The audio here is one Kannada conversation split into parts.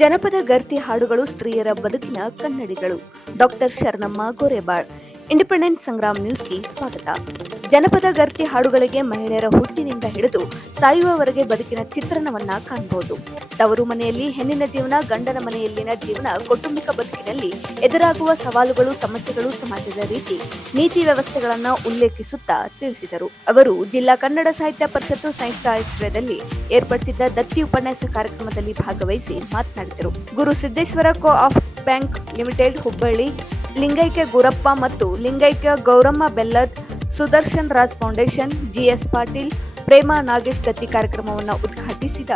ಜನಪದ ಗರ್ತಿ ಹಾಡುಗಳು ಸ್ತ್ರೀಯರ ಬದುಕಿನ ಕನ್ನಡಿಗಳು. ಡಾಕ್ಟರ್ ಶರಣಮ್ಮ ಗೋರೆಬಾಳ್. ಇಂಡಿಪೆಂಡೆಂಟ್ ಸಂಗ್ರಾಮ್ ನ್ಯೂಸ್ಗೆ ಸ್ವಾಗತ. ಜನಪದ ಗರ್ತಿ ಹಾಡುಗಳಿಗೆ ಮಹಿಳೆಯರ ಹುಟ್ಟಿನಿಂದ ಹಿಡಿದು ಸಾಯುವವರೆಗೆ ಬದುಕಿನ ಚಿತ್ರಣವನ್ನ ಕಾಣಬಹುದು. ತವರು ಮನೆಯಲ್ಲಿ ಹೆಣ್ಣಿನ ಜೀವನ, ಗಂಡನ ಮನೆಯಲ್ಲಿನ ಜೀವನ, ಕೌಟುಂಬಿಕ ಬದುಕಿನಲ್ಲಿ ಎದುರಾಗುವ ಸವಾಲುಗಳು, ಸಮಸ್ಯೆಗಳು, ಸಮಾಜದ ರೀತಿ ನೀತಿ ವ್ಯವಸ್ಥೆಗಳನ್ನ ಉಲ್ಲೇಖಿಸುತ್ತಾ ತಿಳಿಸಿದರು. ಅವರು ಜಿಲ್ಲಾ ಕನ್ನಡ ಸಾಹಿತ್ಯ ಪರಿಷತ್ತು ಸಂಯುಕ್ತ ಆಶ್ರಯದಲ್ಲಿ ಏರ್ಪಡಿಸಿದ್ದ ದತ್ತಿ ಉಪನ್ಯಾಸ ಕಾರ್ಯಕ್ರಮದಲ್ಲಿ ಭಾಗವಹಿಸಿ ಮಾತನಾಡಿದರು. ಗುರು ಸಿದ್ದೇಶ್ವರ ಕೋ ಆಫ್ ಬ್ಯಾಂಕ್ ಲಿಮಿಟೆಡ್ ಹುಬ್ಬಳ್ಳಿ, ಲಿಂಗೈಕ್ಯ ಗುರಪ್ಪ ಮತ್ತು ಲಿಂಗೈಕ್ಯ ಗೌರಮ್ಮ ಬೆಲ್ಲದ್, ಸುದರ್ಶನ್ ರಾಜ್ ಫೌಂಡೇಶನ್, ಜಿಎಸ್ ಪಾಟೀಲ್, ಪ್ರೇಮ ನಾಗೇಶ್ ದತ್ತಿ ಕಾರ್ಯಕ್ರಮವನ್ನು ಉದ್ಘಾಟಿಸಿದ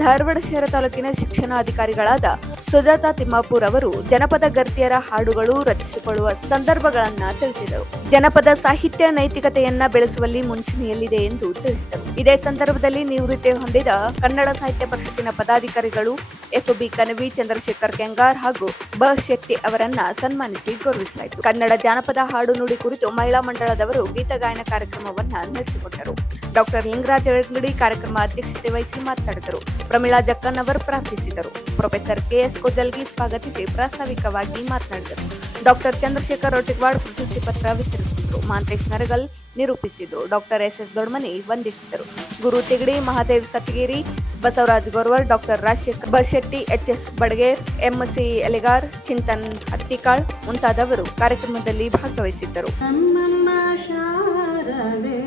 ಧಾರವಾಡ ಶಹರ ತಾಲೂಕಿನ ಶಿಕ್ಷಣಾಧಿಕಾರಿಗಳಾದ ಸುಜಾತಾ ತಿಮ್ಮಾಪುರ್ ಅವರು ಜನಪದ ಗರ್ತಿಯರ ಹಾಡುಗಳು ರಚಿಸಿಕೊಳ್ಳುವ ಸಂದರ್ಭಗಳನ್ನ ತಿಳಿಸಿದರು. ಜನಪದ ಸಾಹಿತ್ಯ ನೈತಿಕತೆಯನ್ನ ಬೆಳೆಸುವಲ್ಲಿ ಮುಂಚೂಣಿಯಲ್ಲಿದೆ ಎಂದು ತಿಳಿಸಿದರು. ಇದೇ ಸಂದರ್ಭದಲ್ಲಿ ನಿವೃತ್ತಿ ಹೊಂದಿದ ಕನ್ನಡ ಸಾಹಿತ್ಯ ಪರಿಷತ್ತಿನ ಪದಾಧಿಕಾರಿಗಳು ಎಫ್ಬಿ ಕನವಿ, ಚಂದ್ರಶೇಖರ್ ಕೆಂಗಾರ್ ಹಾಗೂ ಬ ಶೆಟ್ಟಿ ಅವರನ್ನ ಸನ್ಮಾನಿಸಿ ಗೌರವಿಸಲಾಯಿತು. ಕನ್ನಡ ಜಾನಪದ ಹಾಡು ನುಡಿ ಕುರಿತು ಮಹಿಳಾ ಮಂಡಳದವರು ಗೀತ ಗಾಯನ ಕಾರ್ಯಕ್ರಮವನ್ನ ನಡೆಸಿಕೊಟ್ಟರು. ಡಾಕ್ಟರ್ ಲಿಂಗರಾಜ ಅಂಗಡಿ ಕಾರ್ಯಕ್ರಮ ಅಧ್ಯಕ್ಷತೆ ವಹಿಸಿ ಮಾತನಾಡಿದರು. ಪ್ರಮೀಳಾ ಜಕ್ಕನ್ ಅವರು ಪ್ರಾರ್ಥಿಸಿದರು. ಪ್ರೊಫೆಸರ್ ಕೆಎಸ್ ಕೊದ್ದಲ್ಗಿ ಸ್ವಾಗತಿಸಿ ಪ್ರಾಸ್ತಾವಿಕವಾಗಿ ಮಾತನಾಡಿದರು. ಡಾಕ್ಟರ್ ಚಂದ್ರಶೇಖರ್ ರೊಟ್ಟಿವಾಡ್ ಪ್ರಶಸ್ತಿ ಪತ್ರ ವಿತರಿಸಿದರು. ಮಹಾಂತೇಶ್ ನರಗಲ್ ನಿರೂಪಿಸಿದರು. ಡಾಕ್ಟರ್ ಎಸ್ ದೊಡ್ಮನಿ ವಂದಿಸಿದರು. Guru Tigadi, Mahadev Satigeri, Basavaraj Gorvar, doctor Rajashekar Bashetti, HS Badager, MC Elegar, Chintan Hattikal ಮುಂತಾದವರು ಕಾರ್ಯಕ್ರಮದಲ್ಲಿ ಭಾಗವಹಿಸಿದ್ದರು. ನಮ್ಮಮ್ಮ ಶಾರದೆ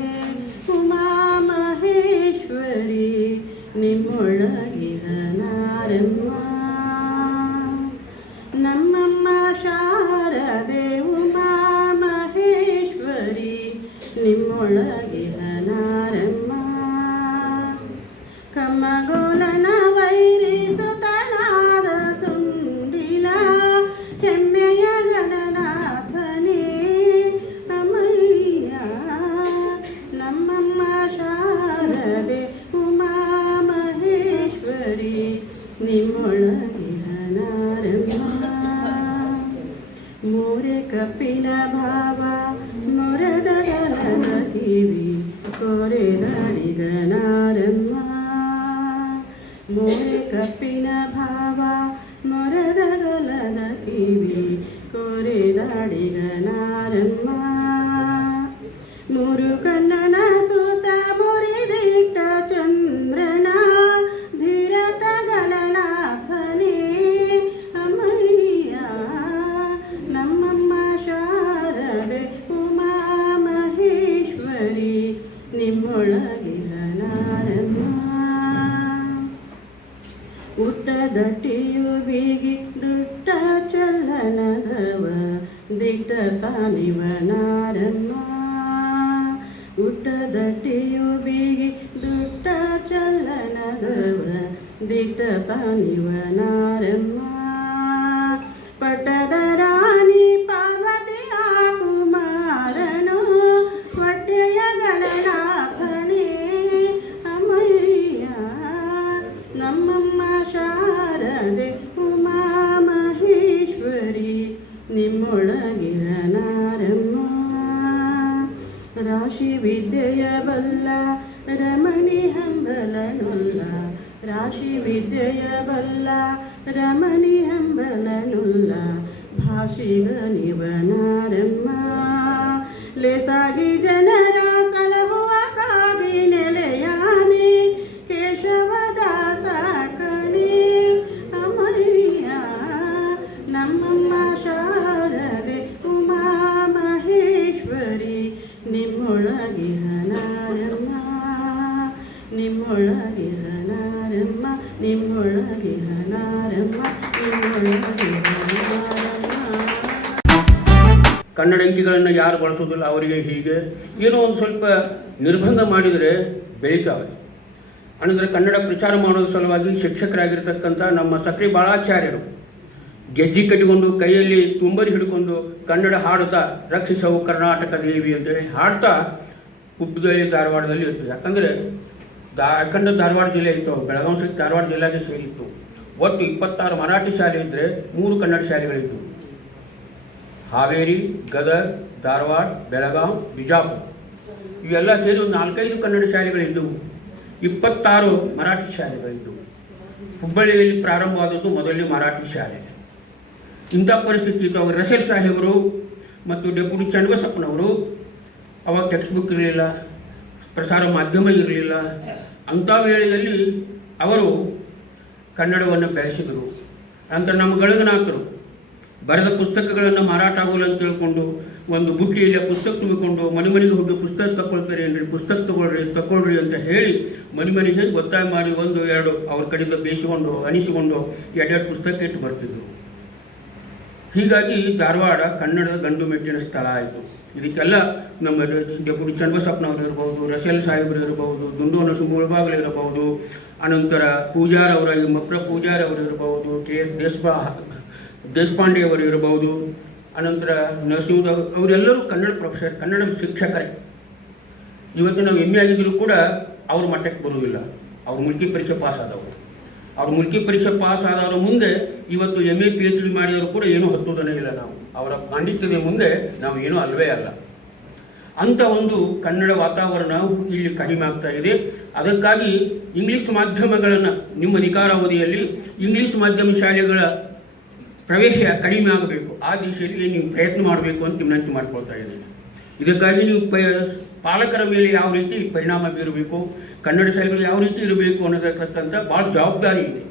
ಉಮಾ ಮಹೇಶ್ವರಿ ನಿಮ್ಮೊಳಗಿರ ನಾರಮ್ಮ. ಕಮ್ಮಗೋಲನ ವೈರಿಸುತನಾದ ಸುಂಡಿಲ ಹೆಮ್ಮೆಯ ಗಣನಾಥನೇ ಅಮಯ್ಯ. ನಮ್ಮಮ್ಮ ಶಾರದೆ ಉಮಾ ಮಹೇಶ್ವರಿ ನಿಮ್ಮೊಳಗಿರ ನಾರಮ್ಮ. ಮೋರೆ ಕಪ್ಪಿನ ಭಾವ ಮೊರದ ಗಲದ ಕಿವಿ ಕೊರೆದಾಡಿಗ ನಾರಮ್ಮ. ಮೋರೆ ಕಪ್ಪಿನ ಭಾವ ಮೊರದ ಗಲದ ಕಿವಿ ಕೊರೆದಾಡಿಗ ನಾರಮ್ಮ. ಮೂರು ಕಣ್ಣನ ಸೂತ ಮುರಿದಿಟ್ಟ ಚಂದ್ರನ ಧೀರತ ಗಣನಾಥನೇ ಅಮಯ್ಯ. ನಮ್ಮಮ್ಮ ಶಾರದೆ ಉಮಾ ಮಹೇಶ್ವರಿ ನಿಮ್ಮೊಳಗಿರ ನಾರಮ್ಮ. ಉಟ್ಟದಟ್ಟಿಯು ಬೀಗಿ ದುಷ್ಟ ಚಲ್ಲನದವ ದಿಟ್ಟ ತಾನಿವ ನಾರಮ್ಮ. ಉಟ್ಟದಟ್ಟಿಯು ಬೀಗಿ ದುಷ್ಟ ಚಲ್ಲನದವ ದಿಟ್ಟ ತಾನಿವ ನಾರಮ್ಮ. ಪಟ್ಟದ ರಾಣಿ ಪಾರ್ವತಿಯ ಕುಮಾರನು ಹೊಟ್ಟೆಯ ಗಣನಾಥನೇ ಅಮಯ್ಯ. ನಮ್ಮಮ್ಮ ಶಾರದೆ ಉಮಾ ಮಹೇಶ್ವರಿ ನಿಮ್ಮೊಳಗಿರ ನಾರಮ್ಮ. ರಾಶಿ ವಿದ್ಯೆಯ ಬಲ್ಲ ರಮಣಿ ಹಂಬಲನುಲ್ಲ, ರಾಶಿ ವಿದ್ಯೆಯ ಬಲ್ಲ ರಮಣಿ ಹಂಬಲನುಲ್ಲ, ಭಾಷಿಗ ನಿವ ನಾರಮ್ಮ. ಲೇಸಾಗಿ ಜನರ ಸಲಹುವ ಕಾಗಿ ನೆಲೆಯಾದಿ ಕೇಶವದಾಸ ಕಣಿ ಅಮಯ್ಯ. ನಮ್ಮಮ್ಮ ಶಾರದೆ ಉಮಾ ಮಹೇಶ್ವರಿ ನಿಮ್ಮೊಳಗಿರ ನಾರಮ್ಮ. ನಿಮ್ಮೊಳಗಿರ ನಾರಮ್ಮ, ನಿಮ್ಮೊಳಗಿರ ನಾರಮ್ಮ, ನಿಮ್ಮೊಳಗಿರ ನಾರಮ್ಮ. ಕನ್ನಡ ಅಂಕಿಗಳನ್ನು ಯಾರು ಬಳಸೋದಿಲ್ಲ ಅವರಿಗೆ ಹೀಗೆ ಏನೋ ಒಂದು ಸ್ವಲ್ಪ ನಿರ್ಬಂಧ ಮಾಡಿದರೆ ಬೆಳೀತಾವೆ. ಅಂದರೆ ಕನ್ನಡ ಪ್ರಚಾರ ಮಾಡೋದ್ರ ಸಲುವಾಗಿ ಶಿಕ್ಷಕರಾಗಿರ್ತಕ್ಕಂಥ ನಮ್ಮ ಸಕ್ರಿ ಬಾಳಾಚಾರ್ಯರು ಗೆಜ್ಜಿ ಕಟ್ಟಿಕೊಂಡು ಕೈಯಲ್ಲಿ ತುಂಬರಿ ಹಿಡ್ಕೊಂಡು ಕನ್ನಡ ಹಾಡುತ್ತಾ ರಕ್ಷಿಸವು ಕರ್ನಾಟಕ ದೇವಿ ಅಂತೇಳಿ ಹಾಡ್ತಾ ಹುಬ್ಬಳ್ಳಿ ಧಾರವಾಡದಲ್ಲಿ ಇರ್ತದೆ. ಯಾಕಂದರೆ ಯಾಕಂದ್ರೆ ಧಾರವಾಡ ಜಿಲ್ಲೆ ಇತ್ತು, ಬೆಳಗಾವಿ ಸಹಿತ ಧಾರವಾಡ ಜಿಲ್ಲೆಗೆ ಸೇರಿತ್ತು. ಒಟ್ಟು 26 ಮರಾಠಿ ಶಾಲೆ ಇದ್ದರೆ 3 ಕನ್ನಡ ಶಾಲೆಗಳಿತ್ತು. ಹಾವೇರಿ, ಗದಗ, ಧಾರವಾಡ, ಬೆಳಗಾವಿ, ಬಿಜಾಪುರ ಇವೆಲ್ಲ ಸೇರಿ ಒಂದು 4-5 ಕನ್ನಡ ಶಾಲೆಗಳಿದ್ದವು. 26 ಮರಾಠಿ ಶಾಲೆಗಳಿದ್ದವು. ಹುಬ್ಬಳ್ಳಿಯಲ್ಲಿ ಪ್ರಾರಂಭವಾದದ್ದು ಮೊದಲನೇ ಮರಾಠಿ ಶಾಲೆ. ಇಂಥ ಪರಿಸ್ಥಿತಿ ಇತ್ತು. ಅವರು ರಸೇಲ್ ಸಾಹೇಬರು ಮತ್ತು ಡೆಪ್ಯೂಟಿ ಚನ್ನಬಸಪ್ಪನವರು, ಅವಾಗ ಟೆಕ್ಸ್ಟ್ ಬುಕ್ ಇರಲಿಲ್ಲ, ಪ್ರಸಾರ ಮಾಧ್ಯಮ ಇರಲಿಲ್ಲ. ಅಂಥ ವೇಳೆಯಲ್ಲಿ ಅವರು ಕನ್ನಡವನ್ನು ಬೆಳೆಸಿದರು. ನಂತರ ನಮ್ಮ ಗಳಗನಾಥರು ಬರೆದ ಪುಸ್ತಕಗಳನ್ನು ಮಾರಾಟ ಆಗೋಲ್ಲ ಅಂತ ತಿಳ್ಕೊಂಡು ಒಂದು ಬುಟ್ಟಿಯಲ್ಲಿ ಪುಸ್ತಕ ತುಂಬಿಕೊಂಡು ಮನೆಗೆ ಹೋಗಿ ಪುಸ್ತಕ ತಗೊಳ್ತಾರೆ ಏನ್ರಿ, ಪುಸ್ತಕ ತಗೊಳ್ರಿ ಅಂತ ಹೇಳಿ ಮನೆಗೆ ಒತ್ತಾಯ ಮಾಡಿ 1-2 ಅವ್ರ ಕಡೆಯಿಂದ ಬೇಯಿಸಿಕೊಂಡು ಅನಿಸಿಕೊಂಡು 2 ಪುಸ್ತಕ ಇಟ್ಟು ಬರ್ತಿದ್ರು. ಹೀಗಾಗಿ ಧಾರವಾಡ ಕನ್ನಡದ ಗಂಡು ಮೆಟ್ಟಿನ ಸ್ಥಳ ಆಯಿತು. ಇದಕ್ಕೆಲ್ಲ ನಮ್ಮ ಡೆಪ್ಯೂಟಿ ಚನ್ನಬಸಪ್ಪನವರು ಇರ್ಬೋದು, ರಸೇಲ್ ಸಾಹೇಬರು ಇರ್ಬೋದು, ದುಂಡೋನ ಮುಳಬಾಗಿಲು ಇರಬಹುದು, ಅನಂತರ ಪೂಜಾರ್ ಅವರ ಮಪ್ರ ಪೂಜಾರ್ ಅವರು ಇರಬಹುದು, KS ದೇಶಪಾಂಡೆ ಅವರು ಇರಬಹುದು, ಅನಂತರ ನರಸಿಂಹದವರು, ಅವರೆಲ್ಲರೂ ಕನ್ನಡ ಪ್ರೊಫೆಸರ್, ಕನ್ನಡ ಶಿಕ್ಷಕರೇ. ಇವತ್ತು ನಾವು MA ಆಗಿದ್ದರೂ ಕೂಡ ಅವ್ರ ಮಟ್ಟಕ್ಕೆ ಬರುವುದಿಲ್ಲ. ಅವ್ರು ಮುಲ್ಕಿ ಪರೀಕ್ಷೆ ಪಾಸ್ ಆದವರು. ಅವ್ರು ಮುಲ್ಕಿ ಪರೀಕ್ಷೆ ಪಾಸ್ ಆದವರ ಮುಂದೆ ಇವತ್ತು MA PhD ಮಾಡಿದವರು ಕೂಡ ಏನೂ ಹತ್ತೋದನೇ ಇಲ್ಲ. ನಾವು ಅವರ ಪಾಂಡಿತ್ಯದ ಮುಂದೆ ನಾವು ಏನೂ ಅಲ್ವೇ ಅಲ್ಲ. ಅಂಥ ಒಂದು ಕನ್ನಡ ವಾತಾವರಣ ಇಲ್ಲಿ ಕಡಿಮೆ ಆಗ್ತಾ ಇದೆ. ಅದಕ್ಕಾಗಿ ಇಂಗ್ಲೀಷ್ ಮಾಧ್ಯಮಗಳನ್ನು ನಿಮ್ಮ ಅಧಿಕಾರಾವಧಿಯಲ್ಲಿ ಇಂಗ್ಲೀಷ್ ಮಾಧ್ಯಮ ಶಾಲೆಗಳ ಪ್ರವೇಶ ಕಡಿಮೆ ಆಗಬೇಕು. ಆ ದಿಶೆಯಲ್ಲಿ ನೀವು ಪ್ರಯತ್ನ ಮಾಡಬೇಕು ಅಂತ ವಿನಂತಿ ಮಾಡ್ಕೊಳ್ತಾ ಇದ್ದೀನಿ. ಇದಕ್ಕಾಗಿ ನೀವು ಪಾಲಕರ ಮೇಲೆ ಯಾವ ರೀತಿ ಪರಿಣಾಮ ಬೀರಬೇಕು, ಕನ್ನಡ ಶಾಲೆಗಳು ಯಾವ ರೀತಿ ಇರಬೇಕು ಅನ್ನೋದಕ್ಕಂಥ ಭಾಳ ಜವಾಬ್ದಾರಿ ಇದೆ.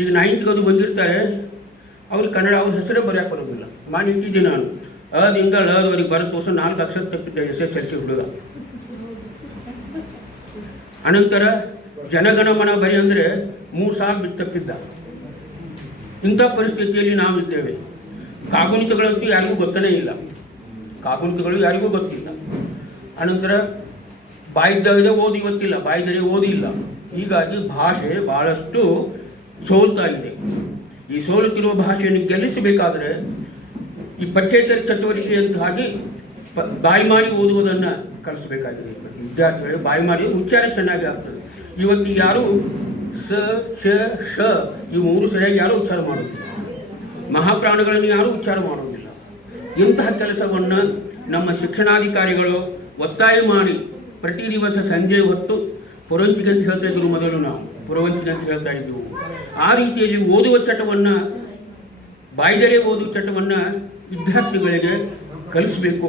ಈಗ 9th ಅದು ಬಂದಿರ್ತಾರೆ, ಅವ್ರಿಗೆ ಕನ್ನಡ ಅವ್ರ ಹೆಸರೇ ಬರೆಯೋಕೆ ಬರೋದಿಲ್ಲ. ಇಟ್ಟಿದ್ದೆ ನಾನು ಅದಿಂದ ಲವರೆಗೆ ಬರೋ ತೋರ್ಸ 4 ಅಕ್ಷರ ತಪ್ಪಿದ್ದೆ SSLC ಹುಡುಗ. ಅನಂತರ ಜನಗಣಮನ ಬರಿ ಅಂದರೆ 3 ಸಾಲು ಬಿಟ್ಟು ತಪ್ಪಿದ್ದ. ಇಂಥ ಪರಿಸ್ಥಿತಿಯಲ್ಲಿ ನಾವಿದ್ದೇವೆ. ಕಾಗುಣಿತಗಳಂತೂ ಯಾರಿಗೂ ಗೊತ್ತನೇ ಇಲ್ಲ. ಕಾಗುಣಿತಗಳು ಯಾರಿಗೂ ಗೊತ್ತಿಲ್ಲ. ಅನಂತರ ಬಾಯಿದ್ದವೇ ಓದಿ ಗೊತ್ತಿಲ್ಲ, ಬಾಯಿದರೆ ಓದಿಲ್ಲ. ಹೀಗಾಗಿ ಭಾಷೆ ಭಾಳಷ್ಟು ಸೋಲ್ತಾ ಇದೆ. ಈ ಸೋಲುತ್ತಿರುವ ಭಾಷೆಯನ್ನು ಗೆಲ್ಲಿಸಬೇಕಾದರೆ ಈ ಪಠ್ಯೇತರ ಚಟುವಟಿಕೆ ಅಂತ ಹಾಗೆ ಬಾಯಿ ಮಾಡಿ ಓದುವುದನ್ನು ಕಲಿಸಬೇಕಾಗಿದೆ. ವಿದ್ಯಾರ್ಥಿಗಳು ಬಾಯಿ ಮಾಡಿ ಉಚ್ಚಾರ ಚೆನ್ನಾಗಿ ಆಗ್ತದೆ. ಇವತ್ತು ಯಾರು ಸ ಶ ಶ ಈ 3 ಸರಿಯಾಗಿ ಯಾರೂ ಉಚ್ಚಾರ ಮಾಡೋದಿಲ್ಲ. ಮಹಾಪ್ರಾಣಗಳನ್ನು ಯಾರೂ ಉಚ್ಚಾರ ಮಾಡೋದಿಲ್ಲ. ಇಂತಹ ಕೆಲಸವನ್ನು ನಮ್ಮ ಶಿಕ್ಷಣಾಧಿಕಾರಿಗಳು ಒತ್ತಾಯ ಮಾಡಿ ಪ್ರತಿ ದಿವಸ ಸಂಜೆ ಹೊತ್ತು ಪುರವಂಚಿಕೆ ಅಂತ ಹೇಳ್ತಾ ಇದ್ರು. ಮೊದಲು ನಾವು ಪುರವಂಚಿಕೆ ಅಂತ ಹೇಳ್ತಾ ಇದ್ದೆವು. ಆ ರೀತಿಯಲ್ಲಿ ಓದುವ ಚಟವನ್ನು, ಬಾಯ್ದರೇ ಓದುವ ಚಟವನ್ನು ವಿದ್ಯಾರ್ಥಿಗಳಿಗೆ ಕಲಿಸಬೇಕು.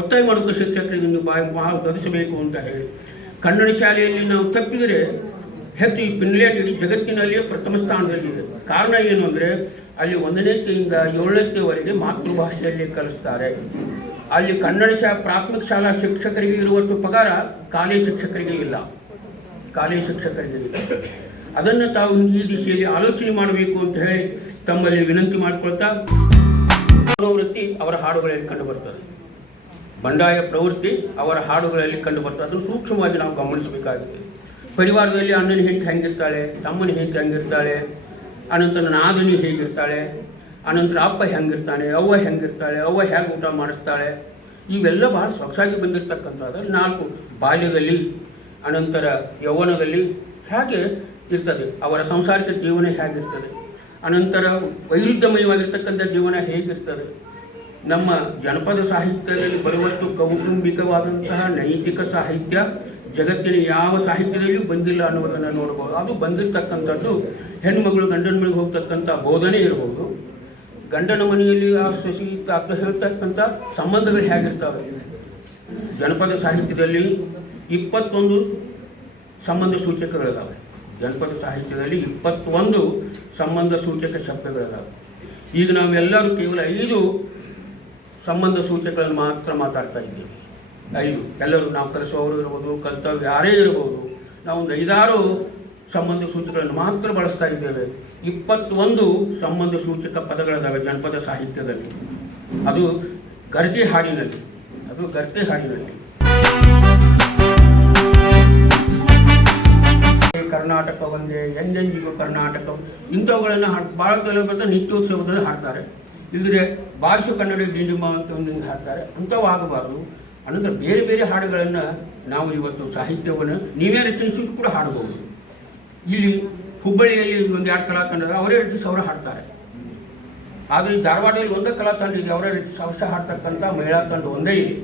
ಒತ್ತಾಯ ಮಾಡುವ ಶಿಕ್ಷಕರಿಗೆ ಕಲಿಸಬೇಕು ಅಂತ ಹೇಳಿ ಕನ್ನಡ ಶಾಲೆಯಲ್ಲಿ ನಾವು ತಪ್ಪಿದರೆ ಹೆಚ್ಚು ಈ ಫಿನ್ಲ್ಯಾಂಡ್ ಇಡೀ ಜಗತ್ತಿನಲ್ಲಿಯೇ ಪ್ರಥಮ ಸ್ಥಾನದಲ್ಲಿದೆ. ಕಾರಣ ಏನು ಅಂದರೆ ಅಲ್ಲಿ 1ನೇತೆಯಿಂದ 7ನೇವರೆಗೆ ಮಾತೃಭಾಷೆಯಲ್ಲಿ ಕಲಿಸ್ತಾರೆ. ಅಲ್ಲಿ ಕನ್ನಡ ಪ್ರಾಥಮಿಕ ಶಾಲಾ ಶಿಕ್ಷಕರಿಗೆ ಇರುವಷ್ಟು ಪಗಾರ ಕಾಲೇಜ್ ಶಿಕ್ಷಕರಿಗೆ ಇಲ್ಲ. ಅದನ್ನು ತಾವು ಈ ದಿಶೆಯಲ್ಲಿ ಆಲೋಚನೆ ಮಾಡಬೇಕು ಅಂತ ಹೇಳಿ ತಮ್ಮಲ್ಲಿ ವಿನಂತಿ ಮಾಡಿಕೊಳ್ತಾ, ಪ್ರವೃತ್ತಿ ಅವರ ಹಾಡುಗಳಲ್ಲಿ ಕಂಡು ಬರ್ತದೆ. ಬಂಡಾಯ ಪ್ರವೃತ್ತಿ ಅವರ ಹಾಡುಗಳಲ್ಲಿ ಕಂಡು ಬರ್ತದೆ. ಅದನ್ನು ಸೂಕ್ಷ್ಮವಾಗಿ ನಾವು ಗಮನಿಸಬೇಕಾಗಿದೆ. ಪರಿವಾರದಲ್ಲಿ ಅಣ್ಣನ ಹೆಂಡತಿ ಹೆಂಗಿರ್ತಾಳೆ, ತಮ್ಮನ ಹೆಂಡತಿ ಹೆಂಗಿರ್ತಾಳೆ, ಅನಂತರ ನಾದಿನಿ ಹೇಗಿರ್ತಾಳೆ, ಅನಂತರ ಅಪ್ಪ ಹೆಂಗಿರ್ತಾನೆ, ಅವ್ವ ಹೆಂಗಿರ್ತಾಳೆ, ಅವ್ವ ಹೇಗೆ ಊಟ ಮಾಡಿಸ್ತಾಳೆ, ಇವೆಲ್ಲ ಭಾಳ ಸೊಗಸಾಗಿ ಬಂದಿರತಕ್ಕಂಥದ್ದು. 4 ಬಾಲ್ಯದಲ್ಲಿ, ಅನಂತರ ಯೌವನದಲ್ಲಿ ಹೇಗೆ ಇರ್ತದೆ, ಅವರ ಸಂಸಾರಿಕ ಜೀವನ ಹೇಗಿರ್ತದೆ, ಅನಂತರ ವೈರುಧ್ಯಮಯವಾಗಿರ್ತಕ್ಕಂಥ ಜೀವನ ಹೇಗಿರ್ತದೆ. ನಮ್ಮ ಜನಪದ ಸಾಹಿತ್ಯದಲ್ಲಿ ಬರುವಷ್ಟು ಕೌಟುಂಬಿಕವಾದಂತಹ ನೈತಿಕ ಸಾಹಿತ್ಯ ಜಗತ್ತಿನ ಯಾವ ಸಾಹಿತ್ಯದಲ್ಲಿಯೂ ಬಂದಿಲ್ಲ ಅನ್ನೋದನ್ನು ನೋಡ್ಬೋದು. ಅದು ಬಂದಿರತಕ್ಕಂಥದ್ದು ಹೆಣ್ಣುಮಗಳು ಗಂಡನ ಮನೆಗೆ ಹೋಗ್ತಕ್ಕಂಥ ಬೋಧನೆ ಇರ್ಬೋದು, ಗಂಡನ ಮನೆಯಲ್ಲಿ ಆ ಸಸಿ ಅಂತ ಹೇಳ್ತಕ್ಕಂಥ ಸಂಬಂಧಗಳು ಹೇಗಿರ್ತವೆ. ಜನಪದ ಸಾಹಿತ್ಯದಲ್ಲಿ 21 ಸಂಬಂಧ ಸೂಚಕಗಳಿದ್ದಾವೆ. ಜನಪದ ಸಾಹಿತ್ಯದಲ್ಲಿ 21 ಸಂಬಂಧ ಸೂಚಕ ಶಬ್ದಗಳಿದ್ದಾವೆ. ಈಗ ನಾವೆಲ್ಲರೂ ಕೇವಲ 5 ಸಂಬಂಧ ಸೂಚಕಗಳನ್ನು ಮಾತ್ರ ಮಾತಾಡ್ತಾ ಇದ್ದೀವಿ. 5 ಎಲ್ಲರೂ ನಾವು ಕಲಿಸುವವರು ಇರ್ಬೋದು, ಕಲಿತವ್ರು ಯಾರೇ ಇರ್ಬೋದು, ನಾವೊಂದು 5-6 ಸಂಬಂಧ ಸೂಚಕಗಳನ್ನು ಮಾತ್ರ ಬಳಸ್ತಾ ಇದ್ದೇವೆ. 21 ಸಂಬಂಧ ಸೂಚಕ ಪದಗಳಿದ್ದಾವೆ ಜನಪದ ಸಾಹಿತ್ಯದಲ್ಲಿ. ಅದು ಗರ್ಜೆ ಹಾಡಿನಲ್ಲಿ. ಕರ್ನಾಟಕ ಒಂದೇ, ಎಂದೆಂದಿಗೂ ಕರ್ನಾಟಕ, ಇಂಥವುಗಳನ್ನು ಭಾಳ ಕೆಲವರು ನಿತ್ಯೋತ್ಸವದಲ್ಲಿ ಹಾಡ್ತಾರೆ. ಇಲ್ಲದ್ರೆ ಬಾರಿಸು ಕನ್ನಡ ಡಿಂಡಿಮ ಅಂತ ಒಂದು ಹಾಡ್ತಾರೆ. ಅಂಥವು ಆಗಬಾರ್ದು. ಅನಂತರ ಬೇರೆ ಬೇರೆ ಹಾಡುಗಳನ್ನು ನಾವು ಇವತ್ತು ಸಾಹಿತ್ಯವನ್ನು ನೀವೇ ರಚಿಸಿದ್ದು ಕೂಡ ಹಾಡ್ಬೋದು. ಇಲ್ಲಿ ಹುಬ್ಬಳ್ಳಿಯಲ್ಲಿ 1-2 ಕಲಾ ತಂಡ ಅವರೇ ರಚಿಸಿ ಅವರ ಹಾಡ್ತಾರೆ. ಆದರೆ ಧಾರವಾಡದಲ್ಲಿ ಒಂದೇ ಕಲಾ ತಂಡ ಇದೆ, ಅವರೇ ರಚಿಸಿ ಅವಶ್ಯ ಹಾಡ್ತಕ್ಕಂಥ ಮಹಿಳಾ ತಂಡ ಒಂದೇ ಇದೆ.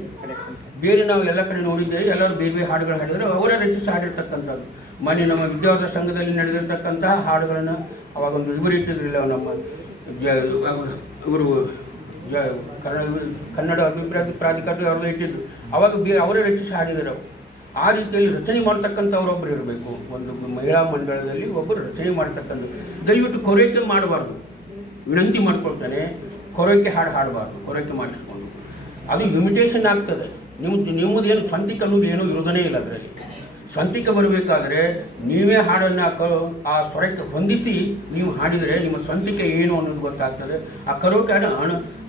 ಬೇರೆ ನಾವು ಎಲ್ಲ ಕಡೆ ನೋಡಿದ್ದೇವೆ, ಎಲ್ಲರೂ ಬೇರೆ ಬೇರೆ ಹಾಡುಗಳು ಹಾಡಿದರೆ ಅವರೇ ರಚಿಸಿ ಹಾಡಿರ್ತಕ್ಕಂಥದ್ದು. ಮೊನ್ನೆ ನಮ್ಮ ವಿದ್ಯಾರ್ಥಿ ಸಂಘದಲ್ಲಿ ನಡೆದಿರ್ತಕ್ಕಂತಹ ಹಾಡುಗಳನ್ನು ಅವಾಗೊಂದು ಇವರು ಇಟ್ಟಿದ್ರಿಲ್ಲ ನಮ್ಮ ಇವರು ಕನ್ನಡ ಅಭಿವೃದ್ಧಿ ಪ್ರಾಧಿಕಾರ ಅವ್ರದ್ದು ಇಟ್ಟಿದ್ದು, ಅವಾಗ ಅವರೇ ರಚಿಸಿ ಹಾಡಿದರು. ಆ ರೀತಿಯಲ್ಲಿ ರಚನೆ ಮಾಡ್ತಕ್ಕಂಥವ್ರೊಬ್ಬರು ಇರಬೇಕು. ಒಂದು ಮಹಿಳಾ ಮಂಡಳದಲ್ಲಿ ಒಬ್ಬರು ರಚನೆ ಮಾಡ್ತಕ್ಕಂಥ, ದಯವಿಟ್ಟು ಕೊರೈಕೆ ಮಾಡಬಾರ್ದು, ವಿನಂತಿ ಮಾಡ್ಕೊಳ್ತಾನೆ. ಕೊರೈಕೆ ಹಾಡು ಹಾಡಬಾರ್ದು, ಕೊರೈಕೆ ಮಾಡಿಸ್ಕೊಂಡು ಅದು ಇಮಿಟೇಷನ್ ಆಗ್ತದೆ. ನಿಮ್ಮದೇನು ಸ್ವಂತಿಕ ಅನ್ನೋದು ಏನೂ ಇರೋದನೇ ಇಲ್ಲ. ಅದರಲ್ಲಿ ಸ್ವಂತಿಕ ಬರಬೇಕಾದ್ರೆ ನೀವೇ ಹಾಡನ್ನು ಆ ಸ್ವರಕ್ಕೆ ಹೊಂದಿಸಿ ನೀವು ಹಾಡಿದರೆ ನಿಮ್ಮ ಸ್ವಂತಿಕ ಏನು ಅನ್ನೋದು ಗೊತ್ತಾಗ್ತದೆ. ಆ ಕರೋಕೆ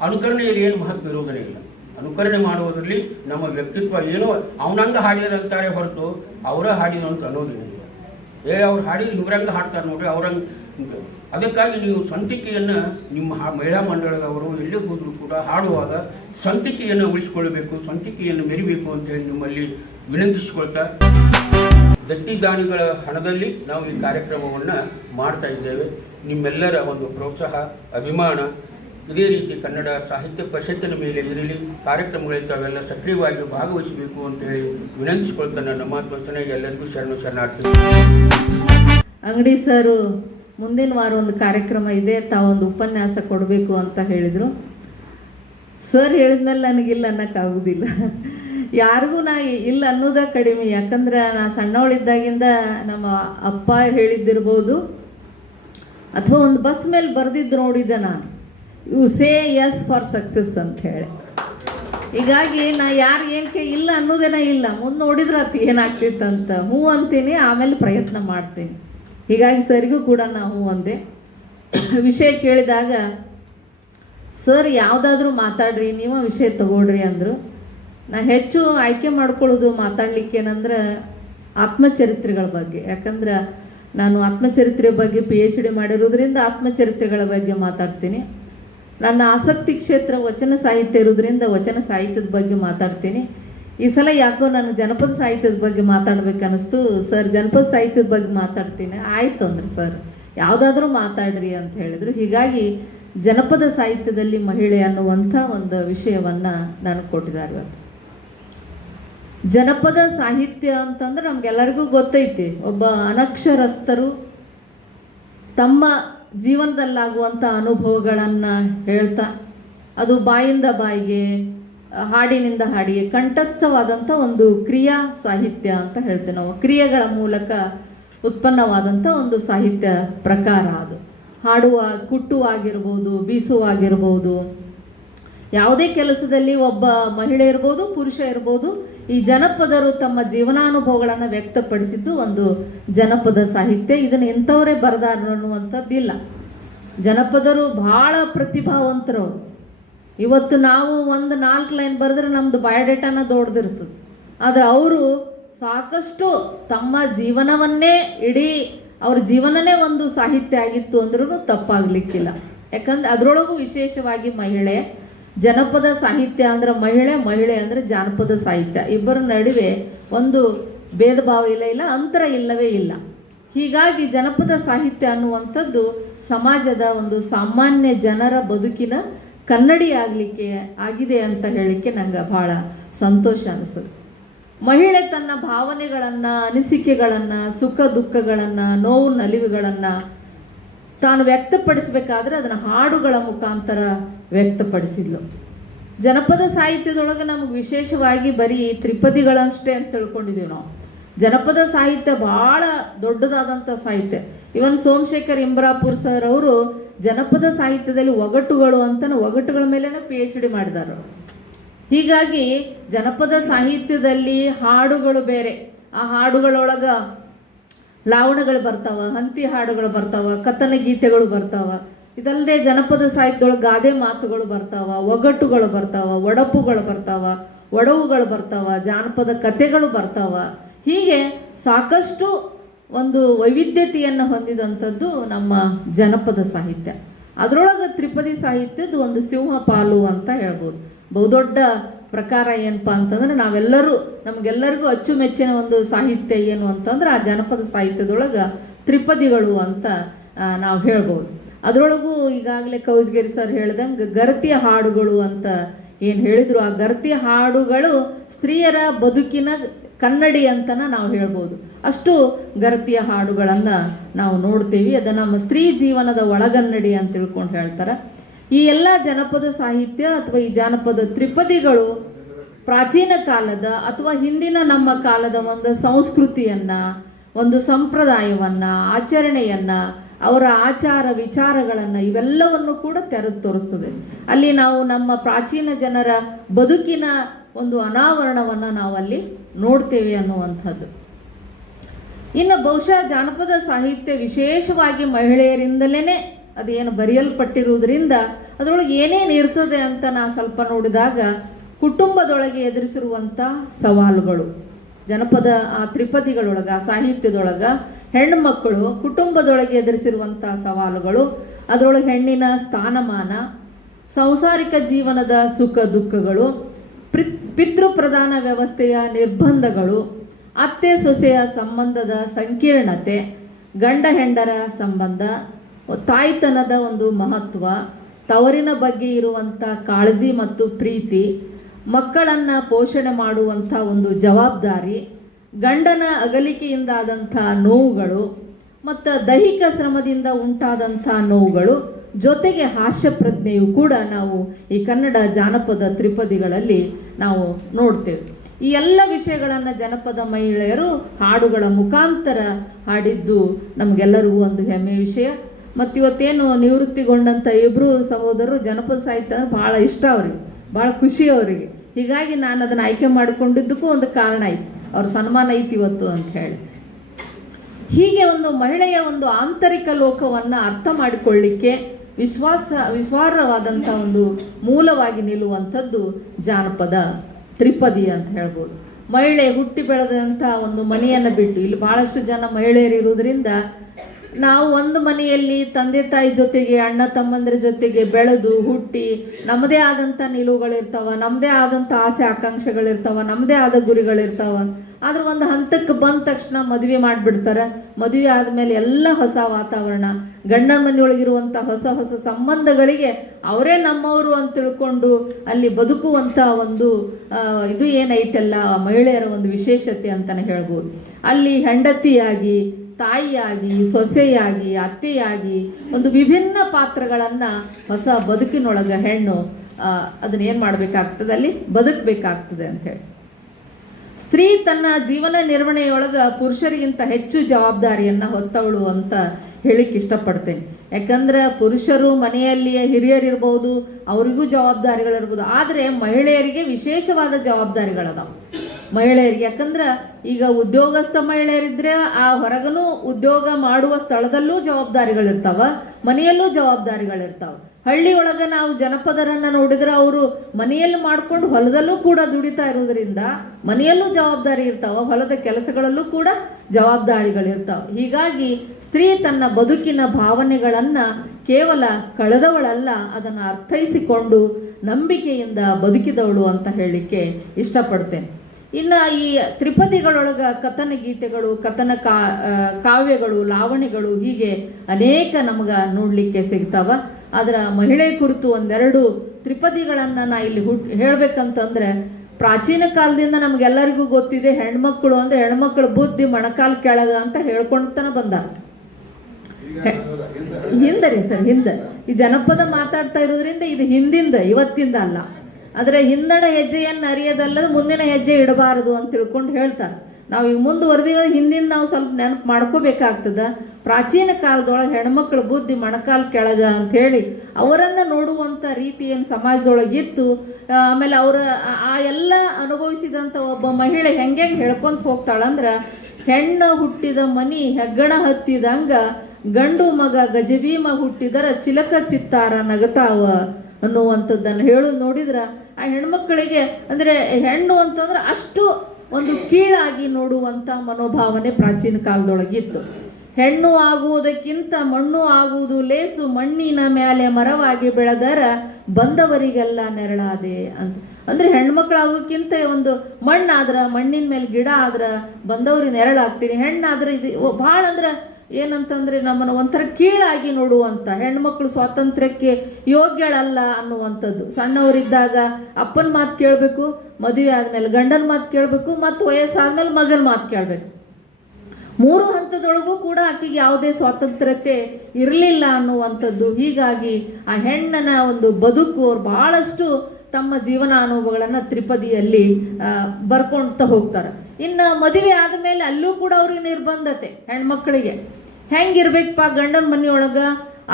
ಅನುಕರಣೆಯಲ್ಲಿ ಏನು ಮಹತ್ವ ಇರುವುದನೇ ಇಲ್ಲ. ಅನುಕರಣೆ ಮಾಡುವುದರಲ್ಲಿ ನಮ್ಮ ವ್ಯಕ್ತಿತ್ವ ಏನೋ ಅವನಂಗೆ ಹಾಡಿರಂತಾರೆ ಹೊರತು ಅವರ ಹಾಡಿನಂತ ಅನ್ನೋದಿಲ್ಲ. ಅವ್ರು ಹಾಡಿದ್ರೆ ಇವ್ರಂಗೆ ಹಾಡ್ತಾರೆ ನೋಡ್ರಿ, ಅವ್ರಂಗೆ. ಅದಕ್ಕಾಗಿ ನೀವು ಸ್ವಂತಿಕೆಯನ್ನು ನಿಮ್ಮ ಮಹಿಳಾ ಮಂಡಳದವರು ಎಲ್ಲೇ ಹೋದರೂ ಕೂಡ ಹಾಡುವಾಗ ಸ್ವಂತಿಕೆಯನ್ನು ಉಳಿಸ್ಕೊಳ್ಬೇಕು, ಸ್ವಂತಿಕೆಯನ್ನು ಮೆರಿಬೇಕು ಅಂತೇಳಿ ನಿಮ್ಮಲ್ಲಿ ವಿನಂತಿಸಿಕೊಳ್ತಾ, ದತ್ತಿದಾನಿಗಳ ಹಣದಲ್ಲಿ ನಾವು ಈ ಕಾರ್ಯಕ್ರಮವನ್ನು ಮಾಡ್ತಾ ಇದ್ದೇವೆ. ನಿಮ್ಮೆಲ್ಲರ ಒಂದು ಪ್ರೋತ್ಸಾಹ, ಅಭಿಮಾನ ಇದೇ ರೀತಿ ಕನ್ನಡ ಸಾಹಿತ್ಯ ಪರಿಷತ್ತಿನ ಮೇಲೆ ಇರಲಿ. ಕಾರ್ಯಕ್ರಮಗಳಲ್ಲಿ ತಾವೆಲ್ಲ ಸಕ್ರಿಯವಾಗಿ ಭಾಗವಹಿಸಬೇಕು ಅಂತೇಳಿ ವಿನಂತಿಸಿಕೊಳ್ತಾ ನನ್ನ ಮಾತು ವಚನೆಗೆ ಎಲ್ಲರಿಗೂ ಶರಣಾರ್ಥಿ. ಅಂಗಡಿ ಸರು ಮುಂದಿನ ವಾರ ಒಂದು ಕಾರ್ಯಕ್ರಮ ಇದೆ, ತಾವೊಂದು ಉಪನ್ಯಾಸ ಕೊಡಬೇಕು ಅಂತ ಹೇಳಿದರು. ಸರ್ ಹೇಳಿದ್ಮೇಲೆ ನನಗಿಲ್ಲ ಅನ್ನೋಕ್ಕಾಗೋದಿಲ್ಲ. ಯಾರಿಗೂ ನಾ ಇಲ್ಲ ಅನ್ನೋದ ಕಡಿಮೆ. ಯಾಕಂದ್ರೆ ನಾ ಸಣ್ಣವಳಿದ್ದಾಗಿಂದ ನಮ್ಮ ಅಪ್ಪ ಹೇಳಿದ್ದಿರ್ಬೋದು, ಅಥವಾ ಒಂದು ಬಸ್ ಮೇಲೆ ಬರೆದಿದ್ದು ನೋಡಿದ್ದೆ ನಾನು, you say yes for success ಅಂತ ಹೇಳಿ. ಹೀಗಾಗಿ ನಾ ಯಾರು ಏನಕ್ಕೆ ಇಲ್ಲ ಅನ್ನೋದೇನ ಇಲ್ಲ, ಮುಂದೆ ನೋಡಿದ್ರೆ ಅದು ಏನಾಗ್ತಿತ್ತಂತ ಹ್ಞೂ ಅಂತೀನಿ, ಆಮೇಲೆ ಪ್ರಯತ್ನ ಮಾಡ್ತೀನಿ. ಹೀಗಾಗಿ ಸರಿಗೂ ಕೂಡ ನಾವು ಹ್ಞೂ ಅಂದೆ. ವಿಷಯ ಕೇಳಿದಾಗ ಸರ್ ಯಾವುದಾದ್ರೂ ಮಾತಾಡ್ರಿ, ನೀವು ವಿಷಯ ತಗೊಳ್ರಿ ಅಂದರು. ನಾ ಹೆಚ್ಚು ಆಯ್ಕೆ ಮಾಡ್ಕೊಳ್ಳೋದು ಮಾತಾಡ್ಲಿಕ್ಕೆ ಏನಂದ್ರೆ ಆತ್ಮಚರಿತ್ರೆಗಳ ಬಗ್ಗೆ. ಯಾಕಂದ್ರೆ ನಾನು ಆತ್ಮಚರಿತ್ರೆ ಬಗ್ಗೆ PhD ಮಾಡಿರೋದ್ರಿಂದ ಆತ್ಮಚರಿತ್ರೆಗಳ ಬಗ್ಗೆ ಮಾತಾಡ್ತೀನಿ. ನನ್ನ ಆಸಕ್ತಿ ಕ್ಷೇತ್ರ ವಚನ ಸಾಹಿತ್ಯ ಇರೋದ್ರಿಂದ ವಚನ ಸಾಹಿತ್ಯದ ಬಗ್ಗೆ ಮಾತಾಡ್ತೀನಿ. ಈ ಸಲ ಯಾಕೋ ನಾನು ಜನಪದ ಸಾಹಿತ್ಯದ ಬಗ್ಗೆ ಮಾತಾಡ್ಬೇಕು ಅನ್ನಿಸ್ತು. ಸರ್ ಜನಪದ ಸಾಹಿತ್ಯದ ಬಗ್ಗೆ ಮಾತಾಡ್ತೀನಿ. ಆಯಿತು ಅಂದ್ರೆ ಸರ್ ಯಾವುದಾದ್ರೂ ಮಾತಾಡ್ರಿ ಅಂತ ಹೇಳಿದರು. ಹೀಗಾಗಿ ಜನಪದ ಸಾಹಿತ್ಯದಲ್ಲಿ ಮಹಿಳೆ ಅನ್ನುವಂಥ ಒಂದು ವಿಷಯವನ್ನು ನಾನು ಕೊಟ್ಟಿದ್ದಾರೆ ಇವತ್ತು. ಜನಪದ ಸಾಹಿತ್ಯ ಅಂತಂದ್ರೆ ನಮ್ಗೆಲ್ಲರಿಗೂ ಗೊತ್ತೈತಿ, ಒಬ್ಬ ಅನಕ್ಷರಸ್ಥರು ತಮ್ಮ ಜೀವನದಲ್ಲಾಗುವಂಥ ಅನುಭವಗಳನ್ನು ಹೇಳ್ತಾ, ಅದು ಬಾಯಿಂದ ಬಾಯಿಗೆ, ಹಾಡಿನಿಂದ ಹಾಡಿಗೆ ಕಂಠಸ್ಥವಾದಂಥ ಒಂದು ಕ್ರಿಯಾ ಸಾಹಿತ್ಯ ಅಂತ ಹೇಳ್ತೇವೆ ನಾವು. ಕ್ರಿಯೆಗಳ ಮೂಲಕ ಉತ್ಪನ್ನವಾದಂಥ ಒಂದು ಸಾಹಿತ್ಯ ಪ್ರಕಾರ ಅದು. ಹಾಡುವ, ಕುಟ್ಟುವಾಗಿರ್ಬೋದು, ಬೀಸುವಾಗಿರ್ಬೋದು, ಯಾವುದೇ ಕೆಲಸದಲ್ಲಿ ಒಬ್ಬ ಮಹಿಳೆ ಇರ್ಬೋದು, ಪುರುಷ ಇರ್ಬೋದು, ಈ ಜನಪದರು ತಮ್ಮ ಜೀವನಾನುಭವಗಳನ್ನು ವ್ಯಕ್ತಪಡಿಸಿದ್ದು ಒಂದು ಜನಪದ ಸಾಹಿತ್ಯ. ಇದನ್ನು ಎಂಥವರೇ ಬರೆದಾರರು ಅನ್ನುವಂಥದ್ದಿಲ್ಲ. ಜನಪದರು ಭಾಳ ಪ್ರತಿಭಾವಂತರು. ಇವತ್ತು ನಾವು ಒಂದು 4 ಲೈನ್ ಬರೆದ್ರೆ ನಮ್ಮದು ಬಯೋಡೇಟಾನ ದೊಡ್ಡದಿರ್ತದೆ. ಆದರೆ ಅವರು ಸಾಕಷ್ಟು ತಮ್ಮ ಜೀವನವನ್ನೇ, ಇಡೀ ಅವ್ರ ಜೀವನನೇ ಒಂದು ಸಾಹಿತ್ಯ ಆಗಿತ್ತು ಅಂದ್ರೂ ತಪ್ಪಾಗಲಿಕ್ಕಿಲ್ಲ. ಯಾಕಂದ್ರೆ ಅದರೊಳಗೂ ವಿಶೇಷವಾಗಿ ಮಹಿಳೆ, ಜನಪದ ಸಾಹಿತ್ಯ ಅಂದ್ರೆ ಮಹಿಳೆ, ಮಹಿಳೆ ಅಂದರೆ ಜಾನಪದ ಸಾಹಿತ್ಯ, ಇಬ್ಬರ ನಡುವೆ ಒಂದು ಭೇದ ಭಾವ ಇಲ್ಲ, ಅಂತರ ಇಲ್ಲವೇ ಇಲ್ಲ. ಹೀಗಾಗಿ ಜನಪದ ಸಾಹಿತ್ಯ ಅನ್ನುವಂಥದ್ದು ಸಮಾಜದ ಒಂದು ಸಾಮಾನ್ಯ ಜನರ ಬದುಕಿನ ಕನ್ನಡಿ ಆಗಿದೆ ಅಂತ ಹೇಳಲಿಕ್ಕೆ ನಂಗೆ ಭಾಳ ಸಂತೋಷ ಅನಿಸುತ್ತೆ. ಮಹಿಳೆ ತನ್ನ ಭಾವನೆಗಳನ್ನು, ಅನಿಸಿಕೆಗಳನ್ನು, ಸುಖ ದುಃಖಗಳನ್ನು, ನೋವು ನಲಿವುಗಳನ್ನು ತಾನು ವ್ಯಕ್ತಪಡಿಸಬೇಕಾದ್ರೆ ಅದನ್ನು ಹಾಡುಗಳ ಮುಖಾಂತರ ವ್ಯಕ್ತಪಡಿಸಿದ್ಲು. ಜನಪದ ಸಾಹಿತ್ಯದೊಳಗೆ ನಮಗೆ ವಿಶೇಷವಾಗಿ ಬರೀ ತ್ರಿಪದಿಗಳಷ್ಟೇ ಅಂತ ತಿಳ್ಕೊಂಡಿದ್ದೀವಿ ನಾವು. ಜನಪದ ಸಾಹಿತ್ಯ ಭಾಳ ದೊಡ್ಡದಾದಂಥ ಸಾಹಿತ್ಯ. ಇವನ್ ಸೋಮಶೇಖರ್ ಇಂಬ್ರಾಪುರ್ ಸರ್ ಅವರು ಜನಪದ ಸಾಹಿತ್ಯದಲ್ಲಿ ಒಗಟುಗಳು ಅಂತ ಒಗಟುಗಳ ಮೇಲೇ PhD ಮಾಡಿದ್ದಾರೆ. ಹೀಗಾಗಿ ಜನಪದ ಸಾಹಿತ್ಯದಲ್ಲಿ ಹಾಡುಗಳು ಬೇರೆ, ಆ ಹಾಡುಗಳೊಳಗೆ ಲಾವಣಗಳು ಬರ್ತಾವ, ಹಂತಿ ಹಾಡುಗಳು ಬರ್ತಾವ, ಕಥನ ಗೀತೆಗಳು ಬರ್ತಾವ. ಇದಲ್ಲದೆ ಜನಪದ ಸಾಹಿತ್ಯದೊಳಗೆ ಗಾದೆ ಮಾತುಗಳು ಬರ್ತಾವ, ಒಗಟುಗಳು ಬರ್ತಾವ, ಒಡಪುಗಳು ಬರ್ತಾವ, ಒಡವುಗಳು ಬರ್ತಾವ, ಜಾನಪದ ಕಥೆಗಳು ಬರ್ತಾವ. ಹೀಗೆ ಸಾಕಷ್ಟು ಒಂದು ವೈವಿಧ್ಯತೆಯನ್ನು ಹೊಂದಿದಂಥದ್ದು ನಮ್ಮ ಜನಪದ ಸಾಹಿತ್ಯ. ಅದರೊಳಗೆ ತ್ರಿಪದಿ ಸಾಹಿತ್ಯದ ಒಂದು ಸಿಂಹ ಪಾಲು ಅಂತ ಹೇಳ್ಬೋದು. ಬಹುದೊಡ್ಡ ಪ್ರಕಾರ ಏನಪ್ಪ ಅಂತಂದ್ರೆ ನಮಗೆಲ್ಲರಿಗೂ ಅಚ್ಚುಮೆಚ್ಚಿನ ಒಂದು ಸಾಹಿತ್ಯ ಏನು ಅಂತಂದ್ರೆ ಆ ಜನಪದ ಸಾಹಿತ್ಯದೊಳಗೆ ತ್ರಿಪದಿಗಳು ಅಂತ ನಾವು ಹೇಳ್ಬೋದು. ಅದರೊಳಗೂ ಈಗಾಗಲೇ ಕೌಜಗೇರಿ ಸರ್ ಹೇಳ್ದಂಗೆ ಗರತಿಯ ಹಾಡುಗಳು ಅಂತ ಏನು ಹೇಳಿದ್ರು, ಆ ಗರತಿಯ ಹಾಡುಗಳು ಸ್ತ್ರೀಯರ ಬದುಕಿನ ಕನ್ನಡಿ ಅಂತನ ನಾವು ಹೇಳ್ಬೋದು. ಅಷ್ಟು ಗರತಿಯ ಹಾಡುಗಳನ್ನು ನಾವು ನೋಡ್ತೀವಿ. ಅದನ್ನು ನಮ್ಮ ಸ್ತ್ರೀ ಜೀವನದ ಒಳಗನ್ನಡಿ ಅಂತ ತಿಳ್ಕೊಂಡು ಹೇಳ್ತಾರೆ. ಈ ಎಲ್ಲ ಜನಪದ ಸಾಹಿತ್ಯ ಅಥವಾ ಈ ಜಾನಪದ ತ್ರಿಪದಿಗಳು ಪ್ರಾಚೀನ ಕಾಲದ ಅಥವಾ ಹಿಂದಿನ ನಮ್ಮ ಕಾಲದ ಒಂದು ಸಂಸ್ಕೃತಿಯನ್ನು, ಒಂದು ಸಂಪ್ರದಾಯವನ್ನು, ಆಚರಣೆಯನ್ನು, ಅವರ ಆಚಾರ ವಿಚಾರಗಳನ್ನು ಇವೆಲ್ಲವನ್ನು ಕೂಡ ತೆರೆದು ತೋರಿಸ್ತದೆ. ಅಲ್ಲಿ ನಾವು ನಮ್ಮ ಪ್ರಾಚೀನ ಜನರ ಬದುಕಿನ ಒಂದು ಅನಾವರಣವನ್ನು ನಾವು ಅಲ್ಲಿ ನೋಡ್ತೇವೆ ಅನ್ನುವಂಥದ್ದು. ಇನ್ನು ಬಹುಶಃ ಜಾನಪದ ಸಾಹಿತ್ಯ ವಿಶೇಷವಾಗಿ ಮಹಿಳೆಯರಿಂದಲೇ ಅದೇನು ಬರೆಯಲ್ಪಟ್ಟಿರುವುದರಿಂದ ಅದರೊಳಗೆ ಏನೇನು ಇರ್ತದೆ ಅಂತ ನಾನು ಸ್ವಲ್ಪ ನೋಡಿದಾಗ, ಕುಟುಂಬದೊಳಗೆ ಎದುರಿಸಿರುವಂಥ ಸವಾಲುಗಳು, ಜನಪದ ಆ ತ್ರಿಪದಿಗಳೊಳಗೆ, ಆ ಸಾಹಿತ್ಯದೊಳಗೆ ಹೆಣ್ಣುಮಕ್ಕಳು ಕುಟುಂಬದೊಳಗೆ ಎದುರಿಸಿರುವಂಥ ಸವಾಲುಗಳು, ಅದರೊಳಗೆ ಹೆಣ್ಣಿನ ಸ್ಥಾನಮಾನ, ಸಂಸಾರಿಕ ಜೀವನದ ಸುಖ ದುಃಖಗಳು, ಪಿತೃಪ್ರಧಾನ ವ್ಯವಸ್ಥೆಯ ನಿರ್ಬಂಧಗಳು, ಅತ್ತೆ ಸೊಸೆಯ ಸಂಬಂಧದ ಸಂಕೀರ್ಣತೆ, ಗಂಡ ಹೆಂಡರ ಸಂಬಂಧ, ತಾಯ್ತನದ ಒಂದು ಮಹತ್ವ, ತವರಿನ ಬಗ್ಗೆ ಇರುವಂಥ ಕಾಳಜಿ ಮತ್ತು ಪ್ರೀತಿ, ಮಕ್ಕಳನ್ನು ಪೋಷಣೆ ಮಾಡುವಂಥ ಒಂದು ಜವಾಬ್ದಾರಿ, ಗಂಡನ ಅಗಲಿಕೆಯಿಂದಾದಂಥ ನೋವುಗಳು ಮತ್ತು ದೈಹಿಕ ಶ್ರಮದಿಂದ ಉಂಟಾದಂಥ ನೋವುಗಳು, ಜೊತೆಗೆ ಹಾಸ್ಯ ಪ್ರಜ್ಞೆಯು ಕೂಡ ನಾವು ಈ ಕನ್ನಡ ಜಾನಪದ ತ್ರಿಪದಿಗಳಲ್ಲಿ ನಾವು ನೋಡ್ತೇವೆ. ಈ ಎಲ್ಲ ವಿಷಯಗಳನ್ನು ಜನಪದ ಮಹಿಳೆಯರು ಹಾಡುಗಳ ಮುಖಾಂತರ ಹಾಡಿದ್ದು ನಮಗೆಲ್ಲರಿಗೂ ಒಂದು ಹೆಮ್ಮೆಯ ವಿಷಯ. ಮತ್ತು ಇವತ್ತೇನು ನಿವೃತ್ತಿಗೊಂಡಂಥ ಇಬ್ಬರು ಸಹೋದರರು ಜನಪದ ಸಾಹಿತ್ಯ ಅಂದ್ರೆ ಭಾಳ ಇಷ್ಟ ಅವ್ರಿಗೆ, ಭಾಳ ಖುಷಿ ಅವರಿಗೆ. ಹೀಗಾಗಿ ನಾನು ಅದನ್ನು ಆಯ್ಕೆ ಮಾಡಿಕೊಂಡಿದ್ದಕ್ಕೂ ಒಂದು ಕಾರಣ ಐತಿ, ಅವ್ರ ಸನ್ಮಾನ ಐತಿ ಇವತ್ತು ಅಂತ ಹೇಳಿ. ಹೀಗೆ ಒಂದು ಮಹಿಳೆಯ ಒಂದು ಆಂತರಿಕ ಲೋಕವನ್ನು ಅರ್ಥ ಮಾಡಿಕೊಳ್ಳಿಕ್ಕೆ ವಿಶ್ವಾಸಾರ್ಹವಾದಂಥ ಒಂದು ಮೂಲವಾಗಿ ನಿಲ್ಲುವಂಥದ್ದು ಜಾನಪದ ತ್ರಿಪದಿ ಅಂತ ಹೇಳ್ಬೋದು. ಮಹಿಳೆ ಹುಟ್ಟಿ ಬೆಳೆದಂಥ ಒಂದು ಮನೆಯನ್ನು ಬಿಟ್ಟು, ಇಲ್ಲಿ ಭಾಳಷ್ಟು ಜನ ಮಹಿಳೆಯರು ಇರುವುದರಿಂದ ನಾವು ಒಂದು ಮನೆಯಲ್ಲಿ ತಂದೆ ತಾಯಿ ಜೊತೆಗೆ, ಅಣ್ಣ ತಮ್ಮಂದಿರ ಜೊತೆಗೆ ಬೆಳೆದು ಹುಟ್ಟಿ ನಮ್ಮದೇ ಆದಂಥ ನಿಲುವುಗಳಿರ್ತಾವ, ನಮ್ಮದೇ ಆದಂಥ ಆಸೆ ಆಕಾಂಕ್ಷೆಗಳಿರ್ತಾವ, ನಮ್ಮದೇ ಆದ ಗುರಿಗಳಿರ್ತಾವ. ಆದ್ರೆ ಒಂದು ಹಂತಕ್ಕೆ ಬಂದ ತಕ್ಷಣ ಮದುವೆ ಮಾಡಿಬಿಡ್ತಾರೆ. ಮದುವೆ ಆದಮೇಲೆ ಎಲ್ಲ ಹೊಸ ವಾತಾವರಣ, ಗಂಡನ ಮನೆಯೊಳಗಿರುವಂಥ ಹೊಸ ಹೊಸ ಸಂಬಂಧಗಳಿಗೆ ಅವರೇ ನಮ್ಮವರು ಅಂತ ತಿಳ್ಕೊಂಡು ಅಲ್ಲಿ ಬದುಕುವಂಥ ಒಂದು ಇದು ಏನೈತಲ್ಲ ಮಹಿಳೆಯರ ಒಂದು ವಿಶೇಷತೆ ಅಂತಲೇ ಹೇಳ್ಬೋದು. ಅಲ್ಲಿ ಹೆಂಡತಿಯಾಗಿ, ತಾಯಿಯಾಗಿ, ಸೊಸೆಯಾಗಿ, ಅತ್ತೆಯಾಗಿ ಒಂದು ವಿಭಿನ್ನ ಪಾತ್ರಗಳನ್ನು ಹೊಸ ಬದುಕಿನೊಳಗೆ ಹೆಣ್ಣು ಅದನ್ನೇನು ಮಾಡಬೇಕಾಗ್ತದೆ, ಅಲ್ಲಿ ಬದುಕಬೇಕಾಗ್ತದೆ ಅಂಥೇಳಿ. ಸ್ತ್ರೀ ತನ್ನ ಜೀವನ ನಿರ್ವಹಣೆಯೊಳಗೆ ಪುರುಷರಿಗಿಂತ ಹೆಚ್ಚು ಜವಾಬ್ದಾರಿಯನ್ನು ಹೊತ್ತವಳು ಅಂತ ಹೇಳಿಕ್ಕೆ ಇಷ್ಟಪಡ್ತೇನೆ. ಯಾಕಂದ್ರೆ ಪುರುಷರು ಮನೆಯಲ್ಲಿಯೇ ಹಿರಿಯರಿರ್ಬೋದು, ಅವರಿಗೂ ಜವಾಬ್ದಾರಿಗಳಿರ್ಬೋದು. ಆದರೆ ಮಹಿಳೆಯರಿಗೆ ವಿಶೇಷವಾದ ಜವಾಬ್ದಾರಿಗಳದಾವೆ ಮಹಿಳೆಯರಿಗೆ. ಯಾಕಂದ್ರೆ ಈಗ ಉದ್ಯೋಗಸ್ಥ ಮಹಿಳೆಯರಿದ್ರೆ ಆ ಹೊರಗನೂ ಉದ್ಯೋಗ ಮಾಡುವ ಸ್ಥಳದಲ್ಲೂ ಜವಾಬ್ದಾರಿಗಳಿರ್ತಾವ, ಮನೆಯಲ್ಲೂ ಜವಾಬ್ದಾರಿಗಳಿರ್ತಾವೆ. ಹಳ್ಳಿಯೊಳಗೆ ನಾವು ಜನಪದರನ್ನು ನೋಡಿದ್ರೆ ಅವರು ಮನೆಯಲ್ಲಿ ಮಾಡ್ಕೊಂಡು ಹೊಲದಲ್ಲೂ ಕೂಡ ದುಡಿತಾ ಇರೋದ್ರಿಂದ ಮನೆಯಲ್ಲೂ ಜವಾಬ್ದಾರಿ ಇರ್ತಾವ, ಹೊಲದ ಕೆಲಸಗಳಲ್ಲೂ ಕೂಡ ಜವಾಬ್ದಾರಿಗಳಿರ್ತಾವೆ. ಹೀಗಾಗಿ ಸ್ತ್ರೀ ತನ್ನ ಬದುಕಿನ ಭಾವನೆಗಳನ್ನು ಕೇವಲ ಕಳೆದವಳಲ್ಲ, ಅದನ್ನು ಅರ್ಥೈಸಿಕೊಂಡು ನಂಬಿಕೆಯಿಂದ ಬದುಕಿದವಳು ಅಂತ ಹೇಳಲಿಕ್ಕೆ ಇಷ್ಟಪಡ್ತೇನೆ. ಇನ್ನು ಈ ತ್ರಿಪದಿಗಳೊಳಗೆ ಕಥನ ಗೀತೆಗಳು, ಕಥನ ಕಾವ್ಯಗಳು, ಲಾವಣಿಗಳು ಹೀಗೆ ಅನೇಕ ನಮಗೆ ನೋಡಲಿಕ್ಕೆ ಸಿಗ್ತಾವ. ಅದರ ಮಹಿಳೆ ಕುರಿತು ಒಂದೆರಡು ತ್ರಿಪದಿಗಳನ್ನು ನಾ ಇಲ್ಲಿ ಹೇಳಬೇಕಂತಂದರೆ, ಪ್ರಾಚೀನ ಕಾಲದಿಂದ ನಮಗೆಲ್ಲರಿಗೂ ಗೊತ್ತಿದೆ, ಹೆಣ್ಮಕ್ಳು ಅಂದರೆ ಹೆಣ್ಮಕ್ಳ ಬುದ್ಧಿ ಮೊಣಕಾಲು ಕೆಳಗ ಅಂತ ಹೇಳ್ಕೊಂಡ್ತಾನೆ ಬಂದಾರ. ಹಿಂದೆ ರೀ ಸರ್, ಹಿಂದೆ ಈ ಜನಪದ ಮಾತಾಡ್ತಾ ಇರೋದ್ರಿಂದ ಇದು ಹಿಂದಿಂದ, ಇವತ್ತಿಂದ ಅಲ್ಲ. ಆದರೆ ಹಿಂದಣ ಹೆಜ್ಜೆಯನ್ನು ಅರಿಯೋದಲ್ಲದ ಮುಂದಿನ ಹೆಜ್ಜೆ ಇಡಬಾರದು ಅಂತ ತಿಳ್ಕೊಂಡು ಹೇಳ್ತಾರೆ. ನಾವು ಈಗ ಮುಂದುವರೆದಿವ ಹಿಂದಿನ ನಾವು ಸ್ವಲ್ಪ ನೆನಪು ಮಾಡ್ಕೋಬೇಕಾಗ್ತದೆ. ಪ್ರಾಚೀನ ಕಾಲದೊಳಗೆ ಹೆಣ್ಮಕ್ಳ ಬುದ್ಧಿ ಮೊಣಕಾಲು ಕೆಳಗ ಅಂಥೇಳಿ ಅವರನ್ನು ನೋಡುವಂಥ ರೀತಿ ಏನು ಸಮಾಜದೊಳಗಿತ್ತು. ಆಮೇಲೆ ಅವರ ಆ ಎಲ್ಲ ಅನುಭವಿಸಿದಂಥ ಒಬ್ಬ ಮಹಿಳೆ ಹೆಂಗೆ ಹೇಳ್ಕೊಂತ ಹೋಗ್ತಾಳಂದ್ರೆ, ಹೆಣ್ಣು ಹುಟ್ಟಿದ ಮನಿ ಹೆಗ್ಗಣ ಹತ್ತಿದಂಗ, ಗಂಡು ಮಗ ಗಜಭೀಮ ಹುಟ್ಟಿದರ ಚಿಲಕ ಚಿತ್ತಾರ ನಗತಾವ ಅನ್ನುವಂಥದ್ದನ್ನು ಹೇಳೋದು ನೋಡಿದ್ರೆ ಆ ಹೆಣ್ಮಕ್ಕಳಿಗೆ ಅಂದರೆ ಹೆಣ್ಣು ಅಂತಂದ್ರೆ ಅಷ್ಟು ಒಂದು ಕೀಳಾಗಿ ನೋಡುವಂಥ ಮನೋಭಾವನೆ ಪ್ರಾಚೀನ ಕಾಲದೊಳಗಿತ್ತು. ಹೆಣ್ಣು ಆಗುವುದಕ್ಕಿಂತ ಮಣ್ಣು ಆಗುವುದು ಲೇಸು, ಮಣ್ಣಿನ ಮೇಲೆ ಮರವಾಗಿ ಬೆಳೆದರ ಬಂದವರಿಗೆಲ್ಲ ನೆರಳಾದೆ ಅಂತ. ಅಂದರೆ ಹೆಣ್ಮಕ್ಳಾಗೋಕ್ಕಿಂತ ಒಂದು ಮಣ್ಣಾದ್ರೆ, ಮಣ್ಣಿನ ಮೇಲೆ ಗಿಡ ಆದ್ರೆ ಬಂದವ್ರಿಗೆ ನೆರಳಾಗ್ತೀನಿ. ಹೆಣ್ಣಾದ್ರೆ ಇದು ಭಾಳ ಅಂದ್ರೆ ಏನಂತಂದರೆ ನಮ್ಮನ್ನು ಒಂಥರ ಕೀಳಾಗಿ ನೋಡುವಂಥ, ಹೆಣ್ಮಕ್ಳು ಸ್ವಾತಂತ್ರ್ಯಕ್ಕೆ ಯೋಗ್ಯಳಲ್ಲ ಅನ್ನುವಂಥದ್ದು. ಸಣ್ಣವರಿದ್ದಾಗ ಅಪ್ಪನ ಮಾತು ಕೇಳಬೇಕು, ಮದುವೆ ಆದಮೇಲೆ ಗಂಡನ ಮಾತು ಕೇಳಬೇಕು, ಮತ್ತು ವಯಸ್ಸಾದ್ಮೇಲೆ ಮಗನ ಮಾತು ಕೇಳಬೇಕು. 3 ಹಂತದೊಳಗೂ ಕೂಡ ಆಕೆಗೆ ಯಾವುದೇ ಸ್ವಾತಂತ್ರ್ಯತೆ ಇರಲಿಲ್ಲ ಅನ್ನುವಂಥದ್ದು. ಹೀಗಾಗಿ ಆ ಹೆಣ್ಣನ ಒಂದು ಬದುಕು ಅವ್ರು ಭಾಳಷ್ಟು ತಮ್ಮ ಜೀವನ ಅನುಭವಗಳನ್ನು ತ್ರಿಪದಿಯಲ್ಲಿ ಬರ್ಕೊಳ್ತಾ ಹೋಗ್ತಾರೆ. ಇನ್ನು ಮದುವೆ ಆದಮೇಲೆ ಅಲ್ಲೂ ಕೂಡ ಅವ್ರಿಗೆ ನಿರ್ಬಂಧತೆ, ಹೆಣ್ಮಕ್ಳಿಗೆ ಹೆಂಗಿರ್ಬೇಕಪ್ಪ ಗಂಡನ ಮನೆಯೊಳಗೆ,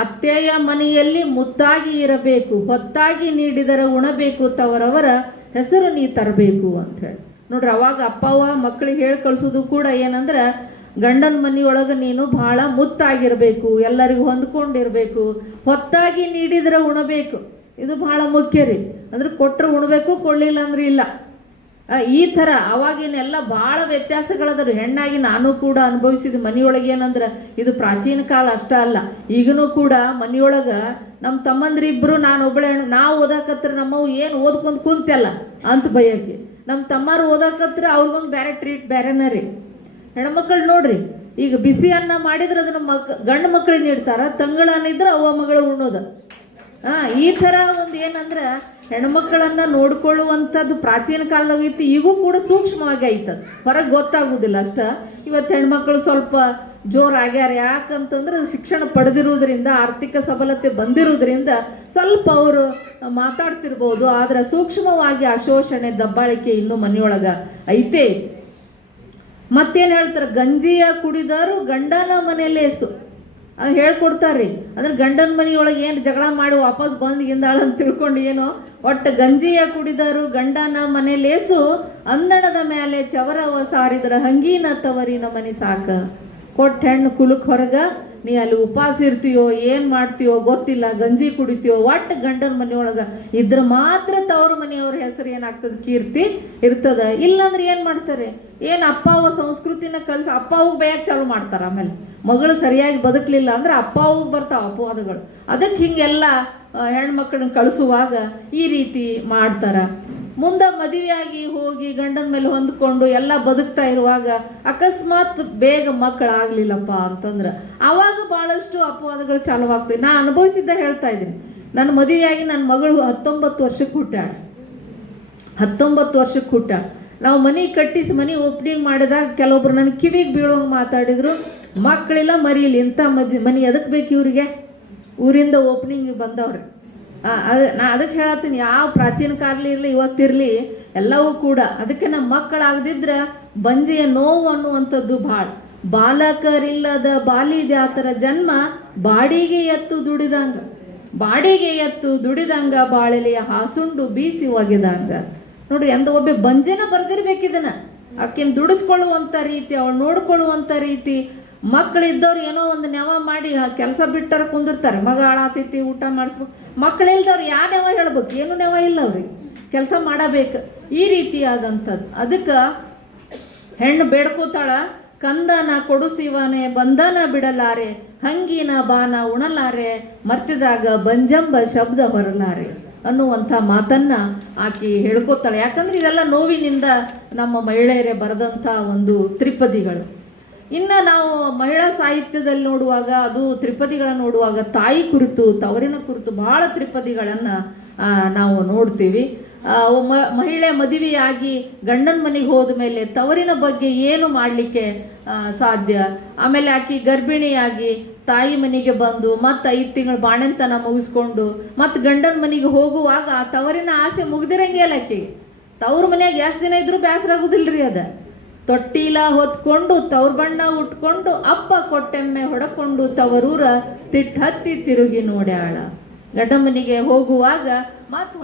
ಅತ್ತೆಯ ಮನೆಯಲ್ಲಿ ಮುದ್ದಾಗಿ ಇರಬೇಕು, ಹೊತ್ತಾಗಿ ನೀಡಿದರ ಉಣಬೇಕು, ತವರವರ ಹೆಸರು ನೀ ತರಬೇಕು ಅಂತ ಹೇಳಿ. ನೋಡ್ರಿ, ಅವಾಗ ಅಪ್ಪವ್ವ ಮಕ್ಕಳಿಗೆ ಹೇಳಿ ಕಳಿಸೋದು ಕೂಡ ಏನಂದ್ರೆ, ಗಂಡನ ಮನೆಯೊಳಗೆ ನೀನು ಭಾಳ ಮುತ್ತಾಗಿರಬೇಕು, ಎಲ್ಲರಿಗೂ ಹೊಂದ್ಕೊಂಡಿರ್ಬೇಕು, ಹೊತ್ತಾಗಿ ನೀಡಿದ್ರೆ ಉಣಬೇಕು. ಇದು ಭಾಳ ಮುಖ್ಯ ರೀ. ಅಂದ್ರೆ ಕೊಟ್ಟರೆ ಉಣಬೇಕು, ಕೊಡಲಿಲ್ಲ ಅಂದ್ರೆ ಇಲ್ಲ. ಈ ಥರ ಅವಾಗಿನೆಲ್ಲ ಭಾಳ ವ್ಯತ್ಯಾಸಗಳದ. ಹೆಣ್ಣಾಗಿ ನಾನು ಕೂಡ ಅನುಭವಿಸಿದ ಮನೆಯೊಳಗೆ ಏನಂದ್ರೆ, ಇದು ಪ್ರಾಚೀನ ಕಾಲ ಅಷ್ಟೇ ಅಲ್ಲ, ಈಗನೂ ಕೂಡ ಮನೆಯೊಳಗೆ ನಮ್ಮ ತಮ್ಮಂದ್ರಿಬ್ಬರು, ನಾನು ಒಬ್ಬಳೆ ಹೆಣ್ಣು, ನಾವು ಓದಾಕತ್ರ ನಮ್ಮವು ಏನು ಓದ್ಕೊಂಡು ಕುಂತಲ್ಲ ಅಂತ ಬಯಕೆ, ನಮ್ಮ ತಮ್ಮರು ಓದಾಕತ್ರ ಅವ್ರಿಗೊಂದು ಬೇರೆ ಟ್ರೀಟ್ ಬೇರೆನೇ ರೀ. ಹೆಣ್ಮಕ್ಳು ನೋಡ್ರಿ, ಈಗ ಬಿಸಿ ಅನ್ನ ಮಾಡಿದ್ರೆ ಅದನ್ನು ಗಂಡು ಮಕ್ಕಳಿಗೆ ನೀಡ್ತಾರೆ, ತಂಗಳ ಅನ್ನಿದ್ರೆ ಅವ್ವ ಮಗಳು ಉಣ್ಣೋದು. ಈ ಥರ ಒಂದು ಏನಂದ್ರೆ ಹೆಣ್ಮಕ್ಕಳನ್ನು ನೋಡ್ಕೊಳ್ಳುವಂಥದ್ದು ಪ್ರಾಚೀನ ಕಾಲದಾಗ ಇತ್ತು, ಈಗೂ ಕೂಡ ಸೂಕ್ಷ್ಮವಾಗಿ ಐತದ, ಹೊರಗೆ ಗೊತ್ತಾಗೋದಿಲ್ಲ ಅಷ್ಟ. ಇವತ್ತು ಹೆಣ್ಮಕ್ಳು ಸ್ವಲ್ಪ ಜೋರಾಗ್ಯಾರ, ಯಾಕಂತಂದ್ರೆ ಶಿಕ್ಷಣ ಪಡೆದಿರೋದ್ರಿಂದ, ಆರ್ಥಿಕ ಸಬಲತೆ ಬಂದಿರೋದ್ರಿಂದ ಸ್ವಲ್ಪ ಅವರು ಮಾತಾಡ್ತಿರ್ಬೋದು. ಆದರೆ ಸೂಕ್ಷ್ಮವಾಗಿ ಆ ಶೋಷಣೆ ದಬ್ಬಾಳಿಕೆ ಇನ್ನೂ ಮನೆಯೊಳಗೆ ಐತೆ. ಮತ್ತೇನು ಹೇಳ್ತಾರೆ, ಗಂಜಿಯ ಕುಡಿದಾರು ಗಂಡನ ಮನೆಯಲ್ಲೇಸು ಅದು ಹೇಳ್ಕೊಡ್ತಾರ್ರಿ. ಅಂದ್ರೆ ಗಂಡನ ಮನೆಯೊಳಗೆ ಏನು ಜಗಳ ಮಾಡಿ ವಾಪಸ್ ಬಂದ್ಗಿಂದಾಳ ಅಂತ ತಿಳ್ಕೊಂಡು ಏನೋ, ಒಟ್ಟು ಗಂಜಿಯ ಕುಡಿದಾರು ಗಂಡನ ಮನೆಯಲ್ಲೇಸು, ಅಂದಣದ ಮೇಲೆ ಚವರವ ಸಾರಿದ್ರ ಹಂಗೀನ ತವರಿನ ಮನೆ ಸಾಕ. ಕೊಟ್ಟ ಹೆಣ್ಣು ಕುಲಕ್ಕೆ ಹೊರಗ, ನೀ ಅಲ್ಲಿ ಉಪವಾಸ ಇರ್ತೀಯೋ ಏನು ಮಾಡ್ತೀಯೋ ಗೊತ್ತಿಲ್ಲ, ಗಂಜಿ ಕುಡಿತೀಯೋ, ಒಟ್ಟು ಗಂಡನ ಮನೆಯೊಳಗೆ ಇದ್ರೆ ಮಾತ್ರ ತವ್ರ ಮನೆಯವ್ರ ಹೆಸರು ಏನಾಗ್ತದೆ, ಕೀರ್ತಿ ಇರ್ತದೆ. ಇಲ್ಲಾಂದ್ರೆ ಏನು ಮಾಡ್ತಾರೆ, ಏನು ಅಪ್ಪಾವ ಸಂಸ್ಕೃತಿನ ಕಲಿಸಿ ಅಪ್ಪಾವಿಗೆ ಬೇಯಕ್ಕೆ ಚಾಲು ಮಾಡ್ತಾರೆ. ಆಮೇಲೆ ಮಗಳು ಸರಿಯಾಗಿ ಬದುಕಲಿಲ್ಲ ಅಂದ್ರೆ ಅಪ್ಪಾವಿಗೆ ಬರ್ತಾವ ಅಪವಾದಗಳು. ಅದಕ್ಕೆ ಹಿಂಗೆಲ್ಲ ಹೆಣ್ಮಕ್ಳನ್ನ ಕಳಿಸುವಾಗ ಈ ರೀತಿ ಮಾಡ್ತಾರೆ. ಮುಂದೆ ಮದುವೆಯಾಗಿ ಹೋಗಿ ಗಂಡನ ಮೇಲೆ ಹೊಂದ್ಕೊಂಡು ಎಲ್ಲ ಬದುಕ್ತಾ ಇರುವಾಗ ಅಕಸ್ಮಾತ್ ಬೇಗ ಮಕ್ಕಳಾಗಲಿಲ್ಲಪ್ಪ ಅಂತಂದ್ರೆ ಆವಾಗ ಭಾಳಷ್ಟು ಅಪವಾದಗಳು ಚಾಲುವಾಗ್ತವೆ. ನಾ ಅನುಭವಿಸಿದ್ದ ಹೇಳ್ತಾ ಇದ್ದೀನಿ. ನನ್ನ ಮದುವೆಯಾಗಿ ನನ್ನ ಮಗಳು 19 ವರ್ಷಕ್ಕೆ ಹುಟ್ಟಾಳ. 19 ವರ್ಷಕ್ಕೆ ಹುಟ್ಟಾಳ. ನಾವು ಮನೆ ಕಟ್ಟಿಸಿ ಮನೆ ಓಪನಿಂಗ್ ಮಾಡಿದಾಗ ಕೆಲವೊಬ್ರು ನನ್ನ ಕಿವಿಗೆ ಬೀಳೋಂಗೆ ಮಾತಾಡಿದ್ರು, ಮಕ್ಕಳಿಲ್ಲ ಮರಿಲಿ, ಇಂಥ ಮನೆ ಎದಕ್ಕೆ ಬೇಕು ಇವರಿಗೆ, ಊರಿಂದ ಓಪನಿಂಗ್ ಬಂದವ್ರೆ. ನಾ ಅದಕ್ಕೆ ಹೇಳತ್ತೀನಿ, ಯಾವ ಪ್ರಾಚೀನ ಕಾಲ ಇರಲಿ ಇವತ್ತಿರಲಿ ಎಲ್ಲವೂ ಕೂಡ ಅದಕ್ಕೆ ನಮ್ಮ ಮಕ್ಕಳಾಗದಿದ್ರೆ ಬಂಜೆಯ ನೋವು ಅನ್ನುವಂಥದ್ದು ಭಾಳ. ಬಾಲಕರಿಲ್ಲದ ಬಾಲಿದ್ಯಾತರ ಜನ್ಮ, ಬಾಡಿಗೆ ಎತ್ತು ದುಡಿದಂಗ, ಬಾಡಿಗೆ ಎತ್ತು ದುಡಿದಂಗ, ಬಾಳೆಲೆಯ ಹಾಸುಂಡು ಬೀಸಿ ಒಗೆದಂಗ. ನೋಡ್ರಿ, ಎಂದ ಒಬ್ಬ ಬಂಜೆನ ಬರ್ದಿರ್ಬೇಕಿದನ್ನ, ಆಕೆನ ದುಡಿಸ್ಕೊಳ್ಳುವಂಥ ರೀತಿ, ಅವಳು ನೋಡ್ಕೊಳ್ಳುವಂಥ ರೀತಿ. ಮಕ್ಕಳಿದ್ದವ್ರು ಏನೋ ಒಂದು ನೆವ ಮಾಡಿ ಕೆಲಸ ಬಿಟ್ಟಾರ ಕುಂದಿರ್ತಾರೆ, ಮಗ ಹಾಳಾತೈತಿ ಊಟ ಮಾಡಿಸ್ಬೇಕು. ಮಕ್ಕಳಿಲ್ದವ್ರು ಯಾವ ನೆವ ಹೇಳ್ಬೇಕು, ಏನು ನೆವ ಇಲ್ಲ ಅವ್ರಿಗೆ, ಕೆಲಸ ಮಾಡಬೇಕು. ಈ ರೀತಿಯಾದಂಥದ್ದು. ಅದಕ್ಕೆ ಹೆಣ್ಣು ಬೇಡ್ಕೋತಾಳ, ಕಂದನ ಕೊಡುಸಿವನೆ ಬಂಧನ ಬಿಡಲಾರೆ, ಹಂಗಿನ ಬಾನ ಉಣಲಾರೆ, ಮರ್ತಿದಾಗ ಬಂಜಂಬ ಶಬ್ದ ಹೊರಲಾರೆ ಅನ್ನುವಂಥ ಮಾತನ್ನು ಆಕೆ ಹೇಳ್ಕೋತಾಳೆ. ಯಾಕಂದ್ರೆ ಇದೆಲ್ಲ ನೋವಿನಿಂದ ನಮ್ಮ ಮಹಿಳೆಯರೇ ಬರೆದಂಥ ಒಂದು ತ್ರಿಪದಿಗಳು. ಇನ್ನು ನಾವು ಮಹಿಳಾ ಸಾಹಿತ್ಯದಲ್ಲಿ ನೋಡುವಾಗ, ಅದು ತ್ರಿಪದಿಗಳನ್ನು ನೋಡುವಾಗ ತಾಯಿ ಕುರಿತು, ತವರಿನ ಕುರಿತು ಭಾಳ ತ್ರಿಪದಿಗಳನ್ನು ನಾವು ನೋಡ್ತೀವಿ. ಮಹಿಳೆ ಮದುವೆಯಾಗಿ ಗಂಡನ ಮನೆಗೆ ಹೋದ ಮೇಲೆ ತವರಿನ ಬಗ್ಗೆ ಏನು ಮಾಡಲಿಕ್ಕೆ ಸಾಧ್ಯ, ಆಮೇಲೆ ಆಕೆ ಗರ್ಭಿಣಿಯಾಗಿ ತಾಯಿ ಮನೆಗೆ ಬಂದು ಮತ್ತು 5 ತಿಂಗಳು ಬಾಣಂತನ ಮುಗಿಸ್ಕೊಂಡು ಮತ್ತು ಗಂಡನ ಮನೆಗೆ ಹೋಗುವಾಗ ಆ ತವರಿನ ಆಸೆ ಮುಗ್ದಿರಂಗೆ ಅಲ್ಲ ಆಕೆಗೆ. ತವ್ರ ಮನೆಯಾಗ ಎಷ್ಟು ದಿನ ಇದ್ರೂ ಬೇಸರ ಆಗೋದಿಲ್ರಿ. ಅದು ತೊಟ್ಟಿಲ ಹೊತ್ಕೊಂಡು ತವ್ರ ಬಣ್ಣ ಉಟ್ಕೊಂಡು ಅಪ್ಪ ಕೊಟ್ಟೆಮ್ಮೆ ಹೊಡಕೊಂಡು ತವರೂರ ತಿಟ್ಟು ಹತ್ತಿ ತಿರುಗಿ ನೋಡ್ಯಾಳ. ಗಂಡ ಮನೆಗೆ ಹೋಗುವಾಗ ಮತ್ತು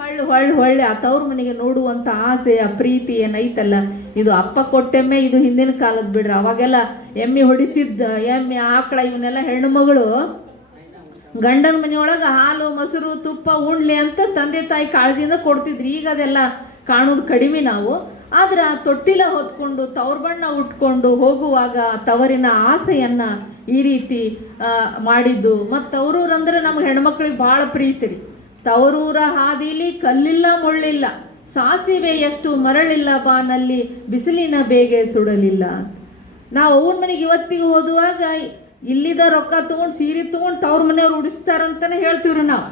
ಹೊಳ್ಳಿ ಆ ತವ್ರ ಮನೆಗೆ ನೋಡುವಂಥ ಆಸೆ, ಆ ಪ್ರೀತಿ ಏನೈತಲ್ಲ, ಇದು ಅಪ್ಪ ಕೊಟ್ಟೆಮ್ಮೆ. ಇದು ಹಿಂದಿನ ಕಾಲದ ಬಿಡ್ರಿ. ಅವಾಗೆಲ್ಲ ಎಮ್ಮೆ ಹೊಡಿತಿದ್ದ, ಎಮ್ಮೆ ಆಕಳ ಇವನ್ನೆಲ್ಲ ಹೆಣ್ಣು ಮಗಳು ಗಂಡನ ಮನೆಯೊಳಗೆ ಹಾಲು ಮೊಸರು ತುಪ್ಪ ಉಣ್ಲಿ ಅಂತ ತಂದೆ ತಾಯಿ ಕಾಳಜಿಯಿಂದ ಕೊಡ್ತಿದ್ರಿ. ಈಗ ಅದೆಲ್ಲ ಕಾಣೋದು ಕಡಿಮೆ ನಾವು. ಆದ್ರೆ ತೊಟ್ಟಿಲ ಹೊತ್ಕೊಂಡು ತವ್ರ ಬಣ್ಣ ಉಟ್ಕೊಂಡು ಹೋಗುವಾಗ ತವರಿನ ಆಸೆಯನ್ನು ಈ ರೀತಿ ಮಾಡಿದ್ದು. ಮತ್ತು ತವರೂರು ಅಂದರೆ ನಮ್ಮ ಹೆಣ್ಮಕ್ಳಿಗೆ ಭಾಳ ಪ್ರೀತಿ ರೀ. ತವರೂರ ಹಾದಿಲಿ ಕಲ್ಲಿಲ್ಲ ಮುಳ್ಳಿಲ್ಲ, ಸಾಸಿವೆ ಎಷ್ಟು ಮರಳಿಲ್ಲ ಬಾನಲ್ಲಿ, ಬಿಸಿಲಿನ ಬೇಗೆ ಸುಡಲಿಲ್ಲ. ನಾವು ಅವ್ರ ಮನೆಗೆ ಇವತ್ತಿಗೆ ಓದುವಾಗ ಇಲ್ಲಿದ ರೊಕ್ಕ ತೊಗೊಂಡು ಸೀರೆ ತೊಗೊಂಡು ತವ್ರ ಮನೆಯವ್ರು ಉಡಿಸ್ತಾರಂತಾನೆ ಹೇಳ್ತೀವ್ರಿ ನಾವು.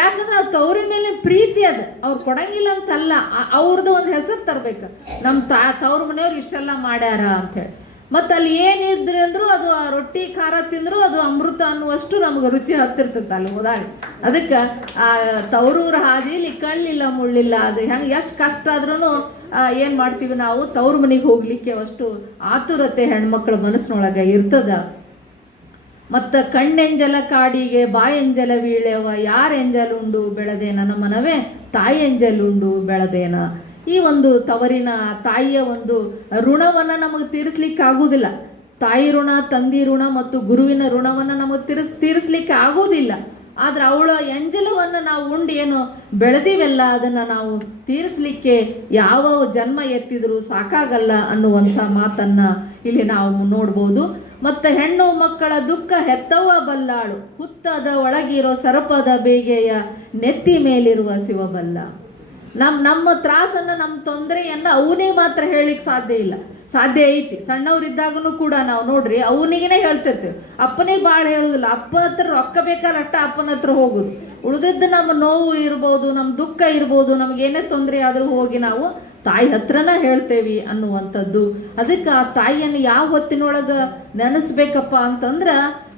ಯಾಕಂದ್ರೆ ಅವ್ರು ತವ್ರಿನ ಮೇಲೆ ಪ್ರೀತಿ, ಅದು ಅವ್ರು ಕೊಡಂಗಿಲ್ಲ ಅಂತಲ್ಲ, ಅವ್ರದ್ದು ಒಂದು ಹೆಸರು ತರಬೇಕು, ನಮ್ಮ ತವ್ರ ಮನೆಯವ್ರು ಇಷ್ಟೆಲ್ಲ ಮಾಡ್ಯಾರ ಅಂತೇಳಿ. ಮತ್ತು ಅಲ್ಲಿ ಏನಿದ್ರೆ ಅಂದರೂ ಅದು ಆ ರೊಟ್ಟಿ ಖಾರ ತಿಂದರೂ ಅದು ಅಮೃತ ಅನ್ನುವಷ್ಟು ನಮ್ಗೆ ರುಚಿ ಹತ್ತಿರ್ತೈತೆ ಅಲ್ಲಿ ಹೋದಾಗ. ಅದಕ್ಕೆ ಆ ತವರೂರ ಹಾದಿಲಿ ಕಳ್ಳಿಲ್ಲ ಮುಳ್ಳಿಲ್ಲ, ಅದು ಹೆಂಗೆ ಎಷ್ಟು ಕಷ್ಟ ಆದ್ರೂ ಏನು ಮಾಡ್ತೀವಿ ನಾವು, ತವ್ರ ಮನೆಗೆ ಹೋಗ್ಲಿಕ್ಕೆ ಅಷ್ಟು ಆತುರತೆ ಹೆಣ್ಮಕ್ಳ ಮನಸ್ಸಿನೊಳಗೆ ಇರ್ತದ. ಮತ್ತು ಕಣ್ಣೆಂಜಲ ಕಾಡಿಗೆ ಬಾಯೆಂಜಲ ವೀಳ್ಯವ, ಯಾರೆಂಜಲುಂಡು ಬೆಳೆದೆ ನನ್ನ ಮನವೇ ತಾಯೆಂಜಲುಂಡು ಬೆಳೆದೇನ. ಈ ಒಂದು ತವರಿನ ತಾಯಿಯ ಒಂದು ಋಣವನ್ನು ನಮಗೆ ತೀರಿಸ್ಲಿಕ್ಕೆ ಆಗೋದಿಲ್ಲ. ತಾಯಿ ಋಣ, ತಂದಿ ಋಣ ಮತ್ತು ಗುರುವಿನ ಋಣವನ್ನು ನಮಗೆ ತೀರಿಸ್ಲಿಕ್ಕೆ ಆಗೋದಿಲ್ಲ. ಆದರೆ ಅವಳ ಎಂಜಲವನ್ನು ನಾವು ಉಂಡು ಏನು ಬೆಳೆದಿವೆಲ್ಲ ಅದನ್ನು ನಾವು ತೀರಿಸಲಿಕ್ಕೆ ಯಾವ ಜನ್ಮ ಎತ್ತಿದರೂ ಸಾಕಾಗಲ್ಲ ಅನ್ನುವಂಥ ಮಾತನ್ನು ಇಲ್ಲಿ ನಾವು ನೋಡ್ಬೋದು. ಮತ್ತು ಹೆಣ್ಣು ಮಕ್ಕಳ ದುಃಖ ಹೆತ್ತವ ಬಲ್ಲಾಳು, ಹುತ್ತದ ಒಳಗಿರೋ ಸರಪದ ಬೇಗೆಯ ನೆತ್ತಿ ಮೇಲಿರುವ ಶಿವಬಲ್ಲ. ನಮ್ಮ ತ್ರಾಸನ್ನು, ನಮ್ಮ ತೊಂದರೆಯನ್ನು ಅವನಿಗೆ ಮಾತ್ರ ಹೇಳಲಿಕ್ಕೆ ಸಾಧ್ಯ ಐತಿ. ಸಣ್ಣವರಿದ್ದಾಗೂ ಕೂಡ ನಾವು ನೋಡ್ರಿ ಅವನಿಗೇ ಹೇಳ್ತಿರ್ತೀವಿ, ಅಪ್ಪನಿಗೆ ಭಾಳ ಹೇಳೋದಿಲ್ಲ. ಅಪ್ಪನ ಹತ್ರ ರೊಕ್ಕ ಬೇಕಾದಷ್ಟ ಅಪ್ಪನ ಹತ್ರ ಹೋಗೋದು. ಉಳಿದಿದ್ದು ನಮ್ಮ ನೋವು ಇರ್ಬೋದು, ನಮ್ಮ ದುಃಖ ಇರ್ಬೋದು, ನಮಗೇನೇ ತೊಂದರೆ ಆದರೂ ಹೋಗಿ ನಾವು ತಾಯಿ ಹತ್ರನ ಹೇಳ್ತೇವೆ ಅನ್ನುವಂಥದ್ದು. ಅದಕ್ಕೆ ಆ ತಾಯಿಯನ್ನು ಯಾವ ಹೊತ್ತಿನೊಳಗೆ ನೆನೆಸ್ಬೇಕಪ್ಪ ಅಂತಂದ್ರೆ,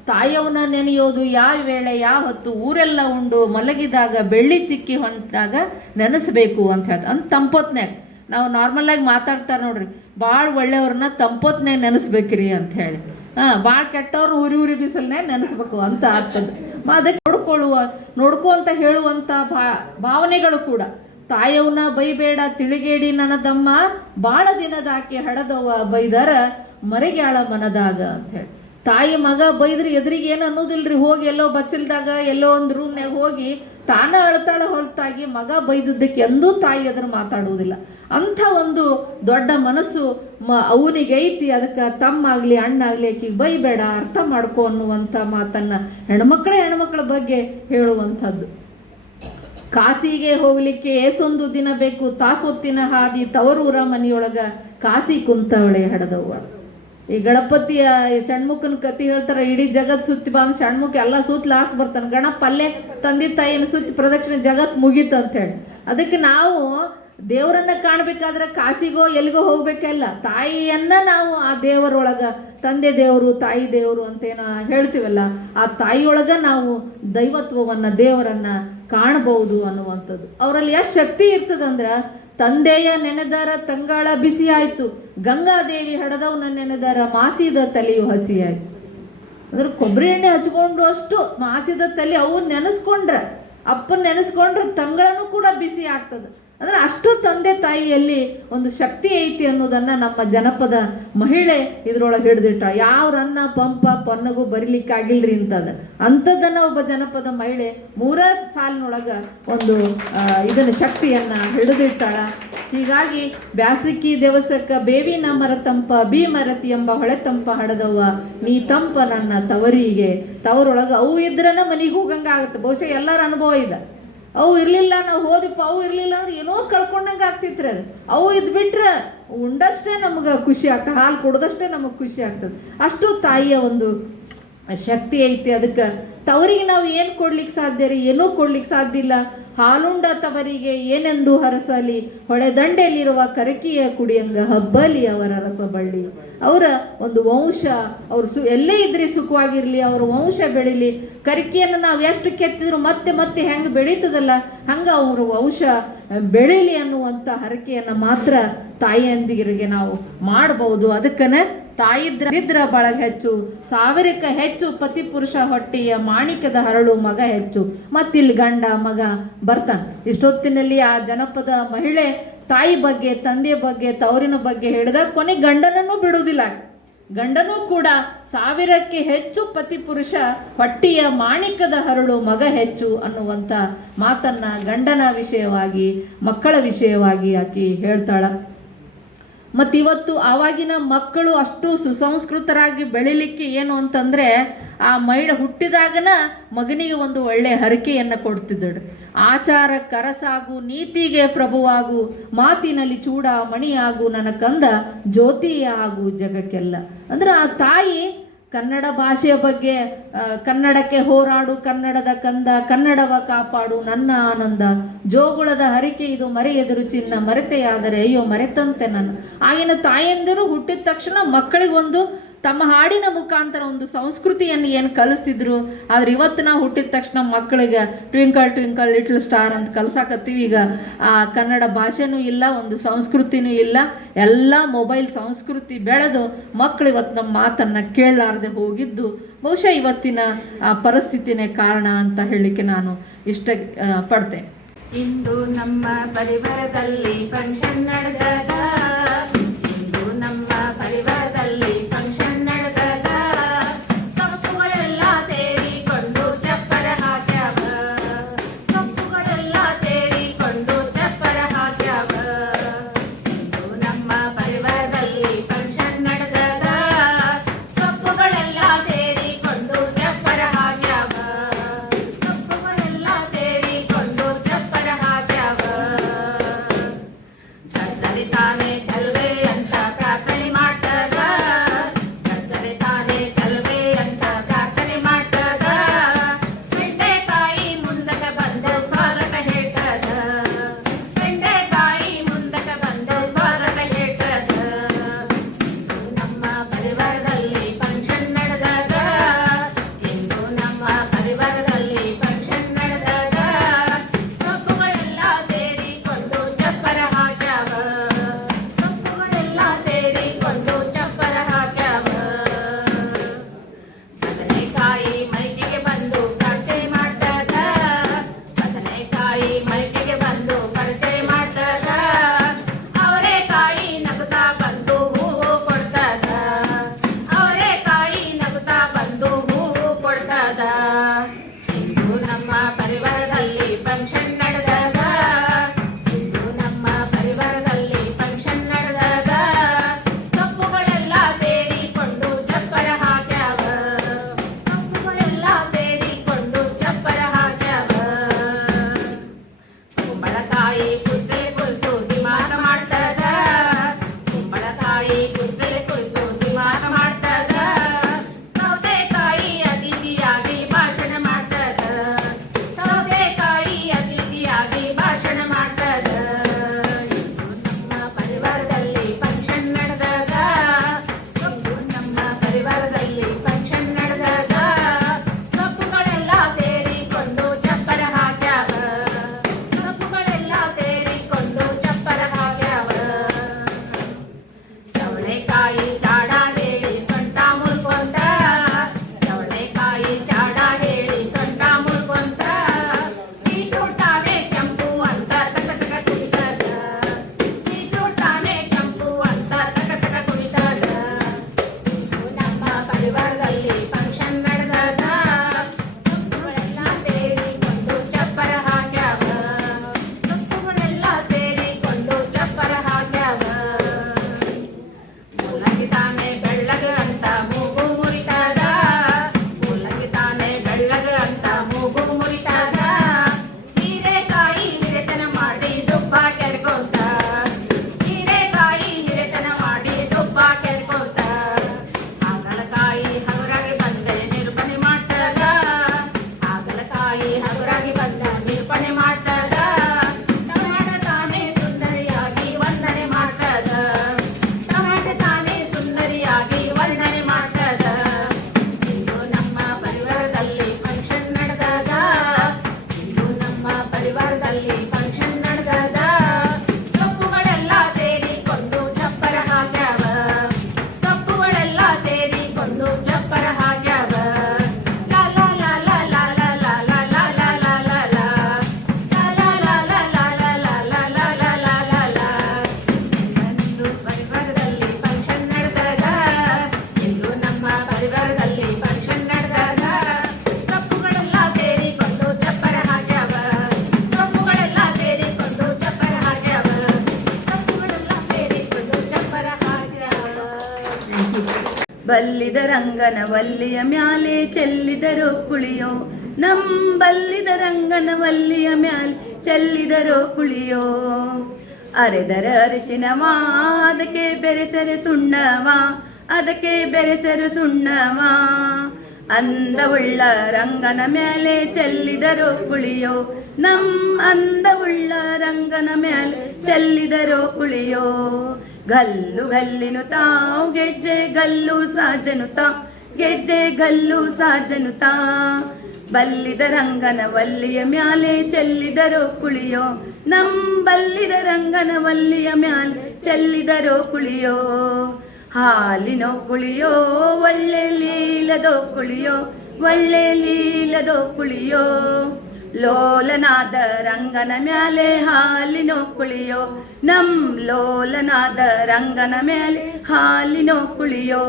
ತಾಯವನ್ನ ನೆನೆಯೋದು ಯಾವ ವೇಳೆ ಯಾವ ಹೊತ್ತು, ಊರೆಲ್ಲ ಉಂಡು ಮಲಗಿದಾಗ ಬೆಳ್ಳಿ ಚಿಕ್ಕಿ ಹೊಂಟಾಗ ನೆನೆಸ್ಬೇಕು ಅಂತ ಹೇಳ್ತಾರೆ. ಅಂತ ತಂಪೊತ್ನ್ಯಾಗ ನಾವು ನಾರ್ಮಲಾಗಿ ಮಾತಾಡ್ತಾರೆ ನೋಡ್ರಿ, ಭಾಳ ಒಳ್ಳೆಯವ್ರನ್ನ ತಂಪೊತ್ನ್ಯಾಗ ನೆನೆಸ್ಬೇಕ್ರಿ ಅಂತ ಹೇಳಿ. ಭಾಳ ಕೆಟ್ಟವ್ರನ್ನ ಉರಿ ಬಿಸಿಲನ್ನೇ ನೆನೆಸ್ಬೇಕು ಅಂತ ಆಗ್ತದೆ. ಅದಕ್ಕೆ ನೋಡ್ಕೊ ಅಂತ ಹೇಳುವಂಥ ಭಾವನೆಗಳು ಕೂಡ. ತಾಯವ್ನ ಬೈಬೇಡ ತಿಳಿಗೇಡಿ ನನ್ನದಮ್ಮ, ಭಾಳ ದಿನದಾಕೆ ಹಡದವ ಬೈದರ ಮರೆಗ್ಯಾಳ ಮನದಾಗ ಅಂತ ಹೇಳಿ. ತಾಯಿ ಮಗ ಬೈದ್ರಿ ಎದುರಿಗೆ ಏನು ಅನ್ನೋದಿಲ್ರಿ, ಹೋಗಿ ಎಲ್ಲೋ ಬಚ್ಚಲ್ದಾಗ ಎಲ್ಲೋ ಒಂದು ರೂಮ್ನಾಗ ಹೋಗಿ ತಾನ ಅಳ್ತಾಳ ಹೊರತಾಗಿ ಮಗ ಬೈದದ್ದಕ್ಕೆ ಎಂದೂ ತಾಯಿ ಎದುರು ಮಾತಾಡುವುದಿಲ್ಲ. ಅಂಥ ಒಂದು ದೊಡ್ಡ ಮನಸ್ಸು ಅವನಿಗೆ ಐತಿ. ಅದಕ್ಕೆ ತಮ್ಮಾಗಲಿ ಅಣ್ಣಾಗಲಿ ಆಕಿಗೆ ಬೈಬೇಡ, ಅರ್ಥ ಮಾಡ್ಕೊ ಅನ್ನುವಂಥ ಮಾತನ್ನು ಹೆಣ್ಮಕ್ಳ ಬಗ್ಗೆ ಹೇಳುವಂಥದ್ದು. ಕಾಸಿಗೆ ಹೋಗ್ಲಿಕ್ಕೆ ಏಸೊಂದು ದಿನ ಬೇಕು, ತಾಸೊತ್ತಿನ ಹಾದಿ ತವರೂರ ಮನೆಯೊಳಗ ಕಾಸಿ ಕುಂತವಳೆ ಹಡದವ್ವ. ಈ ಗಣಪತಿಯ ಷಣ್ಮುಖನ ಕತಿ ಹೇಳ್ತಾರೆ, ಇಡೀ ಜಗತ್ ಸುತ್ತಿ ಬಂದು ಷಣ್ಮುಖ ಎಲ್ಲ ಸುತ್ತ ಲಾಸ್ಟ್ ಬರ್ತಾನೆ. ಗಣಪ ಅಲ್ಲೇ ತಂದೆ ತಾಯಿನ ಸುತ್ತಿ ಪ್ರದಕ್ಷಿಣೆ ಜಗತ್ ಮುಗೀತು ಅಂತ ಹೇಳಿ. ಅದಕ್ಕೆ ನಾವು ದೇವರನ್ನ ಕಾಣಬೇಕಾದ್ರೆ ಕಾಸಿಗೋ ಎಲ್ಲಿಗೋ ಹೋಗ್ಬೇಕಲ್ಲ, ತಾಯಿಯನ್ನ ನಾವು ಆ ದೇವರೊಳಗ, ತಂದೆ ದೇವರು ತಾಯಿ ದೇವರು ಅಂತೇನೋ ಹೇಳ್ತೀವಲ್ಲ, ಆ ತಾಯಿಯೊಳಗ ನಾವು ದೈವತ್ವವನ್ನು ದೇವರನ್ನ ಕಾಣಬಹುದು ಅನ್ನುವಂಥದ್ದು. ಅವರಲ್ಲಿ ಎಷ್ಟು ಶಕ್ತಿ ಇರ್ತದಂದ್ರೆ, ತಂದೆಯ ನೆನೆದರ ತಂಗಾಳ ಬಿಸಿ ಆಯ್ತು, ಗಂಗಾದೇವಿ ಹಡದವನ್ನ ನೆನೆದರ ಮಾಸಿದ ತಲೆಯು ಹಸಿ ಆಯ್ತು. ಅಂದ್ರೆ ಕೊಬ್ಬರಿ ಎಣ್ಣೆ ಹಚ್ಕೊಂಡು ಅಷ್ಟು ಮಾಸಿದ ತಲೆ ಅವು ನೆನೆಸ್ಕೊಂಡ್ರೆ, ಅಪ್ಪನ ನೆನೆಸ್ಕೊಂಡ್ರೆ ತಂಗಳೂ ಕೂಡ ಬಿಸಿ ಆಗ್ತದೆ. ಅಂದ್ರೆ ಅಷ್ಟು ತಂದೆ ತಾಯಿಯಲ್ಲಿ ಒಂದು ಶಕ್ತಿ ಐತಿ ಅನ್ನೋದನ್ನ ನಮ್ಮ ಜನಪದ ಮಹಿಳೆ ಇದ್ರೊಳಗೆ ಹಿಡಿದಿಟ್ಟ. ಯಾವ ರನ್ನ ಪಂಪ ಪೊನ್ನಗೂ ಬರಿಲಿಕ್ಕಾಗಿಲ್ರಿ ಅಂಥದ್ದನ್ನ ಒಬ್ಬ ಜನಪದ ಮಹಿಳೆ 3 ಸಾಲಿನೊಳಗ ಒಂದು ಇದನ್ನ ಶಕ್ತಿಯನ್ನ ಹಿಡಿದಿಟ್ಟಾಳ. ಹೀಗಾಗಿ ಬ್ಯಾಸಕ್ಕಿ ದಿವಸಕ್ಕ ಬೇವಿನ ಮರತಂಪ ಬಿ ಮರತಿ ಎಂಬ ಹೊಳೆತಂಪ ಹಡದವ್ವ, ನೀ ತಂಪ ನನ್ನ ತವರಿಗೆ. ತವರೊಳಗ ಅವು ಇದ್ರನ ಮನೆಗೆ ಹೋಗಂಗ ಆಗುತ್ತೆ. ಬಹುಶಃ ಎಲ್ಲರ ಅನುಭವ ಇದೆ. ಅವು ಇರಲಿಲ್ಲ, ನಾವು ಹೋದಿಪ್ಪ, ಅವು ಇರಲಿಲ್ಲ ಅಂದ್ರೆ ಏನೋ ಕಳ್ಕೊಂಡಂಗೆ ಆಗ್ತಿತ್ತು ಅದು. ಅವು ಇದ್ಬಿಟ್ರೆ ಉಂಡಷ್ಟೇ ನಮ್ಗೆ ಖುಷಿ ಆಗ್ತದೆ, ಹಾಲು ಕುಡ್ದಷ್ಟೇ ನಮಗೆ ಖುಷಿ ಆಗ್ತದೆ. ಅಷ್ಟು ತಾಯಿಯ ಒಂದು ಶಕ್ತಿ ಐತಿ. ಅದಕ್ಕೆ ತವರಿಗೆ ನಾವು ಏನು ಕೊಡ್ಲಿಕ್ಕೆ ಸಾಧ್ಯ ರೀ? ಏನೂ ಕೊಡ್ಲಿಕ್ಕೆ ಸಾಧ್ಯ ಇಲ್ಲ. ಹಾಲುಂಡ ತವರಿಗೆ ಏನೆಂದು ಹರಸಲಿ, ಹೊಳೆದಂಡೆಯಲ್ಲಿರುವ ಕರಕಿಯ ಕುಡಿಯಂಗ ಹಬ್ಬಲಿ ಅವರ ರಸಬಳ್ಳಿ. ಅವರ ಒಂದು ವಂಶ, ಅವರು ಎಲ್ಲೇ ಇದ್ರಿ ಸುಖವಾಗಿರಲಿ, ಅವರ ವಂಶ ಬೆಳೀಲಿ. ಕರಕಿಯನ್ನು ನಾವು ಎಷ್ಟು ಕೆತ್ತಿದ್ರು ಮತ್ತೆ ಮತ್ತೆ ಹೆಂಗೆ ಬೆಳೀತದಲ್ಲ, ಹಂಗೆ ಅವರ ವಂಶ ಬೆಳೀಲಿ ಅನ್ನುವಂಥ ಹರಕೆಯನ್ನು ಮಾತ್ರ ತಾಯಿಯಂದಿರಿಗೆ ನಾವು ಮಾಡಬಹುದು. ಅದಕ್ಕನೆ ತಾಯಿದ್ರ ಬಳಗ ಹೆಚ್ಚು, 1000ಕ್ಕೆ ಹೆಚ್ಚು ಪತಿ ಪುರುಷ ಹೊಟ್ಟೆಯ ಮಾಣಿಕದ ಹರಳು ಮಗ ಹೆಚ್ಚು. ಮತ್ತಿಲ್ಲಿ ಗಂಡ ಮಗ ಬರ್ತಾನೆ. ಇಷ್ಟೊತ್ತಿನಲ್ಲಿ ಆ ಜನಪದ ಮಹಿಳೆ ತಾಯಿ ಬಗ್ಗೆ, ತಂದೆಯ ಬಗ್ಗೆ, ತವರಿನ ಬಗ್ಗೆ ಹೇಳಿದಾಗ ಕೊನೆ ಗಂಡನನ್ನು ಬಿಡುವುದಿಲ್ಲ. ಗಂಡನೂ ಕೂಡ 1000ಕ್ಕೆ ಹೆಚ್ಚು ಪತಿ ಪುರುಷ ಹೊಟ್ಟೆಯ ಮಾಣಿಕದ ಹರಳು ಮಗ ಹೆಚ್ಚು ಅನ್ನುವಂಥ ಮಾತನ್ನ ಗಂಡನ ವಿಷಯವಾಗಿ, ಮಕ್ಕಳ ವಿಷಯವಾಗಿ ಆಕಿ ಹೇಳ್ತಾಳ. ಮತ್ತಿವತ್ತು ಆವಾಗಿನ ಮಕ್ಕಳು ಅಷ್ಟು ಸುಸಂಸ್ಕೃತರಾಗಿ ಬೆಳಿಲಿಕ್ಕೆ ಏನು ಅಂತಂದರೆ, ಆ ಮಹಿಳೆ ಹುಟ್ಟಿದಾಗನ ಮಗನಿಗೆ ಒಂದು ಒಳ್ಳೆಯ ಹರಕೆಯನ್ನು ಕೊಡ್ತಿದ್ದಳು. ಆಚಾರ ಕರಸಾಗು, ನೀತಿಗೆ ಪ್ರಭುವಾಗು, ಮಾತಿನಲ್ಲಿ ಚೂಡ ಮಣಿಯಾಗು, ನನ್ನ ಕಂದ ಜ್ಯೋತಿಯ ಆಗು ಜಗಕ್ಕೆಲ್ಲ. ಅಂದ್ರೆ ಆ ತಾಯಿ ಕನ್ನಡ ಭಾಷೆಯ ಬಗ್ಗೆ ಕನ್ನಡಕ್ಕೆ ಹೋರಾಡು ಕನ್ನಡದ ಕಂದ ಕನ್ನಡವ ಕಾಪಾಡು ನನ್ನ ಆನಂದ ಜೋಗುಳದ ಹರಿಕೆ ಇದು ಮರೆಯೆದುರು ಚಿನ್ನ ಮರೆತೆಯಾದರೆ ಅಯ್ಯೋ ಮರೆತಂತೆ ನಾನು. ಆಗಿನ ತಾಯಂದಿರು ಹುಟ್ಟಿದ ತಕ್ಷಣ ಮಕ್ಕಳಿಗೊಂದು ತಮ್ಮ ಹಾಡಿನ ಮುಖಾಂತರ ಒಂದು ಸಂಸ್ಕೃತಿಯನ್ನು ಏನು ಕಲಿಸ್ತಿದ್ರು. ಆದ್ರೆ ಇವತ್ತು ನಾವು ಹುಟ್ಟಿದ ತಕ್ಷಣ ಮಕ್ಕಳಿಗೆ ಟ್ವಿಂಕಲ್ ಟ್ವಿಂಕಲ್ ಲಿಟ್ಲ್ ಸ್ಟಾರ್ ಅಂತ ಕಲ್ಸಾಕತ್ತೀವಿ. ಈಗ ಆ ಕನ್ನಡ ಭಾಷೆನೂ ಇಲ್ಲ, ಒಂದು ಸಂಸ್ಕೃತಿನೂ ಇಲ್ಲ, ಎಲ್ಲ ಮೊಬೈಲ್ ಸಂಸ್ಕೃತಿ ಬೆಳೆದು ಮಕ್ಕಳು ಇವತ್ತು ನಮ್ಮ ಮಾತನ್ನು ಕೇಳಲಾರದೆ ಹೋಗಿದ್ದು ಬಹುಶಃ ಇವತ್ತಿನ ಪರಿಸ್ಥಿತಿನೇ ಕಾರಣ ಅಂತ ಹೇಳಲಿಕ್ಕೆ ನಾನು ಇಷ್ಟ ಪಡ್ತೇನೆ. ಇಂದು ನಮ್ಮ ಪರಿವಾರದಲ್ಲಿ ಫಂಕ್ಷನ್ ನಡೆದಾಗ, ಇಂದು ನಮ್ಮ ಪರಿವಾರದಲ್ಲಿ ಫಂಕ್ಷನ್ ನಡೆದಾಗ ಸೊಪ್ಪುಗಳೆಲ್ಲ ಸೇರಿಕೊಂಡು ಚಪ್ಪರ ಹಾಕ್ಯಾವ, ಸೊಪ್ಪುಗಳೆಲ್ಲ ಸೇರಿಕೊಂಡು ಚಪ್ಪರ ಹಾಕ್ಯಾವ. ಇಂದು ನಮ್ಮ ಪರಿವಾರದಲ್ಲಿ ಫಂಕ್ಷನ್ ನಡೆದಾಗ ಸೊಪ್ಪುಗಳೆಲ್ಲ ಸೇರಿಕೊಂಡು ಚಪ್ಪರ ಹಾಕ್ಯಾವ, ಸೊಪ್ಪುಗಳೆಲ್ಲ ಸೇರಿಕೊಂಡು ಚಪ್ಪರ ಹಾಕ್ಯಾವ. ಕತ್ತರಿ ತಾನೇ ಚಲುವೆ ಅಂತ ಪ್ರಾರ್ಥನೆ ಮಾಡ್ತದ, ಕತ್ತರಿ ತಾನೇ ಚಲುವೆ ಅಂತ ಪ್ರಾರ್ಥನೆ ಮಾಡ್ತದ. ಬೆಂಡೆಕಾಯಿ ಮುಂದಕ್ಕೆ ಬಂದು ಸ್ವಾಗತ ಹೇಳ್ತದ, ಬೆಂಡೆಕಾಯಿ ಮುಂದಕ್ಕೆ ಬಂದು ಸ್ವಾಗತ ಹೇಳ್ತದ. ನಮ್ಮ ಪರಿವಾರದಲ್ಲಿ ಫಂಕ್ಷನ್ ನಡೆದಾಗ, ಇಂದು ನಮ್ಮ ಪರಿವಾರದಲ್ಲಿ ಫಂಕ್ಷನ್ ನಡೆದಾಗ ಸೊಪ್ಪುಗಳೆಲ್ಲ ಸೇರಿಕೊಂಡು ಚಪ್ಪರ ಹಾಕ್ಯಾವ, ಸೊಪ್ಪುಗಳೆಲ್ಲ ಸೇರಿಕೊಂಡು ಚಪ್ಪರ ಹಾಕ್ಯಾವ. ಬದನೆಕಾಯಿ ಮೈಕಿಗೆ ಬಂದು ಪರಿಚಯ ಮಾಡ್ತದ, ಬದನೆಕಾಯಿ ಮೈಕಿಗೆ ಬಂದು ಪರಿಚಯ ಮಾಡ್ತದ. ಅವರೆಕಾಯಿ ನಗುತ್ತಾ ಬಂದು ಹೂವು ಕೊಡ್ತದ, ಅವರೆಕಾಯಿ ನಗುತ್ತಾ ಬಂದು ಹೂವು ಕೊಡ್ತದ. ಇಂದು ನಮ್ಮ ಪರಿವಾರದಲ್ಲಿ ಫಂಕ್ಷನ್ ನಡೆದಾಗ, ಇಂದು ನಮ್ಮ ಪರಿವಾರದಲ್ಲಿ ಫಂಕ್ಷನ್ ನಡೆದಾಗ ಸೊಪ್ಪುಗಳೆಲ್ಲ ಸೇರಿಕೊಂಡು ಚಪ್ಪರ ಹಾಕ್ಯಾವ, ಸೊಪ್ಪುಗಳೆಲ್ಲ ಸೇರಿಕೊಂಡು ಚಪ್ಪರ ಹಾಕ್ಯಾವ. ಕುಂಬಳಕಾಯಿ ಕುತ್ತಲೆ ಕುಳಿತು ದಿಮಾಕ ಮಾಡ್ತದ, ಕುಂಬಳಕಾಯಿ ಕುತ್ತಲೆ ಕುಳಿತು ದಿಮಾಕ ಮಾಡ್ತದ. ಸೌತೆಕಾಯಿ ಅತಿಥಿಯಾಗಿ ಭಾಷಣ ಮಾಡ್ತದ, ಸೌತೆಕಾಯಿ ಅತಿಥಿಯಾಗಿ ಭಾಷಣ ಮಾಡ್ತದ. ಇಂದು ನಮ್ಮ ಪರಿವಾರದಲ್ಲಿ ಫಂಕ್ಷನ್ ನಡೆದಾಗ, ಇಂದು ನಮ್ಮ ಪರಿವಾರದಲ್ಲಿ ಫಂಕ್ಷನ್ ನಡೆದಾಗ ಸೊಪ್ಪುಗಳೆಲ್ಲ ಸೇರಿಕೊಂಡು ಚಪ್ಪರ ಹಾಕ್ಯಾವ, ಸೊಪ್ಪುಗಳೆಲ್ಲ ಸೇರಿಕೊಂಡು ಚಪ್ಪರ ಹಾಕ್ಯಾವ. ಚವಳೆಕಾಯಿ ಚಾಡ ಹೇಳಿ ಸೊಂಟ ಮುರ್ಕೊಂತ, ಚವಳೆಕಾಯಿ ಚಾಡ ಹೇಳಿ ಸೊಂಟ ಮುರ್ಕೊಂತ. ಬೀಟ್ರೂಟಾನೆ ಕೆಂಪು ಅಂತ ತಕ ತಕ ಕುಡಿತದ, ಬೀಟ್ರೂಟಾನೆ ಕೆಂಪು ಅಂತ ತಕ ತಕ ಕುಡಿತದ. ಇಂದು ನಮ್ಮ ಪರಿವಾರದಲ್ಲಿ ಫಂಕ್ಷನ್ ನಡೆದಾಗ, ಸೊಪ್ಪುಗಳೆಲ್ಲ ಸೇರಿಕೊಂಡು ಚಪ್ಪರ ಹಾಕ್ಯಾವ, ಸೊಪ್ಪುಗಳೆಲ್ಲ ಸೇರಿಕೊಂಡು ಚಪ್ಪರ ಹಾಕ್ಯಾವ. ಮೂಲಂಗಿ ತಾನೆ ಬೆಳ್ಳಗ ಅಂತ ಮೂಗು ಮುರಿತದ, ಮೂಲಂಗಿ ತಾನೆ ಬೆಳ್ಳಗ ಅಂತ ಮೂಗು ಮುರಿತದ. ಹೀರೆಕಾಯಿ ಹಿರೆತನ ಮಾಡಿ ದುಬ್ಬ ಕೆರ್ಕೊಂತ, ಹೀರೆಕಾಯಿ ಹಿರೆತನ ಮಾಡಿ ದುಬ್ಬ ಕೆರ್ಕೊಂತ. ಹಾಗಲಕಾಯಿ ಹಗುರಾಗಿ ಬಂದೆ ನಿರೂಪಣೆ ಮಾಡ್ತದ, ಹಾಗಲಕಾಯಿ ಹಗುರಾಗಿ ಬಂದ ನಿರೂಪಣೆ ಮಾಡ್ತದ. ಟಮಾಟ ತಾನೆ ಸುಂದರಿಯಾಗಿ ವಂದನೆ ಮಾಡ್ತದ, ಟಮಾಟ ತಾನೆ ಸುಂದರಿಯಾಗಿ ವರ್ಣನೆ ಮಾಡ್ತದ. ಇಂದು ನಮ್ಮ ಪರಿವಾರದಲ್ಲಿ ಫಂಕ್ಷನ್ ನಡೆದಾಗ, ಇಂದು ನಮ್ಮ ಪರಿವಾರದಲ್ಲಿ ಫಂಕ್ಷನ್ ನಡೆದಾಗ ಸೊಪ್ಪುಗಳೆಲ್ಲ ಸೇರಿಕೊಂಡು ಚಪ್ಪರ ಹಾಕ್ಯಾವ, ಸೊಪ್ಪುಗಳೆಲ್ಲ ಸೇರಿಕೊಂಡು ಚಪ್ಪರ ಹಾಕ್ಯಾವ. ಲಾ ಲಾ ಲಾ ಲಾ ಲಾ ಲಾ ಲಾ ಲಾ ಲಾ ಲಾ ಲಾ ಲಾ ಲಾ. ಲಾ ಲಾ ಲಾ ಲಾ ಲಾ ಲಾ ಲಾ ಲಾ ಲಾ ಲಾ ಲಾ ಲಾ ಲಾ. ಇಂದು ಪರಿವಾರದಲ್ಲಿ ಫಂಕ್ಷನ್ ನಡೆದಾಗ, ಇಂದು ನಮ್ಮ ಪರಿವಾರದಲ್ಲಿ ಫಂಕ್ಷನ್ ನಡೆದಾಗ ಸೊಪ್ಪುಗಳೆಲ್ಲ ಸೇರಿಕೊಂಡು ಚಪ್ಪರ ಹಾಕ್ಯಾವ, ಸೊಪ್ಪುಗಳೆಲ್ಲ ಸೇರಿಕೊಂಡು ಚಪ್ಪರ ಹಾಕ್ಯಾವ, ಸೊಪ್ಪುಗಳೆಲ್ಲ ಸೇರಿಕೊಂಡು ಚಪ್ಪರ ಹಾಕ್ಯಾವ. ಬಲ್ಲಿದ ರಂಗನ ವಲ್ಲಿಯ ಮ್ಯಾಲೆ ಚೆಲ್ಲಿದರೋ ಕುಳಿಯೋ, ನಂಬಲ್ಲಿದ ರಂಗನ ವಲ್ಲಿಯ ಮ್ಯಾಲೆ ಚೆಲ್ಲಿದರೋ ಕುಳಿಯೋ. ಅರೆದರ ಅರಿಶಿನವ ಅದಕ್ಕೆ ಬೆರೆಸರೆ ಸುಣ್ಣವ, ಅದಕ್ಕೆ ಬೆರೆಸರು ಸುಣ್ಣವ. ಅಂದವುಳ್ಳ ರಂಗನ ಮೇಲೆ ಚೆಲ್ಲಿದರೋ ಕುಳಿಯೋ, ಅಂದವುಳ್ಳ ರಂಗನ ಮೇಲೆ ಚೆಲ್ಲಿದರೋ ಕುಳಿಯೋ. ಗಲ್ಲು ಗಲ್ಲಿನು ತಾವು ಗೆಜ್ಜೆ ಗಲ್ಲು ಸಾಜನು ಗೆಜ್ಜೆ ಗಲ್ಲು ಸಾಜನು ಬಲ್ಲಿದ ರಂಗನ ವಲ್ಲಿಯ ಮ್ಯಾಲೆ ಚೆಲ್ಲಿದರೋ ಕುಳಿಯೋ, ಬಲ್ಲಿದ ರಂಗನ ವಲ್ಲಿಯ ಮ್ಯಾಲೆ ಚೆಲ್ಲಿದರೋ ಕುಳಿಯೋ. ಹಾಲಿನೋ ಕುಳಿಯೋ ಒಳ್ಳೆ ಲೀಲದೋ ಕುಳಿಯೋ, ಒಳ್ಳೆ ಲೀಲದೋ ಕುಳಿಯೋ. ಲೋಲನಾದ ರಂಗನ ಮ್ಯಾಲೆ ಹಾಲಿನೋ ಕುಳಿಯೋ, ಲೋಲನಾದ ರಂಗನ ಮೇಲೆ ಹಾಲಿನೋ ಕುಳಿಯೋ.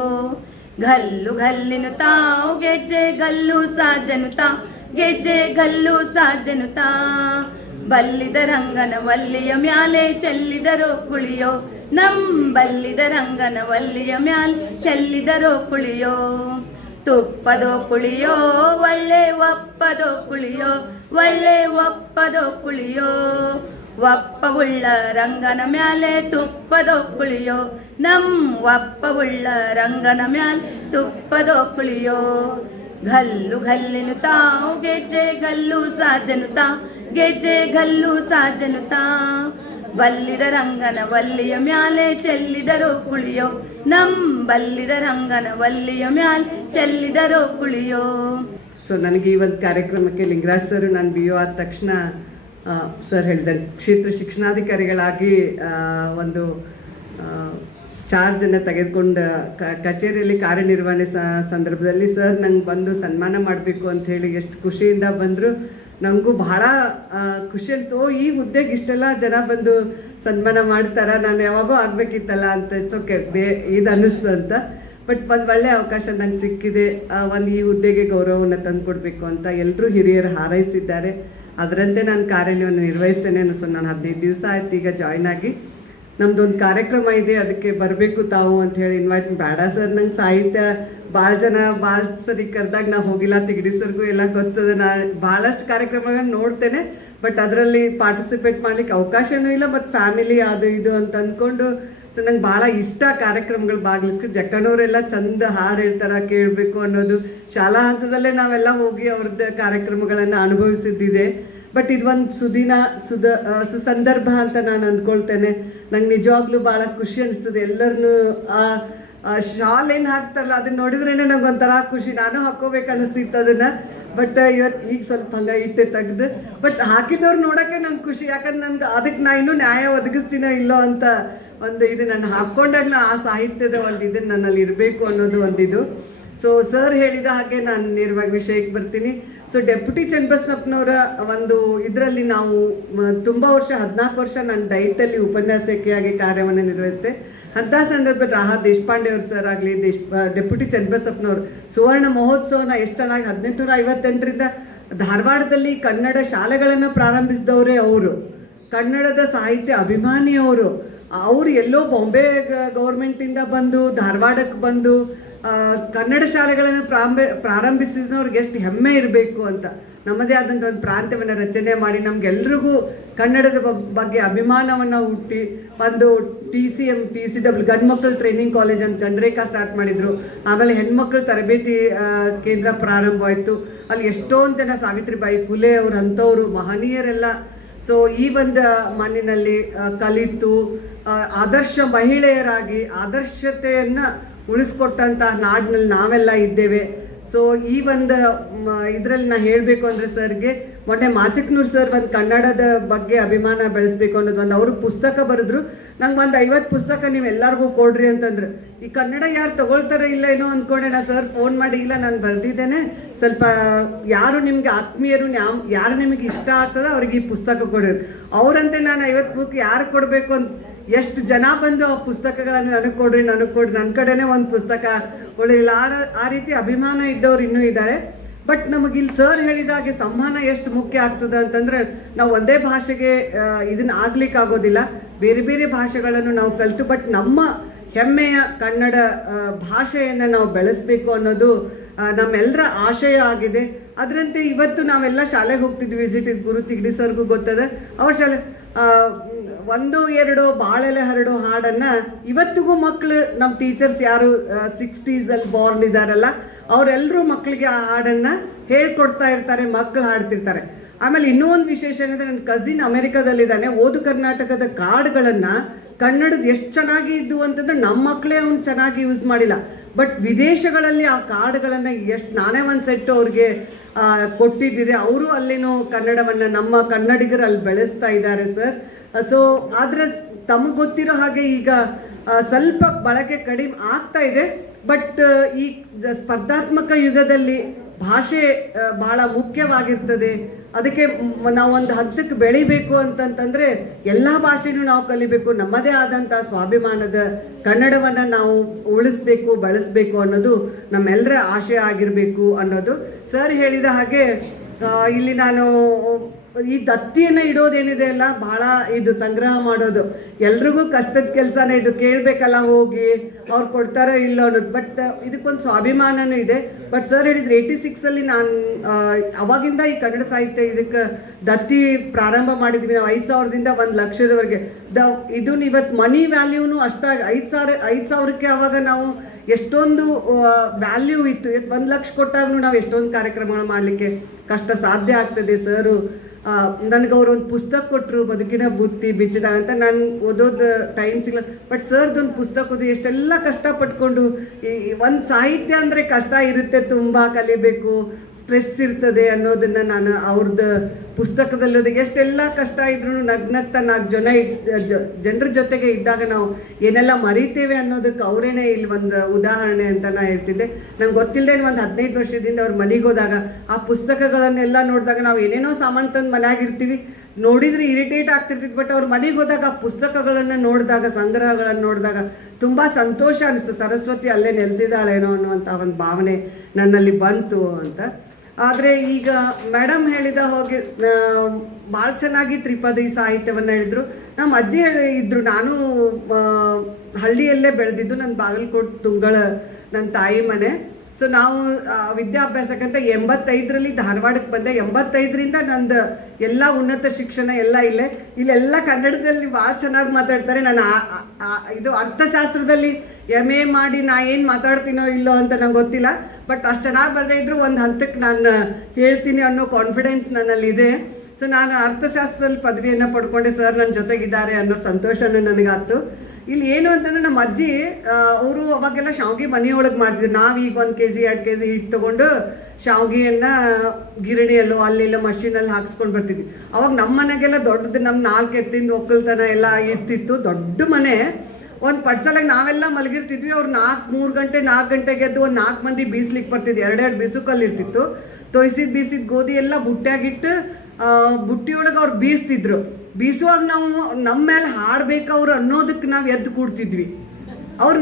ಗಲ್ಲು ಗಲ್ಲಿನು ತಾವು ಗೆಜ್ಜೆ ಗಲ್ಲು ಸಾಜನು ಗೆಜ್ಜೆ ಗಲ್ಲು ಸಾಜನು ಬಲ್ಲಿದ ರಂಗನ ವಲ್ಲಿಯ ಮ್ಯಾಲೆ ಚೆಲ್ಲಿದರೋ ಕುಳಿಯೋ, ಬಲ್ಲಿದ ರಂಗನ ವಲ್ಲಿಯ ಮ್ಯಾಲೆ ಚೆಲ್ಲಿದರೋ ಕುಳಿಯೋ. ತುಪ್ಪದೋ ಕುಳಿಯೋ ಒಳ್ಳೆ ಒಪ್ಪದೋ ಕುಳಿಯೋ, ಒಳ್ಳೆ ಒಪ್ಪದೋ ಕುಳಿಯೋ. ಒಪ್ಪವುಳ್ಳ ರಂಗನ ಮ್ಯಾಲೆ ತುಪ್ಪದೋ ಕುಳಿಯೋ, ಒಪ್ಪವುಳ್ಳ ರಂಗನ ಮ್ಯಾಲೆ ತುಪ್ಪದೋ ಕುಳಿಯೋ. ಗಲ್ಲು ಗಲ್ಲಿನು ತಾವು ಗೆಜ್ಜೆ ಗಲ್ಲು ಸಾಜನು ಗೆಜ್ಜೆ ಗಲ್ಲು ಸಾಜನು ಬಲ್ಲಿದ ರಂಗನ ವಲ್ಲಿಯ ಮ್ಯಾಲೆ ಚೆಲ್ಲಿದರೋ ಕುಳಿಯೋ, ಬಲ್ಲಿದ ರಂಗನ ವಲ್ಲಿಯ ಮ್ಯಾಲೆ ಚೆಲ್ಲಿದರೋ ಕುಳಿಯೋ. ಸೊ ನನಗೆ ಈ ಒಂದು ಕಾರ್ಯಕ್ರಮಕ್ಕೆ ಲಿಂಗರಾಜ್ ಸರ್ ನಾನು ಬಿ ಯು ಆದ ತಕ್ಷಣ ಸರ್ ಹೇಳಿದಂಗೆ ಕ್ಷೇತ್ರ ಶಿಕ್ಷಣಾಧಿಕಾರಿಗಳಾಗಿ ಒಂದು ಚಾರ್ಜನ್ನು ತೆಗೆದುಕೊಂಡು ಕಚೇರಿಯಲ್ಲಿ ಕಾರ್ಯನಿರ್ವಹಣೆ ಸಂದರ್ಭದಲ್ಲಿ ಸರ್ ನಂಗೆ ಬಂದು ಸನ್ಮಾನ ಮಾಡಬೇಕು ಅಂಥೇಳಿ ಎಷ್ಟು ಖುಷಿಯಿಂದ ಬಂದರು. ನನಗೂ ಬಹಳ ಖುಷಿ ಅನಿಸ್ತು. ಈ ಹುದ್ದೆಗೆ ಇಷ್ಟೆಲ್ಲ ಜನ ಬಂದು ಸನ್ಮಾನ ಮಾಡ್ತಾರೆ, ನಾನು ಯಾವಾಗೋ ಆಗಬೇಕಿತ್ತಲ್ಲ ಅಂತ ಇದು ಅನ್ನಿಸ್ತು ಅಂತ. ಬಟ್ ಒಂದು ಒಳ್ಳೆಯ ಅವಕಾಶ ನಂಗೆ ಸಿಕ್ಕಿದೆ. ಈ ಹುದ್ದೆಗೆ ಗೌರವವನ್ನು ತಂದುಕೊಡ್ಬೇಕು ಅಂತ ಎಲ್ಲರೂ ಹಿರಿಯರು ಹಾರೈಸಿದ್ದಾರೆ. ಅದರಂತೆ ನಾನು ಕಾರ್ಯವನ್ನು ನಿರ್ವಹಿಸ್ತೇನೆ. ಸೊ ನಾನು 15 ದಿವಸ ಆಯ್ತು ಈಗ ಜಾಯ್ನ್ ಆಗಿ. ನಮ್ಮದೊಂದು ಕಾರ್ಯಕ್ರಮ ಇದೆ, ಅದಕ್ಕೆ ಬರಬೇಕು ತಾವು ಅಂತ ಹೇಳಿ ಇನ್ವೈಟ್. ಬೇಡ ಸರ್, ನಂಗೆ ಸಾಹಿತ್ಯ ಭಾಳ ಸರಿ ಕರೆದಾಗ ನಾವು ಹೋಗಿಲ್ಲ. ತಿಗಡಿ ಸರ್ಗೂ ಎಲ್ಲ ಗೊತ್ತದ. ನಾನು ಭಾಳಷ್ಟು ಕಾರ್ಯಕ್ರಮಗಳನ್ನ ನೋಡ್ತೇನೆ, ಬಟ್ ಅದರಲ್ಲಿ ಪಾರ್ಟಿಸಿಪೇಟ್ ಮಾಡ್ಲಿಕ್ಕೆ ಅವಕಾಶನೂ ಇಲ್ಲ. ಮತ್ತು ಫ್ಯಾಮಿಲಿ ಅದು ಇದು ಅಂತ ಅಂದ್ಕೊಂಡು ಸೊ ನಂಗೆ ಭಾಳ ಇಷ್ಟ ಕಾರ್ಯಕ್ರಮಗಳು ಭಾಗಲಿಕ್ಕೆ. ಜಕ್ಕಣ್ಣವರೆಲ್ಲ ಚಂದ ಹಾಡು ಹೇಳ್ತಾರೆ, ಕೇಳಬೇಕು ಅನ್ನೋದು. ಶಾಲಾ ಹಂತದಲ್ಲೇ ನಾವೆಲ್ಲ ಹೋಗಿ ಅವ್ರದ್ದು ಕಾರ್ಯಕ್ರಮಗಳನ್ನು ಅನುಭವಿಸಿದ್ದಿದೆ. ಬಟ್ ಇದು ಒಂದು ಸುಸಂದರ್ಭ ಅಂತ ನಾನು ಅಂದ್ಕೊಳ್ತೇನೆ. ನಂಗೆ ನಿಜವಾಗ್ಲೂ ಭಾಳ ಖುಷಿ ಅನಿಸ್ತದೆ. ಎಲ್ಲರನ್ನೂ ಶಾಲ್ ಏನು ಹಾಕ್ತಾರಲ್ಲ ಅದನ್ನ ನೋಡಿದ್ರೇ ನಂಗೆ ಒಂಥರ ಖುಷಿ. ನಾನು ಹಾಕೋಬೇಕು ಅನ್ನಿಸ್ತಿತ್ತು ಅದನ್ನು. ಬಟ್ ಈಗ ಸ್ವಲ್ಪ ಹಂಗೆ ಇಟ್ಟೆ ತೆಗ್ದು. ಬಟ್ ಹಾಕಿದವ್ರು ನೋಡೋಕ್ಕೆ ನಂಗೆ ಖುಷಿ. ಯಾಕಂದ್ರೆ ನಂಗೆ ಅದಕ್ಕೆ ನಾನು ಇನ್ನೂ ನ್ಯಾಯ ಒದಗಿಸ್ತೀನೋ ಇಲ್ಲೋ ಅಂತ ಇದು ನಾನು ಹಾಕ್ಕೊಂಡಾಗ ಆ ಸಾಹಿತ್ಯದ ಇದನ್ನು ನನ್ನಲ್ಲಿ ಇರಬೇಕು ಅನ್ನೋದು ಒಂದಿದು. ಸೊ ಸರ್ ಹೇಳಿದ ಹಾಗೆ ನಾನು ನೇರವಾಗಿ ವಿಷಯಕ್ಕೆ ಬರ್ತೀನಿ. ಸೊ ಡೆಪ್ಯೂಟಿ ಚನ್ನಬಸಪ್ಪನವರ ಇದರಲ್ಲಿ ನಾವು ತುಂಬ ವರ್ಷ 14 ವರ್ಷ ನಾನು ಡೈಟಲ್ಲಿ ಉಪನ್ಯಾಸಕಿಯಾಗಿ ಕಾರ್ಯವನ್ನು ನಿರ್ವಹಿಸಿದೆ. ಅಂಥ ಸಂದರ್ಭದಲ್ಲಿ ರಾಹ ದೇಶಪಾಂಡೆ ಅವ್ರು ಸರ್ ಆಗಲಿ, ಡೆಪ್ಯೂಟಿ ಚನ್ನಬಸಪ್ಪನವರು ಸುವರ್ಣ ಮಹೋತ್ಸವನ ಎಷ್ಟು ಚೆನ್ನಾಗಿ 1858ರಿಂದ ಧಾರವಾಡದಲ್ಲಿ ಕನ್ನಡ ಶಾಲೆಗಳನ್ನು ಪ್ರಾರಂಭಿಸಿದವರೇ ಅವರು. ಕನ್ನಡದ ಸಾಹಿತ್ಯ ಅಭಿಮಾನಿಯವರು. ಅವರು ಎಲ್ಲೋ ಬಾಂಬೆ ಗೌರ್ಮೆಂಟಿಂದ ಬಂದು ಧಾರವಾಡಕ್ಕೆ ಬಂದು ಕನ್ನಡ ಶಾಲೆಗಳನ್ನು ಪ್ರಾರಂಭಿಸಿದವ್ರಿಗೆ ಎಷ್ಟು ಹೆಮ್ಮೆ ಇರಬೇಕು ಅಂತ. ನಮ್ಮದೇ ಆದಂಥ ಒಂದು ಪ್ರಾಂತ್ಯವನ್ನು ರಚನೆ ಮಾಡಿ ನಮಗೆಲ್ರಿಗೂ ಕನ್ನಡದ ಬಗ್ಗೆ ಅಭಿಮಾನವನ್ನು ಹುಟ್ಟಿ ಒಂದು TCW ಗಂಡು ಮಕ್ಕಳು ಟ್ರೈನಿಂಗ್ ಕಾಲೇಜ್ ಅಂತ ಗಂಡ್ರೇಖಾ ಸ್ಟಾರ್ಟ್ ಮಾಡಿದರು. ಆಮೇಲೆ ಹೆಣ್ಮಕ್ಳು ತರಬೇತಿ ಕೇಂದ್ರ ಪ್ರಾರಂಭವಾಯಿತು. ಅಲ್ಲಿ ಎಷ್ಟೊಂದು ಜನ ಸಾವಿತ್ರಿಬಾಯಿ ಫುಲೆ ಅವರು ಅಂಥವರು ಮಹನೀಯರೆಲ್ಲ ಸೊ ಈ ಒಂದು ಮಣ್ಣಿನಲ್ಲಿ ಕಲಿತು ಆದರ್ಶ ಮಹಿಳೆಯರಾಗಿ ಆದರ್ಶತೆಯನ್ನು ಉಳಿಸ್ಕೊಟ್ಟಂಥ ನಾಡಿನಲ್ಲಿ ನಾವೆಲ್ಲ ಇದ್ದೇವೆ. ಸೊ ಈ ಒಂದು ಇದರಲ್ಲಿ ನಾನು ಹೇಳಬೇಕು ಅಂದರೆ ಸರ್ಗೆ ಮೊನ್ನೆ ಮಾಚಕ್ನೂರು ಸರ್ ಒಂದು ಕನ್ನಡದ ಬಗ್ಗೆ ಅಭಿಮಾನ ಬೆಳೆಸಬೇಕು ಅನ್ನೋದು ಅವರು ಪುಸ್ತಕ ಬರೆದ್ರು. ನಂಗೆ 50 ಪುಸ್ತಕ ನೀವು ಎಲ್ಲರಿಗೂ ಕೊಡ್ರಿ ಅಂತಂದ್ರೆ ಈ ಕನ್ನಡ ಯಾರು ತೊಗೊಳ್ತಾರೋ ಇಲ್ಲ ಏನೋ ಅಂದ್ಕೊಂಡೆ. ನಾನು ಸರ್ ಫೋನ್ ಮಾಡಿ ಇಲ್ಲ ನಾನು ಬರೆದಿದ್ದೇನೆ, ಸ್ವಲ್ಪ ಯಾರು ನಿಮಗೆ ಆತ್ಮೀಯರು ಯಾರು ನಿಮಗೆ ಇಷ್ಟ ಆಗ್ತದೋ ಅವ್ರಿಗೆ ಈ ಪುಸ್ತಕ ಕೊಡ್ರಿ. ಅವರಂತೆ ನಾನು 50 ಬುಕ್ ಯಾರು ಕೊಡಬೇಕು ಅಂತ ಎಷ್ಟು ಜನ ಬಂದು ಆ ಪುಸ್ತಕಗಳನ್ನು ನನಗೆ ಕೊಡ್ರಿ ನನ್ನ ಕಡೆನೇ ಒಂದು ಪುಸ್ತಕ ಒಳ್ಳೆಯಿಲ್ಲ. ಆ ರೀತಿ ಅಭಿಮಾನ ಇದ್ದವ್ರು ಇನ್ನೂ ಇದ್ದಾರೆ. ಬಟ್ ನಮಗಿಲ್ಲಿ ಸರ್ ಹೇಳಿದಾಗೆ ಸಂವಹನ ಎಷ್ಟು ಮುಖ್ಯ ಆಗ್ತದೆ ಅಂತಂದರೆ ನಾವು ಒಂದೇ ಭಾಷೆಗೆ ಇದನ್ನು ಆಗ್ಲಿಕ್ಕಾಗೋದಿಲ್ಲ. ಬೇರೆ ಬೇರೆ ಭಾಷೆಗಳನ್ನು ನಾವು ಕಲಿತು ಬಟ್ ನಮ್ಮ ಹೆಮ್ಮೆಯ ಕನ್ನಡ ಭಾಷೆಯನ್ನು ನಾವು ಬೆಳೆಸಬೇಕು ಅನ್ನೋದು ನಮ್ಮೆಲ್ಲರ ಆಶಯ ಆಗಿದೆ. ಅದರಂತೆ ಇವತ್ತು ನಾವೆಲ್ಲ ಶಾಲೆಗೆ ಹೋಗ್ತಿದ್ವಿ. ವಿಸಿಟ್ ಗುರು ತಿಗಡಿ ಸರ್ಗೂ ಗೊತ್ತದೆ. ಅವ್ರ ಶಾಲೆ ಒಂದು ಎರಡು ಬಾಳೆಲೆ ಹರಡು ಹಾಡನ್ನು ಇವತ್ತಿಗೂ ಮಕ್ಕಳು ನಮ್ಮ ಟೀಚರ್ಸ್ ಯಾರು 60s ಬಾರ್ನ್ ಇದ್ದಾರಲ್ಲ ಅವರೆಲ್ಲರೂ ಮಕ್ಕಳಿಗೆ ಆ ಹಾಡನ್ನು ಹೇಳ್ಕೊಡ್ತಾ ಇರ್ತಾರೆ, ಮಕ್ಕಳು ಹಾಡ್ತಿರ್ತಾರೆ. ಆಮೇಲೆ ಇನ್ನೂ ಒಂದು ವಿಶೇಷ ಏನಂದರೆ, ನನ್ನ ಕಸಿನ್ ಅಮೆರಿಕಾದಲ್ಲಿದ್ದಾನೆ. ಓದು ಕರ್ನಾಟಕದ ಕಾರ್ಡ್ಗಳನ್ನು ಕನ್ನಡದ ಎಷ್ಟು ಚೆನ್ನಾಗಿ ಇದ್ದು ಅಂತಂದ್ರೆ ನಮ್ಮ ಮಕ್ಕಳೇ ಅವ್ನು ಚೆನ್ನಾಗಿ ಯೂಸ್ ಮಾಡಿಲ್ಲ. ಬಟ್ ವಿದೇಶಗಳಲ್ಲಿ ಆ ಕಾರ್ಡ್ಗಳನ್ನು ಎಷ್ಟು, ನಾನೇ ಒಂದು ಸೆಟ್ಟು ಅವ್ರಿಗೆ ಕೊಟ್ಟಿದ್ದಿದೆ. ಅವರು ಅಲ್ಲಿನೂ ಕನ್ನಡವನ್ನು, ನಮ್ಮ ಕನ್ನಡಿಗರು ಅಲ್ಲಿ ಬೆಳೆಸ್ತಾ ಇದ್ದಾರೆ ಸರ್. ಸೊ ಆದರೆ ತಮಗೆ ಗೊತ್ತಿರೋ ಹಾಗೆ ಈಗ ಸ್ವಲ್ಪ ಬಳಕೆ ಕಡಿಮೆ ಆಗ್ತಾ ಇದೆ. ಬಟ್ ಈ ಸ್ಪರ್ಧಾತ್ಮಕ ಯುಗದಲ್ಲಿ ಭಾಷೆ ಬಹಳ ಮುಖ್ಯವಾಗಿರ್ತದೆ. ಅದಕ್ಕೆ ನಾವು ಒಂದು ಹಂತಕ್ಕೆ ಬೆಳಿಬೇಕು ಅಂತಂತಂದರೆ ಎಲ್ಲ ಭಾಷೆನೂ ನಾವು ಕಲಿಬೇಕು, ನಮ್ಮದೇ ಆದಂಥ ಸ್ವಾಭಿಮಾನದ ಕನ್ನಡವನ್ನು ನಾವು ಉಳಿಸ್ಬೇಕು, ಬಳಸಬೇಕು ಅನ್ನೋದು ನಮ್ಮೆಲ್ಲರ ಆಶಯ ಆಗಿರಬೇಕು ಅನ್ನೋದು. ಸರ್ ಹೇಳಿದ ಹಾಗೆ ಇಲ್ಲಿ ನಾನು ಈ ದತ್ತಿಯನ್ನು ಇಡೋದೇನಿದೆ ಅಲ್ಲ, ಭಾಳ ಇದು ಸಂಗ್ರಹ ಮಾಡೋದು ಎಲ್ರಿಗೂ ಕಷ್ಟದ ಕೆಲಸನೇ. ಇದು ಕೇಳಬೇಕಲ್ಲ ಹೋಗಿ ಅವ್ರು ಕೊಡ್ತಾರೋ ಇಲ್ಲೋ ಅನ್ನೋದು. ಬಟ್ ಇದಕ್ಕೊಂದು ಸ್ವಾಭಿಮಾನನೂ ಇದೆ. ಬಟ್ ಸರ್ ಹೇಳಿದ್ರು 86 ನಾನು ಅವಾಗಿಂದ ಈ ಕನ್ನಡ ಸಾಹಿತ್ಯ ಇದಕ್ಕೆ ದತ್ತಿ ಪ್ರಾರಂಭ ಮಾಡಿದ್ವಿ ನಾವು. 5,000ದಿಂದ 1,00,000ದವರೆಗೆ. ಇದು ಇವತ್ತು ಮನಿ ವ್ಯಾಲ್ಯೂನು ಅಷ್ಟಾಗಿ 5,000ಕ್ಕೆ ಆವಾಗ ನಾವು ಎಷ್ಟೊಂದು ವ್ಯಾಲ್ಯೂ ಇತ್ತು. 1,00,000 ಕೊಟ್ಟಾಗೂ ನಾವು ಎಷ್ಟೊಂದು ಕಾರ್ಯಕ್ರಮಗಳು ಮಾಡಲಿಕ್ಕೆ ಕಷ್ಟ ಸಾಧ್ಯ ಆಗ್ತದೆ. ಸರು ನನಗೆ ಅವರು ಒಂದು ಪುಸ್ತಕ ಕೊಟ್ಟರು, ಬದುಕಿನ ಬುತ್ತಿ ಬಿಚ್ಚಿದ ಅಂತ. ನಾನು ಓದೋದು ಟೈಮ್ ಸಿಗಲ್ಲ. ಬಟ್ ಸರ್ದೊಂದು ಪುಸ್ತಕ ಓದಿ ಎಷ್ಟೆಲ್ಲ ಕಷ್ಟಪಟ್ಕೊಂಡು, ಒಂದು ಸಾಹಿತ್ಯ ಅಂದರೆ ಕಷ್ಟ ಇರುತ್ತೆ, ತುಂಬ ಕಲಿಬೇಕು, ಸ್ಟ್ರೆಸ್ ಇರ್ತದೆ ಅನ್ನೋದನ್ನು ನಾನು ಅವ್ರದ್ದು ಪುಸ್ತಕದಲ್ಲಿ ಎಷ್ಟೆಲ್ಲ ಕಷ್ಟ ಇದ್ರೂ ನಗ್ನಗ್ತಾ 4 ಜನರ ಜೊತೆಗೆ ಇದ್ದಾಗ ನಾವು ಏನೆಲ್ಲ ಮರಿತೇವೆ ಅನ್ನೋದಕ್ಕೆ ಅವರೇನೆ ಇಲ್ಲಿ ಒಂದು ಉದಾಹರಣೆ ಅಂತ ನಾನು ಹೇಳ್ತಿದ್ದೆ. ನಂಗೆ ಗೊತ್ತಿಲ್ಲದೆ ಒಂದು 15 ವರ್ಷದಿಂದ ಅವ್ರ ಮನೆಗೆ ಹೋದಾಗ ಆ ಪುಸ್ತಕಗಳನ್ನೆಲ್ಲ ನೋಡಿದಾಗ ನಾವು ಏನೇನೋ ಸಾಮಾನು ತಂದು ಮನೆಯಾಗಿರ್ತೀವಿ, ನೋಡಿದರೆ ಇರಿಟೇಟ್ ಆಗ್ತಿರ್ತಿತ್ತು. ಬಟ್ ಅವ್ರ ಮನೆಗೆ ಹೋದಾಗ ಆ ಪುಸ್ತಕಗಳನ್ನು ನೋಡಿದಾಗ, ಸಂಗ್ರಹಗಳನ್ನು ನೋಡಿದಾಗ ತುಂಬ ಸಂತೋಷ ಅನಿಸ್ತು. ಸರಸ್ವತಿ ಅಲ್ಲೇ ನೆಲೆಸಿದಾಳೇನೋ ಅನ್ನುವಂಥ ಒಂದು ಭಾವನೆ ನನ್ನಲ್ಲಿ ಬಂತು ಅಂತ. ಆದರೆ ಈಗ ಮೇಡಮ್ ಹೇಳಿದ ಹೋಗಿ ಭಾಳ ಚೆನ್ನಾಗಿ ತ್ರಿಪದಿ ಸಾಹಿತ್ಯವನ್ನು ಹೇಳಿದರು. ನಮ್ಮ ಅಜ್ಜಿ ಇದ್ದರು, ನಾನು ಹಳ್ಳಿಯಲ್ಲೇ ಬೆಳೆದಿದ್ದು, ನನ್ನ ಬಾಗಲಕೋಟೆ ತುಂಗಳ ನನ್ನ ತಾಯಿ ಮನೆ. ಸೊ ನಾವು ವಿದ್ಯಾಭ್ಯಾಸಕ್ಕಂತ 85ರಲ್ಲಿ ಧಾರವಾಡಕ್ಕೆ ಬಂದೆ. 85ರಿಂದ ನಂದು ಎಲ್ಲ ಉನ್ನತ ಶಿಕ್ಷಣ ಎಲ್ಲ ಇಲ್ಲೆಲ್ಲ ಕನ್ನಡದಲ್ಲಿ ಭಾಳ ಚೆನ್ನಾಗಿ ಮಾತಾಡ್ತಾರೆ. ನಾನು ಇದು ಅರ್ಥಶಾಸ್ತ್ರದಲ್ಲಿ MA ಮಾಡಿ ನಾ ಏನು ಮಾತಾಡ್ತೀನೋ ಇಲ್ಲೋ ಅಂತ ನಂಗೆ ಗೊತ್ತಿಲ್ಲ. ಬಟ್ ಅಷ್ಟು ಚೆನ್ನಾಗಿ ಬರದೇ ಇದ್ದರೂ ಒಂದು ಹಂತಕ್ಕೆ ನಾನು ಹೇಳ್ತೀನಿ ಅನ್ನೋ ಕಾನ್ಫಿಡೆನ್ಸ್ ನನ್ನಲ್ಲಿದೆ. ಸೊ ನಾನು ಅರ್ಥಶಾಸ್ತ್ರದಲ್ಲಿ ಪದವಿಯನ್ನು ಪಡ್ಕೊಂಡೆ. ಸರ್ ನನ್ನ ಜೊತೆಗಿದ್ದಾರೆ ಅನ್ನೋ ಸಂತೋಷನೂ ನನಗಾಯ್ತು. ಇಲ್ಲಿ ಏನು ಅಂತಂದರೆ, ನಮ್ಮ ಅಜ್ಜಿ ಅವರು ಅವಾಗೆಲ್ಲ ಶಾವಿಗೆ ಮನೆಯೊಳಗೆ ಮಾಡ್ತಿದ್ರು. ನಾವೀಗ 1 kg 2 kg ಹಿಟ್ಟು ತೊಗೊಂಡು ಶಾವಿಗೆಯನ್ನು ಗಿರಣಿಯಲ್ಲೋ ಅಲ್ಲೆಲ್ಲ ಮಷೀನಲ್ಲಿ ಹಾಕ್ಸ್ಕೊಂಡು ಬರ್ತಿದ್ವಿ. ಅವಾಗ ನಮ್ಮ ಮನೆಗೆಲ್ಲ ದೊಡ್ಡದು, ನಮ್ಮ 4 ಎತ್ತಿನ ಒಕ್ಕಲ್ತನ ಎಲ್ಲ ಇರ್ತಿತ್ತು. ದೊಡ್ಡ ಮನೆ. ಒಂದು ಪಡ್ಸಲಾಗಿ ನಾವೆಲ್ಲ ಮಲಗಿರ್ತಿದ್ವಿ. ಅವ್ರು 3 ಗಂಟೆ 4 ಗಂಟೆಗೆ ಎದ್ದು ಒಂದು 4 ಮಂದಿ ಬೀಸ್ಲಿಕ್ಕೆ ಬರ್ತಿದ್ವಿ. 2 ಬೀಸುಕಲ್ಲಿ ಇರ್ತಿತ್ತು. ಬೀಸಿದ ಗೋಧಿ ಎಲ್ಲ ಬುಟ್ಟಿಯಾಗಿಟ್ಟು ಬುಟ್ಟಿಯೊಳಗೆ ಅವ್ರು ಬೀಸ್ತಿದ್ರು. ಬೀಸುವಾಗ ನಾವು ನಮ್ಮ ಮೇಲೆ ಹಾಡಬೇಕು ಅವ್ರು ಅನ್ನೋದಕ್ಕೆ ನಾವು ಎದ್ದು ಕೂಡ್ತಿದ್ವಿ. ಅವ್ರು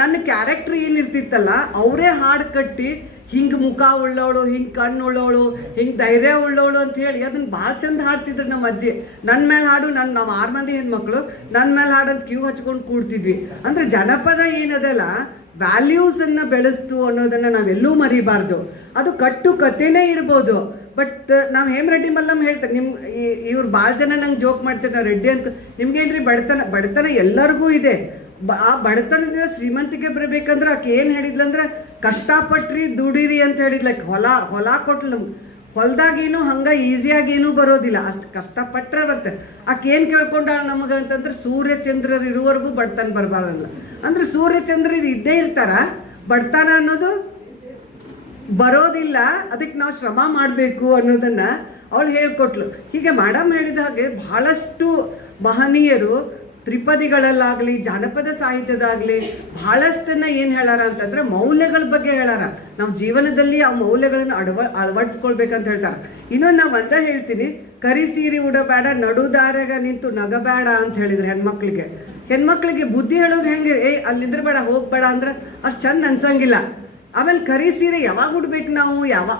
ನನ್ನ ಕ್ಯಾರೆಕ್ಟ್ರ್ ಏನಿರ್ತಿತ್ತಲ್ಲ, ಅವರೇ ಹಾಡು ಕಟ್ಟಿ ಹಿಂಗೆ ಮುಖ ಉಳ್ಳೋಳು, ಹಿಂಗೆ ಕಣ್ಣು ಉಳ್ಳೋಳು, ಹಿಂಗೆ ಧೈರ್ಯ ಉಳ್ಳೋಳು ಅಂತ ಹೇಳಿ ಅದನ್ನು ಭಾಳ ಚಂದ ಹಾಡ್ತಿದ್ರು ನಮ್ಮ ಅಜ್ಜಿ. ನನ್ನ ಮೇಲೆ ಹಾಡು, ನಾವು 6 ಮಂದಿ ಹೆಣ್ಮಕ್ಳು, ನನ್ನ ಮೇಲೆ ಹಾಡಂತ ಕ್ಯೂ ಹಚ್ಕೊಂಡು ಕೂಡ್ತಿದ್ವಿ. ಅಂದರೆ ಜನಪದ ಏನದಲ್ಲ, ವ್ಯಾಲ್ಯೂಸನ್ನು ಬೆಳೆಸ್ತು ಅನ್ನೋದನ್ನು ನಾವೆಲ್ಲೂ ಮರಿಬಾರ್ದು. ಅದು ಕಟ್ಟು ಕಥೆನೇ ಇರ್ಬೋದು. ಬಟ್ ನಾವು ಹೇಮರೆಡ್ಡಿ ಮಲ್ಲಮ್ಮ ಹೇಳ್ತಾರೆ, ಇವ್ರು ಭಾಳ ಜನ ನಂಗೆ ಜೋಕ್ ಮಾಡ್ತಾರೆ, ನಾವು ರೆಡ್ಡಿ ಅಂತ. ನಿಮ್ಗೇನ್ರಿ ಬಡತನ ಎಲ್ಲರಿಗೂ ಇದೆ. ಆ ಬಡತನದಿಂದ ಶ್ರೀಮಂತಿಗೆ ಬರಬೇಕಂದ್ರೆ ಆಕೆ ಏನು ಹೇಳಿದ್ಲಂದ್ರೆ, ಕಷ್ಟಪಟ್ರಿ ದುಡಿರಿ ಅಂತ ಹೇಳಿದ್ಲಕ್ಕೆ. ಹೊಲ ಕೊಟ್ಲು ನಮ್ಗೆ. ಹೊಲದಾಗೇನು ಹಂಗೆ ಈಸಿಯಾಗೇನೂ ಬರೋದಿಲ್ಲ, ಅಷ್ಟು ಕಷ್ಟಪಟ್ಟರೆ ಬರ್ತದೆ. ಆಕೆ ಏನು ಕೇಳ್ಕೊಂಡಾಳ ನಮಗೆ ಅಂತಂದ್ರೆ, ಸೂರ್ಯಚಂದ್ರರು ಇರುವವರೆಗೂ ಬಡತನ ಬರಬಾರ್ದಲ್ಲ. ಅಂದರೆ ಸೂರ್ಯಚಂದ್ರರು ಇದ್ದೇ ಇರ್ತಾರ, ಬಡತನ ಅನ್ನೋದು ಬರೋದಿಲ್ಲ. ಅದಕ್ಕೆ ನಾವು ಶ್ರಮ ಮಾಡಬೇಕು ಅನ್ನೋದನ್ನು ಅವಳು ಹೇಳ್ಕೊಟ್ಲು. ಹೀಗೆ ಮೇಡಮ್ ಹೇಳಿದ ಹಾಗೆ ಬಹಳಷ್ಟು ಮಹನೀಯರು ತ್ರಿಪದಿಗಳಲ್ಲಾಗಲಿ ಜಾನಪದ ಸಾಹಿತ್ಯದಾಗಲಿ ಭಾಳಷ್ಟನ್ನು ಏನು ಹೇಳಾರ ಅಂತಂದರೆ, ಮೌಲ್ಯಗಳ ಬಗ್ಗೆ ಹೇಳಾರ. ನಾವು ಜೀವನದಲ್ಲಿ ಆ ಮೌಲ್ಯಗಳನ್ನು ಅಳವಡಿಸ್ಕೊಳ್ಬೇಕಂತ ಹೇಳ್ತಾರೆ. ಇನ್ನೊಂದು ನಾವು ಅಂತ ಹೇಳ್ತೀನಿ, ಕರಿ ಸೀರೆ ಉಡಬೇಡ, ನಡುದಾರ್ಯಾಗ ನಿಂತು ನಗಬೇಡ ಅಂತ ಹೇಳಿದ್ರು ಹೆಣ್ಮಕ್ಳಿಗೆ ಬುದ್ಧಿ ಹೇಳೋದು ಹೆಂಗೆ, ಅಲ್ಲಿ ನಿಂದ್ರಬೇಡ, ಹೋಗ್ಬೇಡ ಅಂದ್ರೆ ಅಷ್ಟು ಚಂದ ಅನ್ಸಂಗಿಲ್ಲ. ಆಮೇಲೆ ಕರಿ ಸೀರೆ ಯಾವಾಗ ಉಡ್ಬೇಕು ನಾವು,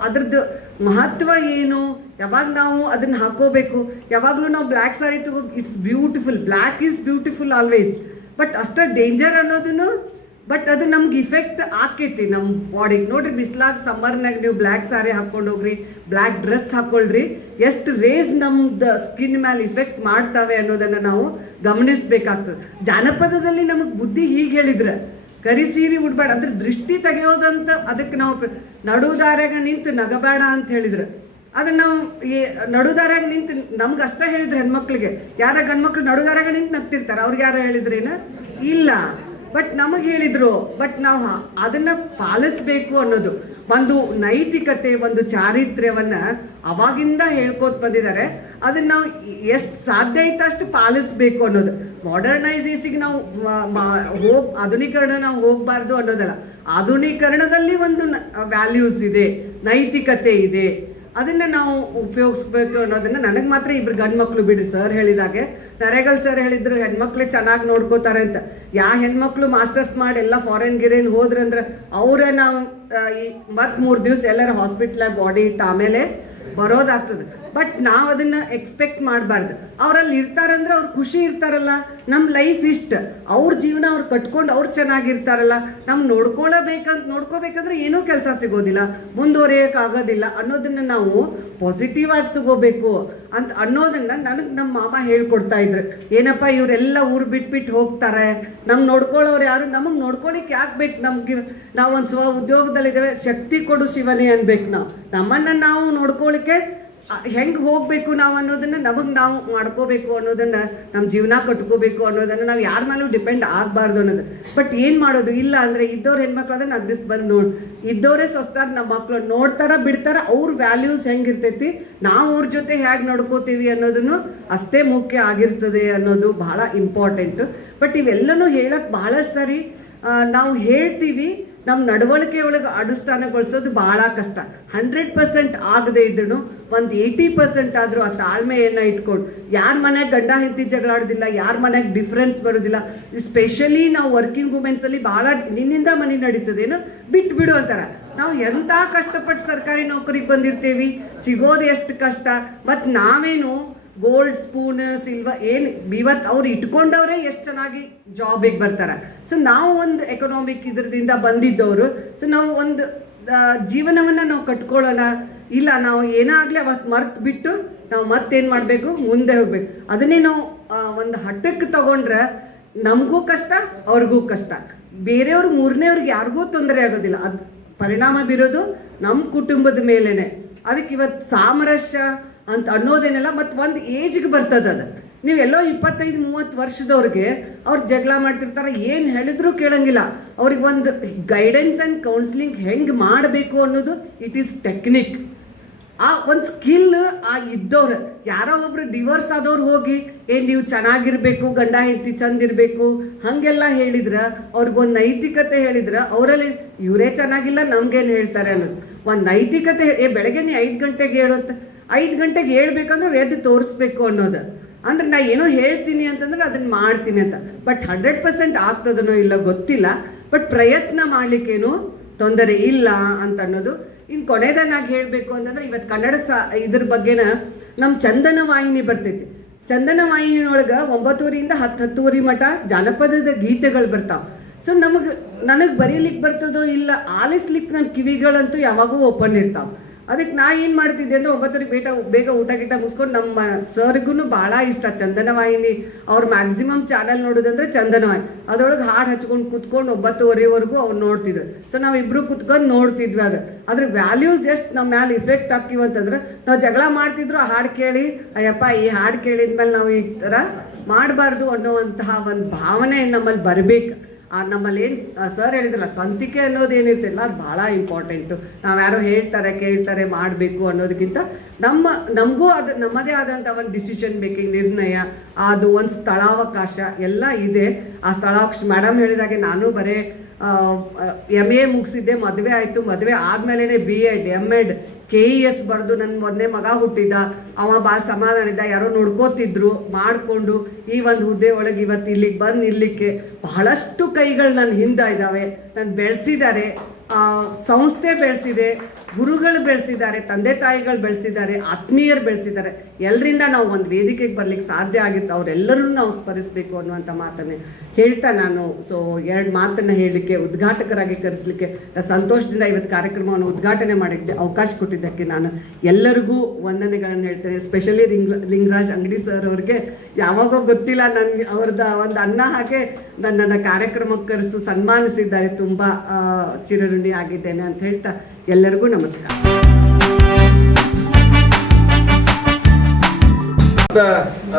ಅದ್ರದ್ದು ಮಹತ್ವ ಏನು, ಯಾವಾಗ ನಾವು ಅದನ್ನು ಹಾಕೋಬೇಕು. ಯಾವಾಗಲೂ ನಾವು ಬ್ಲ್ಯಾಕ್ ಸಾರಿ ತಗೋ, it's beautiful, black is beautiful always. But ಅಷ್ಟೇ ಡೇಂಜರ್ ಅನ್ನೋದನ್ನು ಬಟ್ ಅದು ನಮ್ಗೆ ಇಫೆಕ್ಟ್ ಆಕೈತಿ ನಮ್ಮ ಬಾಡಿಗೆ. ನೋಡ್ರಿ ಬಿಸ್ಲಾಗ ಸಮ್ಮರ್ನಾಗ ನೀವು ಬ್ಲ್ಯಾಕ್ ಸ್ಯಾರಿ ಹಾಕ್ಕೊಂಡು ಹೋಗ್ರಿ, ಬ್ಲ್ಯಾಕ್ ಡ್ರೆಸ್ ಹಾಕ್ಕೊಳ್ರಿ, ಎಷ್ಟು ರೇಸ್ ನಮ್ದು ಸ್ಕಿನ್ ಮೇಲೆ ಇಫೆಕ್ಟ್ ಮಾಡ್ತಾವೆ ಅನ್ನೋದನ್ನು ನಾವು ಗಮನಿಸ್ಬೇಕಾಗ್ತದೆ. ಜಾನಪದದಲ್ಲಿ ನಮಗೆ ಬುದ್ಧಿ ಹೀಗೆ ಹೇಳಿದ್ರೆ, ಕರಿ ಸೀರೆ ಉಡ್ಬೇಡ ಅಂದ್ರೆ ದೃಷ್ಟಿ ತೆಗೆಯೋದಂತ, ಅದಕ್ಕೆ ನಾವು ನಡುದಾರ್ಯಾಗ ನಿಂತು ನಗಬೇಡ ಅಂತ ಹೇಳಿದ್ರು. ಅದನ್ನು ನಾವು ನಡುದಾರ್ಯಾಗ ನಿಂತು ನಮ್ಗೆ ಅಷ್ಟೇ ಹೇಳಿದ್ರು ಹೆಣ್ಮಕ್ಳಿಗೆ. ಯಾರ ಗಂಡ್ಮಕ್ಳು ನಡುದಾರ್ಯಾಗ ನಿಂತು ನಗ್ತಿರ್ತಾರೆ, ಅವ್ರಿಗೆ ಯಾರು ಹೇಳಿದ್ರೇನ ಇಲ್ಲ, ಬಟ್ ನಮಗೆ ಹೇಳಿದ್ರು. ಬಟ್ ನಾವು ಅದನ್ನು ಪಾಲಿಸ್ಬೇಕು ಅನ್ನೋದು ಒಂದು ನೈತಿಕತೆ, ಒಂದು ಚಾರಿತ್ರ್ಯವನ್ನು ಅವಾಗಿಂದ ಹೇಳ್ಕೋತ ಬಂದಿದ್ದಾರೆ. ಅದನ್ನು ನಾವು ಎಷ್ಟು ಸಾಧ್ಯ ಐತೆ ಅಷ್ಟು ಪಾಲಿಸ್ಬೇಕು ಅನ್ನೋದು. ಮಾಡರ್ನೈಸೇಷನ್ಗೆ ನಾವು ಆಧುನೀಕರಣ ನಾವು ಹೋಗಬಾರ್ದು ಅನ್ನೋದಲ್ಲ, ಆಧುನೀಕರಣದಲ್ಲಿ ಒಂದು ವ್ಯಾಲ್ಯೂಸ್ ಇದೆ, ನೈತಿಕತೆ ಇದೆ, ಅದನ್ನು ನಾವು ಉಪಯೋಗಿಸ್ಬೇಕು ಅನ್ನೋದನ್ನು. ನನಗೆ ಮಾತ್ರ ಇಬ್ರು ಗಂಡು ಮಕ್ಕಳು ಬಿಡ್ರಿ. ಸರ್ ಹೇಳಿದಾಗೆ ನರೇಗಲ್ ಸರ್ ಹೇಳಿದ್ರು ಹೆಣ್ಮಕ್ಳೇ ಚೆನ್ನಾಗಿ ನೋಡ್ಕೋತಾರೆ ಅಂತ. ಹೆಣ್ಮಕ್ಳು ಮಾಸ್ಟರ್ಸ್ ಮಾಡಿ ಎಲ್ಲ ಫಾರಿನ್ ಗಿರೇನ್ ಹೋದ್ರಂದ್ರೆ ಅವರ ನಾವು ಮತ್ತು 3 ದಿವಸ ಎಲ್ಲರ ಹಾಸ್ಪಿಟ್ಲಾಗ ಬಾಡಿ ಇಟ್ಟು ಆಮೇಲೆ ಬರೋದಾಗ್ತದೆ. ಬಟ್ ನಾವು ಅದನ್ನು ಎಕ್ಸ್ಪೆಕ್ಟ್ ಮಾಡಬಾರ್ದು. ಅವರಲ್ಲಿ ಇರ್ತಾರಂದ್ರೆ ಅವ್ರು ಖುಷಿ ಇರ್ತಾರಲ್ಲ, ನಮ್ಮ ಲೈಫ್ ಇಷ್ಟ, ಅವ್ರ ಜೀವನ ಅವ್ರು ಕಟ್ಕೊಂಡು ಅವ್ರು ಚೆನ್ನಾಗಿರ್ತಾರಲ್ಲ, ನಮ್ಗೆ ನೋಡ್ಕೋಬೇಕಂದ್ರೆ ಏನೂ ಕೆಲಸ ಸಿಗೋದಿಲ್ಲ, ಮುಂದುವರಿಯೋಕ್ಕಾಗೋದಿಲ್ಲ ಅನ್ನೋದನ್ನು ನಾವು ಪಾಸಿಟಿವ್ ಆಗಿ ತಗೋಬೇಕು ಅಂತ ಅನ್ನೋದನ್ನು ನನಗೆ ನಮ್ಮ ಮಾಮ ಹೇಳ್ಕೊಡ್ತಾ ಇದ್ರು. ಏನಪ್ಪ ಇವರೆಲ್ಲ ಊರು ಬಿಟ್ಬಿಟ್ಟು ಹೋಗ್ತಾರೆ, ನಮ್ಗೆ ನೋಡ್ಕೊಳ್ಳೋರು ಯಾರು, ನಮಗೆ ನೋಡ್ಕೊಳ್ಳಿಕ್ಕೆ ಯಾಕೆ ಬೇಕು, ನಾವು ಒಂದು ಸ್ವ ಉದ್ಯೋಗದಲ್ಲಿದ್ದೇವೆ, ಶಕ್ತಿ ಕೊಡು ಶಿವನೇ ಅನ್ಬೇಕು. ನಮ್ಮನ್ನು ನಾವು ನೋಡ್ಕೊಳ್ಳಿಕ್ಕೆ ಹೆಂಗೆ ಹೋಗಬೇಕು ನಾವು ಅನ್ನೋದನ್ನು ನಮಗೆ ನಾವು ಮಾಡ್ಕೋಬೇಕು ಅನ್ನೋದನ್ನು, ನಮ್ಮ ಜೀವನ ಕಟ್ಕೋಬೇಕು ಅನ್ನೋದನ್ನು ನಾವು ಯಾರ ಮೇಲೂ ಡಿಪೆಂಡ್ ಆಗಬಾರ್ದು ಅನ್ನೋದು. ಬಟ್ ಏನು ಮಾಡೋದು, ಇಲ್ಲ ಅಂದರೆ ಇದ್ದವ್ರು ಹೆಣ್ಮಕ್ಳು ಅದನ್ನು ನಗ್ದಿಸ್ ಬಂದು ಇದ್ದವರೇ ಸ್ವಸ್ತಾಗಿ ನಮ್ಮ ಮಕ್ಕಳು ನೋಡ್ತಾರ ಬಿಡ್ತಾರ, ಅವ್ರ ವ್ಯಾಲ್ಯೂಸ್ ಹೆಂಗಿರ್ತೈತಿ, ನಾವು ಅವ್ರ ಜೊತೆ ಹೇಗೆ ನಡ್ಕೋತೀವಿ ಅನ್ನೋದನ್ನು ಅಷ್ಟೇ ಮುಖ್ಯ ಆಗಿರ್ತದೆ ಅನ್ನೋದು ಬಹಳ ಇಂಪಾರ್ಟೆಂಟು. ಬಟ್ ಇವೆಲ್ಲನೂ ಹೇಳಕ್ಕೆ ಭಾಳ ಸರಿ ನಾವು ಹೇಳ್ತೀವಿ, ನಮ್ಮ ನಡವಳಿಕೆ ಒಳಗೆ ಅನುಷ್ಠಾನಗೊಳಿಸೋದು ಭಾಳ ಕಷ್ಟ. 100% ಆಗದೆ ಇದ್ರೂ ಒಂದು 80% ಆದರೂ ಆ ತಾಳ್ಮೆಯನ್ನು ಇಟ್ಕೊಂಡು, ಯಾರ ಮನೆಗೆ ಗಂಡ ಹೆಂಡತಿ ಜಗಳ ಆಡೋದಿಲ್ಲ, ಯಾರ ಮನೆಗೆ ಡಿಫ್ರೆನ್ಸ್ ಬರೋದಿಲ್ಲ. ಸ್ಪೆಷಲಿ ನಾವು ವರ್ಕಿಂಗ್ ವುಮೆನ್ಸಲ್ಲಿ ಭಾಳ ನಿನ್ನಿಂದ ಮನೆ ನಡೀತದೇನು ಬಿಟ್ಬಿಡು ಅಂತಾರೆ. ನಾವು ಎಂಥ ಕಷ್ಟಪಟ್ಟು ಸರ್ಕಾರಿ ನೌಕರಿಗೆ ಬಂದಿರ್ತೀವಿ, ಸಿಗೋದು ಎಷ್ಟು ಕಷ್ಟ. ಮತ್ತು ನಾವೇನು ಗೋಲ್ಡ್ ಸ್ಪೂನ್ ಸಿಲ್ವರ್ ಏನು ಇವತ್ತು ಅವ್ರು ಇಟ್ಕೊಂಡವ್ರೆ ಎಷ್ಟು ಚೆನ್ನಾಗಿ ಜಾಬಿಗೆ ಬರ್ತಾರೆ. ಸೊ ನಾವು ಒಂದು ಎಕನಾಮಿಕ್ ಇದರದಿಂದ ಬಂದಿದ್ದವರು. ಸೊ ನಾವು ಒಂದು ಜೀವನವನ್ನು ನಾವು ಕಟ್ಕೊಳ್ಳೋಣ, ಇಲ್ಲ ನಾವು ಏನಾಗಲಿ ಅವತ್ತು ಮರ್ತು ಬಿಟ್ಟು ನಾವು ಮತ್ತೇನು ಮಾಡಬೇಕು, ಮುಂದೆ ಹೋಗ್ಬೇಕು. ಅದನ್ನೇ ನಾವು ಒಂದು ಹಠಕ್ಕೆ ತಗೊಂಡ್ರೆ ನಮಗೂ ಕಷ್ಟ, ಅವ್ರಿಗೂ ಕಷ್ಟ. ಬೇರೆಯವ್ರು ಮೂರನೇವ್ರಿಗೆ ಯಾರಿಗೂ ತೊಂದರೆ ಆಗೋದಿಲ್ಲ. ಅದು ಪರಿಣಾಮ ಬೀರೋದು ನಮ್ಮ ಕುಟುಂಬದ ಮೇಲೇ. ಅದಕ್ಕೆ ಇವತ್ತು ಸಾಮರಸ್ಯ ಅಂತ ಅನ್ನೋದೇನೆಲ್ಲ ಮತ್ತು ಒಂದು ಏಜ್ಗೆ ಬರ್ತದೆ. ಅದು ನೀವು ಎಲ್ಲೋ 25-30 ವರ್ಷದವ್ರಿಗೆ ಅವ್ರು ಜಗಳ ಮಾಡ್ತಿರ್ತಾರೆ, ಏನು ಹೇಳಿದ್ರೂ ಕೇಳಂಗಿಲ್ಲ. ಅವ್ರಿಗೆ ಒಂದು ಗೈಡೆನ್ಸ್ ಆ್ಯಂಡ್ ಕೌನ್ಸಿಲಿಂಗ್ ಹೆಂಗೆ ಮಾಡಬೇಕು ಅನ್ನೋದು ಇಟ್ ಈಸ್ ಟೆಕ್ನಿಕ್. ಆ ಒಂದು ಸ್ಕಿಲ್ ಇದ್ದವ್ರು. ಯಾರೋ ಒಬ್ರು ಡಿವೋರ್ಸ್ ಆದವ್ರು ಹೋಗಿ ನೀವು ಚೆನ್ನಾಗಿರ್ಬೇಕು, ಗಂಡ ಹೆಂಡತಿ ಚಂದಿರಬೇಕು ಹಾಗೆಲ್ಲ ಹೇಳಿದ್ರೆ, ಅವ್ರಿಗೊಂದು ನೈತಿಕತೆ ಹೇಳಿದ್ರೆ, ಅವರಲ್ಲಿ ಇವರೇ ಚೆನ್ನಾಗಿಲ್ಲ ನಮ್ಗೇನು ಹೇಳ್ತಾರೆ ಅನ್ನೋದು ಒಂದು ನೈತಿಕತೆ. ಬೆಳಗ್ಗೆ 5 ಗಂಟೆಗೆ ಹೇಳುತ್ತೆ, 5 ಗಂಟೆಗೆ ಹೇಳ್ಬೇಕಂದ್ರೆ ಎದ್ದು ತೋರಿಸ್ಬೇಕು ಅನ್ನೋದು. ಅಂದ್ರೆ ನಾ ಏನೋ ಹೇಳ್ತೀನಿ ಅಂತಂದ್ರೆ ಅದನ್ನು ಮಾಡ್ತೀನಿ ಅಂತ. ಬಟ್ 100% ಆಗ್ತದನೋ ಇಲ್ಲ ಗೊತ್ತಿಲ್ಲ, ಬಟ್ ಪ್ರಯತ್ನ ಮಾಡಲಿಕ್ಕೇನು ತೊಂದರೆ ಇಲ್ಲ ಅಂತ ಅನ್ನೋದು. ಇನ್ನು ಕೊನೆಯದನ್ನಾಗಿ ಹೇಳಬೇಕು ಅಂತಂದ್ರೆ, ಇವತ್ತು ಕನ್ನಡ ಇದ್ರ ಬಗ್ಗೆನ ನಮ್ಮ ಚಂದನ ವಾಹಿನಿ ಬರ್ತೈತಿ. ಚಂದನ ವಾಹಿನಿಯೊಳಗೆ 9:30 10:10 ಮಟ ಜಾನಪದದ ಗೀತೆಗಳು ಬರ್ತಾವೆ. ಸೊ ನನಗೆ ಬರೀಲಿಕ್ಕೆ ಬರ್ತದೋ ಇಲ್ಲ, ಆಲಿಸ್ಲಿಕ್ಕೆ ನನ್ನ ಕಿವಿಗಳಂತೂ ಯಾವಾಗೂ ಓಪನ್ ಇರ್ತಾವೆ. ಅದಕ್ಕೆ ನಾ ಏನು ಮಾಡ್ತಿದ್ದೆ ಅಂದರೆ 9:00 ಬೇಗ ಊಟ ಗಿಟ ಮುಗಿಸ್ಕೊಂಡು, ನಮ್ಮ ಸರ್ಗೂ ಭಾಳ ಇಷ್ಟ ಚಂದನ ವಾಹಿನಿ. ಅವ್ರು ಮ್ಯಾಕ್ಸಿಮಮ್ ಚಾನಲ್ ನೋಡೋದಂದ್ರೆ ಚಂದನ ವಾಹಿನಿ. ಅದರೊಳಗೆ ಹಾಡು ಹಚ್ಕೊಂಡು ಕೂತ್ಕೊಂಡು 9:30ವರೆಗೂ ಅವ್ರು ನೋಡ್ತಿದ್ರು. ಸೊ ನಾವಿಬ್ಬರು ಕೂತ್ಕೊಂಡು ನೋಡ್ತಿದ್ವಿ. ಅದ್ರ ವ್ಯಾಲ್ಯೂಸ್ ಎಷ್ಟು ನಮ್ಮ ಮ್ಯಾಲೆ ಇಫೆಕ್ಟ್ ಹಾಕಿವಿ ಅಂತಂದ್ರೆ, ನಾವು ಜಗಳ ಮಾಡ್ತಿದ್ರು, ಆ ಹಾಡು ಕೇಳಿ ಅಯ್ಯಪ್ಪ ಈ ಹಾಡು ಕೇಳಿದ್ಮೇಲೆ ನಾವು ಈ ಥರ ಮಾಡಬಾರ್ದು ಅನ್ನೋವಂತಹ ಒಂದು ಭಾವನೆ ನಮ್ಮಲ್ಲಿ ಬರಬೇಕು. ನಮ್ಮಲ್ಲಿ ಏನು ಸರ್ ಹೇಳಿದ್ರಲ್ಲ, ಸ್ವಂತಿಕೆ ಅನ್ನೋದು ಏನಿರ್ತಲ್ಲ ಅದು ಭಾಳ ಇಂಪಾರ್ಟೆಂಟು. ನಾವು ಯಾರೋ ಹೇಳ್ತಾರೆ ಕೇಳ್ತಾರೆ ಮಾಡಬೇಕು ಅನ್ನೋದಕ್ಕಿಂತ ನಮಗೂ ಅದು ನಮ್ಮದೇ ಆದಂಥ ಒಂದು ಡಿಸಿಷನ್ ಮೇಕಿಂಗ್, ನಿರ್ಣಯ, ಅದು ಒಂದು ಸ್ಥಳಾವಕಾಶ ಎಲ್ಲ ಇದೆ. ಆ ಸ್ಥಳಾವಕಾಶ ಮೇಡಮ್ ಹೇಳಿದಾಗೆ ನಾನು ಬರೀ MA ಮುಗಿಸಿದ್ದೆ, ಮದುವೆ ಆಯಿತು, ಮದುವೆ ಆದಮೇಲೆ B.Ed M.Ed KES ಬರೆದು ನನ್ನ ಮೊದಲನೇ ಮಗ ಹುಟ್ಟಿದ್ದ. ಅವ ಭಾಳ ಸಮಾಧಾನ ಇದ್ದ, ಯಾರೋ ನೋಡ್ಕೋತಿದ್ರು, ಮಾಡಿಕೊಂಡು ಈ ಒಂದು ಹುದ್ದೆ ಒಳಗೆ ಇವತ್ತು ಇಲ್ಲಿಗೆ ಬಂದು ನಿಲ್ಲಕ್ಕೆ ಬಹಳಷ್ಟು ಕೈಗಳು ನನ್ನ ಹಿಂದೆ ಇದ್ದಾವೆ. ನಾನು ಬೆಳೆಸಿದ್ದಾರೆ, ಸಂಸ್ಥೆ ಬೆಳೆಸಿದೆ, ಗುರುಗಳು ಬೆಳೆಸಿದ್ದಾರೆ, ತಂದೆ ತಾಯಿಗಳು ಬೆಳೆಸಿದ್ದಾರೆ, ಆತ್ಮೀಯರು ಬೆಳೆಸಿದ್ದಾರೆ. ಎಲ್ಲರಿಂದ ನಾವು ಒಂದು ವೇದಿಕೆಗೆ ಬರ್ಲಿಕ್ಕೆ ಸಾಧ್ಯ ಆಗಿತ್ತು. ಅವರೆಲ್ಲರೂ ನಾವು ಸ್ಮರಿಸಬೇಕು ಅನ್ನುವಂಥ ಮಾತನ್ನೇ ಹೇಳ್ತಾ ನಾನು 2 ಮಾತನ್ನು ಹೇಳಲಿಕ್ಕೆ, ಉದ್ಘಾಟಕರಾಗಿ ಕರೆಸಲಿಕ್ಕೆ ಸಂತೋಷದಿಂದ ಇವತ್ತು ಕಾರ್ಯಕ್ರಮವನ್ನು ಉದ್ಘಾಟನೆ ಮಾಡಿದ್ದೆ. ಅವಕಾಶ ಕೊಟ್ಟಿದ್ದಕ್ಕೆ ನಾನು ಎಲ್ಲರಿಗೂ ವಂದನೆಗಳನ್ನು ಹೇಳ್ತೇನೆ. ಸ್ಪೆಷಲಿ ಲಿಂಗರಾಜ್ ಅಂಗಡಿ ಸರ್ ಅವ್ರಿಗೆ ಯಾವಾಗೋ ಗೊತ್ತಿಲ್ಲ ನನಗೆ ಅವ್ರದ್ದು ಒಂದು ಅನ್ನ ಹಾಗೆ ನನ್ನನ್ನು ಕಾರ್ಯಕ್ರಮಕ್ಕೆ ಕರೆಸು ಸನ್ಮಾನಿಸಿದ್ದಾರೆ. ತುಂಬ ಚಿರಋಣಿ ಆಗಿದ್ದೇನೆ ಅಂತ ಹೇಳ್ತಾ ಎಲ್ಲರಿಗೂ ನಮಸ್ಕಾರ.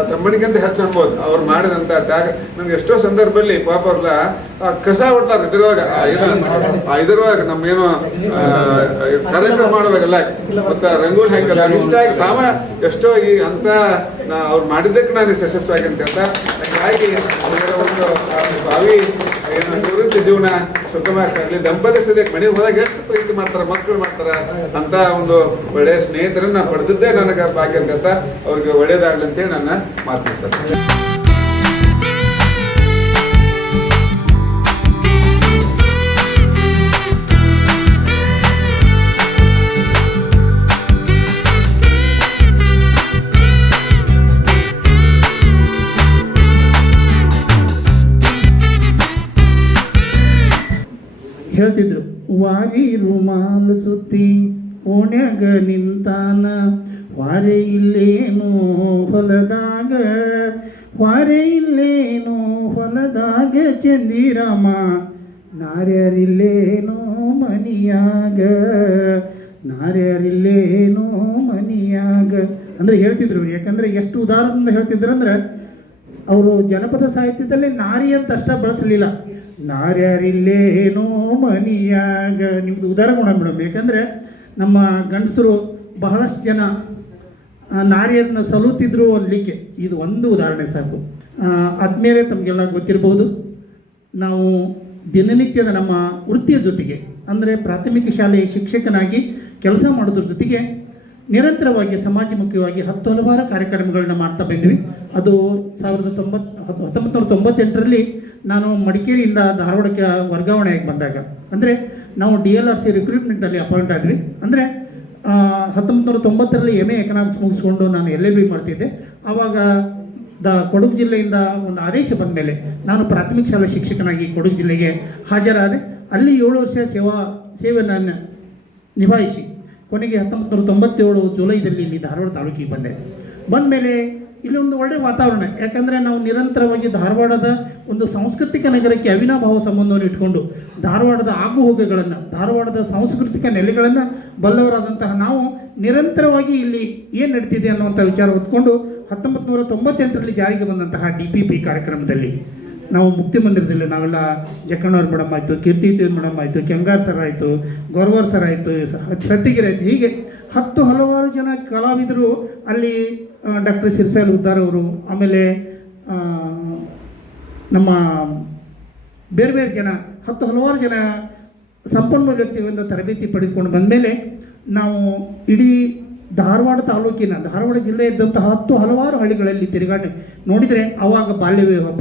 ತಮ್ಮನಿಗಂತ ಹೆಚ್ಚು ಅನ್ಬೋದು ಅವ್ರು ಮಾಡಿದಂತ ತ್ಯಾಗ. ನಮ್ಗೆ ಎಷ್ಟೋ ಸಂದರ್ಭದಲ್ಲಿ ಪಾಪ ಅವ್ರಲ್ಲ ಕಸ ಹೊಡ್ತಾರೆ ಇದ್ರೊಳಗೆ ನಮ್ಗೇನು ಕಾರ್ಯಕ್ರಮ ಮಾಡ್ಬೇಕಲ್ಲ, ಮತ್ತೆ ರಂಗೋಲಿ ಹಾಕಲ್ಲ, ಇಷ್ಟಾಗಿ ತಾವ ಎಷ್ಟೋ ಈ ಅಂತ ಅವ್ರು ಮಾಡಿದ್ದಕ್ಕೆ ನಾನು ಯಶಸ್ವಾಗಿ ಅಂತ ಹಾಗಾಗಿ ಒಂದು ಭಾವಿ ನಿವೃತ್ತ ಜೀವನ ಸುಖಮಾಗಲಿ. ದಂಪತಿ ಸದ್ಯಕ್ಕೆ ಮನೆಗೆ ಹೋದಾಗ ಎಷ್ಟು ಪ್ರೀತಿ ಮಾಡ್ತಾರೆ, ಮಕ್ಕಳು ಮಾಡ್ತಾರೆ ಅಂತ ಒಂದು ಒಳ್ಳೆಯ ಸ್ನೇಹಿತರನ್ನ ಪಡೆದಿದ್ದೇ ನನಗೆ ಭಾಗ್ಯ ಅಂತ ಅವ್ರಿಗೆ ಒಳ್ಳೇದಾಗಲಿ ಅಂತೇಳಿ ನನ್ನ ಮಾತು ಸರ್. ಹೇಳ್ತಿದ್ರು, ವಾರಿ ರುಮಾಲ್ ಸುತ್ತಿ ಓಣ್ಯಾಗ ನಿಂತಾನ, ವಾರೆ ಇಲ್ಲೇನೋ ಹೊಲದಾಗ, ವಾರೆ ಇಲ್ಲೇನೋ ಹೊಲದಾಗ ಚಂದಿರಾಮ, ನಾರ್ಯಾರಿಲ್ಲೇನೋ ಮನಿಯಾಗ, ನಾರ್ಯಾರಿಲ್ಲೇನೋ ಮನಿಯಾಗ ಅಂದರೆ ಹೇಳ್ತಿದ್ರು. ಯಾಕಂದರೆ ಎಷ್ಟು ಉದಾಹರಣೆ ಹೇಳ್ತಿದ್ರು ಅಂದರೆ, ಅವರು ಜನಪದ ಸಾಹಿತ್ಯದಲ್ಲಿ ನಾರಿ ಅಂತ ಅಷ್ಟ ಬಳಸಲಿಲ್ಲ, ನಾರ್ಯಾರಿಲ್ಲೇನೋ ಮನಿಯಾಗ. ನಿಮ್ದು ಉದಾಹರಣೆ ಮಾಡೋಣ ಮೇಡಮ್. ಯಾಕಂದರೆ ನಮ್ಮ ಗಂಡಸರು ಬಹಳಷ್ಟು ಜನ ನಾರಿಯರನ್ನ ಸಲುತ್ತಿದ್ರು ಅನ್ಲಿಕ್ಕೆ ಇದು ಒಂದು ಉದಾಹರಣೆ ಸಾಕು. ಆದ್ಮೇಲೆ ತಮಗೆಲ್ಲ ಗೊತ್ತಿರ್ಬೋದು, ನಾವು ದಿನನಿತ್ಯದ ನಮ್ಮ ವೃತ್ತಿಯ ಜೊತೆಗೆ ಅಂದರೆ ಪ್ರಾಥಮಿಕ ಶಾಲೆಯ ಶಿಕ್ಷಕನಾಗಿ ಕೆಲಸ ಮಾಡೋದ್ರ ಜೊತೆಗೆ ನಿರಂತರವಾಗಿ ಸಮಾಜಮುಖಿಯಾಗಿ ಹಲವಾರು ಕಾರ್ಯಕ್ರಮಗಳನ್ನ ಮಾಡ್ತಾ ಬಂದ್ವಿ. ಅದು 1998ರಲ್ಲಿ ನಾನು ಮಡಿಕೇರಿಯಿಂದ ಧಾರವಾಡಕ್ಕೆ ವರ್ಗಾವಣೆಯಾಗಿ ಬಂದಾಗ, ಅಂದರೆ ನಾವು DLRC ರಿಕ್ರೂಟ್ಮೆಂಟಲ್ಲಿ ಅಪಾಯಿಂಟ್ ಆದ್ವಿ. ಅಂದರೆ 1990ರಲ್ಲಿ MA ಎಕನಾಮಿಕ್ಸ್ ಮುಗಿಸ್ಕೊಂಡು ನಾನು LLB ಮಾಡ್ತಿದ್ದೆ. ಆವಾಗ ಕೊಡಗು ಜಿಲ್ಲೆಯಿಂದ ಒಂದು ಆದೇಶ ಬಂದ ಮೇಲೆ ನಾನು ಪ್ರಾಥಮಿಕ ಶಾಲಾ ಶಿಕ್ಷಕನಾಗಿ ಕೊಡಗು ಜಿಲ್ಲೆಗೆ ಹಾಜರಾದೆ. ಅಲ್ಲಿ 7 ವರ್ಷ ಸೇವೆಯನ್ನು ನಿಭಾಯಿಸಿ ಕೊನೆಗೆ 1997 ಜುಲೈದಲ್ಲಿ ಇಲ್ಲಿ ಧಾರವಾಡ ತಾಲೂಕಿಗೆ ಬಂದ ಮೇಲೆ ಇಲ್ಲಿ ಒಂದು ಒಳ್ಳೆಯ ವಾತಾವರಣ. ಯಾಕಂದರೆ ನಾವು ನಿರಂತರವಾಗಿ ಧಾರವಾಡದ ಒಂದು ಸಾಂಸ್ಕೃತಿಕ ನಗರಕ್ಕೆ ಅವಿನಾಭಾವ ಸಂಬಂಧವನ್ನು ಇಟ್ಕೊಂಡು ಧಾರವಾಡದ ಆಗುಹೋಗುಗಳನ್ನು, ಧಾರವಾಡದ ಸಾಂಸ್ಕೃತಿಕ ನೆಲೆಗಳನ್ನು ಬಲ್ಲವರಾದಂತಹ ನಾವು ನಿರಂತರವಾಗಿ ಇಲ್ಲಿ ಏನು ನಡೀತಿದೆ ಅನ್ನುವಂಥ ವಿಚಾರ ಹೊತ್ಕೊಂಡು 1998ರಲ್ಲಿ ಜಾರಿಗೆ ಬಂದಂತಹ DPP ಕಾರ್ಯಕ್ರಮದಲ್ಲಿ ನಾವು ಮುಕ್ತಿ ಮಂದಿರದಲ್ಲಿ ನಾವೆಲ್ಲ ಜಕ್ಕಣ್ಣವ್ರ ಮೇಡಮ್ ಆಯಿತು, ಕೀರ್ತಿ ಮೇಡಮ್ ಆಯಿತು, ಕೆಂಗಾರ್ ಸರ್ ಆಯಿತು, ಗೌರವರ್ ಸರ್ ಆಯಿತು, ಸತ್ತಿಗಿರಿ ಆಯಿತು, ಹೀಗೆ ಹಲವಾರು ಜನ ಕಲಾವಿದರು ಅಲ್ಲಿ, ಡಾಕ್ಟರ್ ಸಿರ್ಸಾಲ್ ಉದ್ದಾರ್ ಅವರು, ಆಮೇಲೆ ನಮ್ಮ ಬೇರೆ ಬೇರೆ ಜನ ಹಲವಾರು ಜನ ಸಂಪನ್ಮೂಲ ವ್ಯಕ್ತಿಗಳಿಂದ ತರಬೇತಿ ಪಡೆದುಕೊಂಡು ಬಂದಮೇಲೆ ನಾವು ಇಡೀ ಧಾರವಾಡ ತಾಲೂಕಿನ, ಧಾರವಾಡ ಜಿಲ್ಲೆ ಇದ್ದಂತಹ ಹಲವಾರು ಹಳ್ಳಿಗಳಲ್ಲಿ ತಿರುಗಾಟ ನೋಡಿದರೆ ಆವಾಗ ಬಾಲ್ಯ ವಿವಾಹ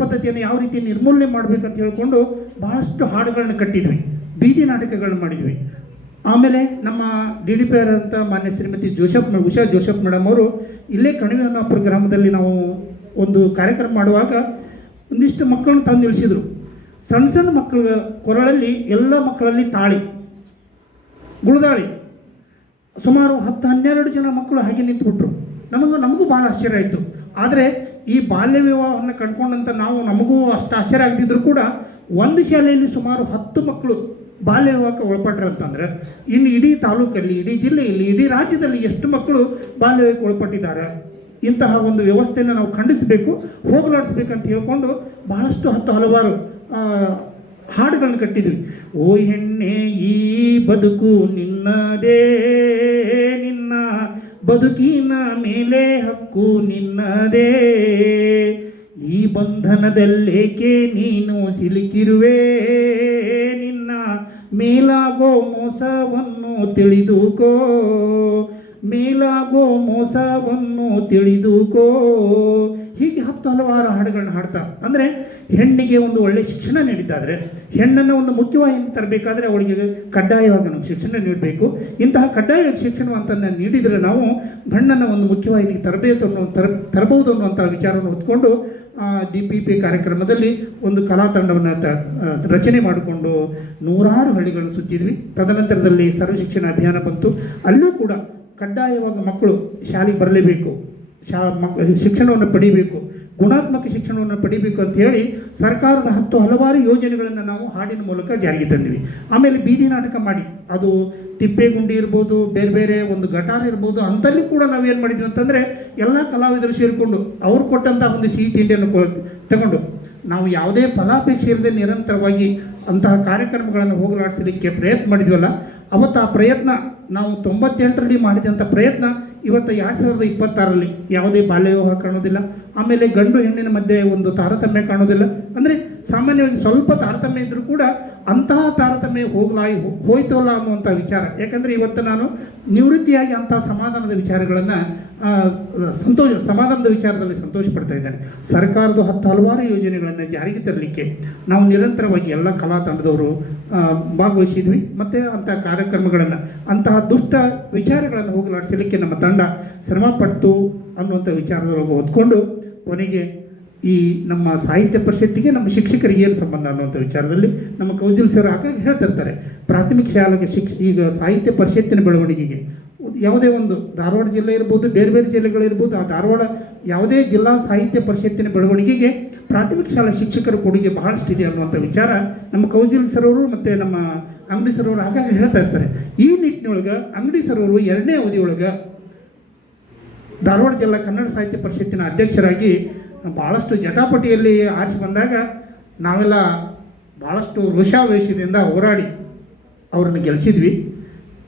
ಪದ್ಧತಿಯನ್ನು ಯಾವ ರೀತಿ ನಿರ್ಮೂಲನೆ ಮಾಡಬೇಕಂತ ಹೇಳ್ಕೊಂಡು ಭಾಳಷ್ಟು ಹಾಡುಗಳನ್ನ ಕಟ್ಟಿದ್ವಿ, ಬೀದಿ ನಾಟಕಗಳನ್ನ ಮಾಡಿದ್ವಿ. ಆಮೇಲೆ ನಮ್ಮ DDPR ಅಂತ ಮಾನ್ಯ ಶ್ರೀಮತಿ ಉಷಾ ಜೋಸಫ್ ಮೇಡಮ್ ಅವರು ಇಲ್ಲೇ ಕಣಿವೆಯನ್ನಾಪುರ ಗ್ರಾಮದಲ್ಲಿ ನಾವು ಒಂದು ಕಾರ್ಯಕ್ರಮ ಮಾಡುವಾಗ ಒಂದಿಷ್ಟು ಮಕ್ಕಳನ್ನು ತಂದು ನಿಲ್ಲಿಸಿದ್ರು. ಸಣ್ಣ ಮಕ್ಕಳ ಕೊರಳಲ್ಲಿ ಎಲ್ಲ ಮಕ್ಕಳಲ್ಲಿ ತಾಳಿ, ಗುಳದಾಳಿ, ಸುಮಾರು 10-12 ಜನ ಮಕ್ಕಳು ಹಾಗೆ ನಿಂತುಬಿಟ್ರು. ನಮಗೂ ಭಾಳ ಆಶ್ಚರ್ಯ ಆಯಿತು. ಆದರೆ ಈ ಬಾಲ್ಯ ವಿವಾಹವನ್ನು ಕಂಡುಕೊಂಡಂಥ ನಮಗೂ ಅಷ್ಟು ಆಶ್ಚರ್ಯ ಆಗದಿದ್ದರೂ ಕೂಡ ಒಂದು ಶಾಲೆಯಲ್ಲಿ ಸುಮಾರು 10 ಮಕ್ಕಳು ಬಾಲ್ಯ ವಿವಾಹಕ್ಕೆ ಒಳಪಟ್ಟರಂತಂದರೆ ಇನ್ನು ಇಡೀ ತಾಲೂಕಲ್ಲಿ, ಇಡೀ ಜಿಲ್ಲೆಯಲ್ಲಿ, ಇಡೀ ರಾಜ್ಯದಲ್ಲಿ ಎಷ್ಟು ಮಕ್ಕಳು ಬಾಲ್ಯ ವಿವಾಹಕ್ಕೆ ಒಳಪಟ್ಟಿದ್ದಾರೆ? ಇಂತಹ ಒಂದು ವ್ಯವಸ್ಥೆಯನ್ನು ನಾವು ಖಂಡಿಸಬೇಕು, ಹೋಗಲಾಡಿಸ್ಬೇಕಂತ ಹೇಳ್ಕೊಂಡು ಬಹಳಷ್ಟು ಹಲವಾರು ಹಾಡುಗಳನ್ನು ಕಟ್ಟಿದ್ವಿ. ಓ ಹೆಣ್ಣೆ ಈ ಬದುಕು ನಿನ್ನದೇ, ನಿನ್ನ ಬದುಕಿನ ಮೇಲೆ ಹಕ್ಕು ನಿನ್ನದೇ, ಈ ಬಂಧನದಲ್ಲೇಕೆ ನೀನು ಸಿಲುಕಿರುವೆ, ನಿನ್ನ ಮೇಲಾಗೋ ಮೋಸವನ್ನು ತಿಳಿದುಕೋ, ಮೇಲಾಗೋ ಮೋಸವನ್ನು ತಿಳಿದುಕೋ. ಹೀಗೆ ಹಲವಾರು ಹಾಡುಗಳನ್ನ ಹಾಡ್ತಾ, ಅಂದರೆ ಹೆಣ್ಣಿಗೆ ಒಂದು ಒಳ್ಳೆಯ ಶಿಕ್ಷಣ ನೀಡಿದ್ದಾದರೆ, ಹೆಣ್ಣನ್ನು ಒಂದು ಮುಖ್ಯವಾಹಿನಿ ತರಬೇಕಾದ್ರೆ ಅವಳಿಗೆ ಕಡ್ಡಾಯವಾಗಿ ನಾವು ಶಿಕ್ಷಣ ನೀಡಬೇಕು. ಇಂತಹ ಕಡ್ಡಾಯ ಶಿಕ್ಷಣವಂತನ್ನು ನೀಡಿದರೆ ನಾವು ಹೆಣ್ಣನ್ನು ಒಂದು ಮುಖ್ಯವಾಹಿನಿಗೆ ತರಬಹುದು ಅನ್ನುವಂಥ ವಿಚಾರವನ್ನು ಹೊತ್ಕೊಂಡು DPP ಕಾರ್ಯಕ್ರಮದಲ್ಲಿ ಒಂದು ಕಲಾ ತಂಡವನ್ನು ರಚನೆ ಮಾಡಿಕೊಂಡು 100 ಹಳ್ಳಿಗಳನ್ನು ಸುತ್ತಿದ್ವಿ. ತದನಂತರದಲ್ಲಿ ಸರ್ವ ಶಿಕ್ಷಣ ಅಭಿಯಾನ ಬಂತು. ಅಲ್ಲೂ ಕೂಡ ಕಡ್ಡಾಯವಾಗಿ ಮಕ್ಕಳು ಶಾಲೆಗೆ ಬರಲೇಬೇಕು, ಶಿಕ್ಷಣವನ್ನು ಪಡಿಬೇಕು, ಗುಣಾತ್ಮಕ ಶಿಕ್ಷಣವನ್ನು ಪಡಿಬೇಕು ಅಂತ ಹೇಳಿ ಸರ್ಕಾರದ ಹಲವಾರು ಯೋಜನೆಗಳನ್ನು ನಾವು ಹಾಡಿನ ಮೂಲಕ ಜಾರಿಗೆ ತಂದ್ವಿ. ಆಮೇಲೆ ಬೀದಿ ನಾಟಕ ಮಾಡಿ, ಅದು ತಿಪ್ಪೇಗುಂಡಿ ಇರ್ಬೋದು, ಬೇರೆ ಬೇರೆ ಒಂದು ಗಟಾರ ಇರ್ಬೋದು, ಅಂತಲ್ಲಿ ಕೂಡ ನಾವೇನು ಮಾಡಿದ್ವಿ ಅಂತಂದರೆ ಎಲ್ಲ ಕಲಾವಿದರು ಸೇರಿಕೊಂಡು ಅವ್ರು ಕೊಟ್ಟಂಥ ಒಂದು ಸಿಹಿ ತಿಂಡಿಯನ್ನು ತಗೊಂಡು ನಾವು ಯಾವುದೇ ಫಲಾಪೇಕ್ಷೆ ಇಲ್ಲದೆ ನಿರಂತರವಾಗಿ ಅಂತಹ ಕಾರ್ಯಕ್ರಮಗಳನ್ನು ಹೋಗಲಾಡಿಸಲಿಕ್ಕೆ ಪ್ರಯತ್ನ ಮಾಡಿದ್ವಲ್ಲ, ಅವತ್ತು ಆ ಪ್ರಯತ್ನ ನಾವು 98ರಲ್ಲಿ ಮಾಡಿದಂಥ ಪ್ರಯತ್ನ ಇವತ್ತು 2026ರಲ್ಲಿ ಯಾವುದೇ ಬಾಲ್ಯ ವಿವಾಹ ಕಾಣೋದಿಲ್ಲ. ಆಮೇಲೆ ಗಂಡು ಹೆಣ್ಣಿನ ಮಧ್ಯೆ ಒಂದು ತಾರತಮ್ಯ ಕಾಣೋದಿಲ್ಲ. ಅಂದರೆ ಸಾಮಾನ್ಯವಾಗಿ ಸ್ವಲ್ಪ ತಾರತಮ್ಯ ಇದ್ದರೂ ಕೂಡ ಅಂತಹ ತಾರತಮ್ಯ ಹೋಯ್ತಲ್ಲ ಅನ್ನುವಂಥ ವಿಚಾರ. ಯಾಕಂದರೆ ಇವತ್ತು ನಾನು ನಿವೃತ್ತಿಯಾಗಿ ಅಂತಹ ಸಮಾಧಾನದ ವಿಚಾರಗಳನ್ನು ಸಮಾಧಾನದ ವಿಚಾರದಲ್ಲಿ ಸಂತೋಷ ಪಡ್ತಾ ಇದ್ದೇನೆ. ಸರ್ಕಾರದ ಹಲವಾರು ಯೋಜನೆಗಳನ್ನು ಜಾರಿಗೆ ತರಲಿಕ್ಕೆ ನಾವು ನಿರಂತರವಾಗಿ ಎಲ್ಲ ಕಲಾ ತಂಡದವರು ಭಾಗವಹಿಸಿದ್ವಿ. ಮತ್ತು ಅಂತಹ ಕಾರ್ಯಕ್ರಮಗಳನ್ನು, ಅಂತಹ ದುಷ್ಟ ವಿಚಾರಗಳನ್ನು ಹೋಗಲಾಡಿಸಲಿಕ್ಕೆ ನಮ್ಮ ತಂಡ ಶ್ರಮ ಪಡ್ತು ಅನ್ನುವಂಥ ವಿಚಾರದೊಳಗೆ ಹೊತ್ಕೊಂಡು ಕೊನೆಗೆ ಈ ನಮ್ಮ ಸಾಹಿತ್ಯ ಪರಿಷತ್ತಿಗೆ ನಮ್ಮ ಶಿಕ್ಷಕರಿಗೆ ಏನು ಸಂಬಂಧ ಅನ್ನುವಂಥ ವಿಚಾರದಲ್ಲಿ ನಮ್ಮ ಕೌಜಿಲ್ ಸರ್ ಹಾಗಾಗಿ ಹೇಳ್ತಿರ್ತಾರೆ, ಪ್ರಾಥಮಿಕ ಶಾಲೆಗೆ ಈಗ ಸಾಹಿತ್ಯ ಪರಿಷತ್ತಿನ ಬೆಳವಣಿಗೆಗೆ ಯಾವುದೇ ಒಂದು ಧಾರವಾಡ ಜಿಲ್ಲೆ ಇರ್ಬೋದು, ಬೇರೆ ಬೇರೆ ಜಿಲ್ಲೆಗಳಿರ್ಬೋದು, ಆ ಧಾರವಾಡ ಯಾವುದೇ ಜಿಲ್ಲಾ ಸಾಹಿತ್ಯ ಪರಿಷತ್ತಿನ ಬೆಳವಣಿಗೆಗೆ ಪ್ರಾಥಮಿಕ ಶಾಲಾ ಶಿಕ್ಷಕರ ಕೊಡುಗೆ ಬಹಳಷ್ಟಿದೆ ಅನ್ನುವಂಥ ವಿಚಾರ ನಮ್ಮ ಕೌಜಿಲ್ ಸರ್ ಅವರು ಮತ್ತು ನಮ್ಮ ಅಂಗಡಿ ಸರ್ ಅವರು ಹಾಗಾಗಿ ಹೇಳ್ತಾ ಇರ್ತಾರೆ. ಈ ನಿಟ್ಟಿನೊಳಗೆ ಅಂಗಡಿ ಸರ್ ಅವರು 2ನೇ ಅವಧಿಯೊಳಗೆ ಧಾರವಾಡ ಜಿಲ್ಲಾ ಕನ್ನಡ ಸಾಹಿತ್ಯ ಪರಿಷತ್ತಿನ ಅಧ್ಯಕ್ಷರಾಗಿ ಭಾಳಷ್ಟು ಜಟಾಪಟಿಯಲ್ಲಿ ಆರಿಸಿ ಬಂದಾಗ ನಾವೆಲ್ಲ ಭಾಳಷ್ಟು ರೋಷಾವೇಶದಿಂದ ಹೋರಾಡಿ ಅವರನ್ನು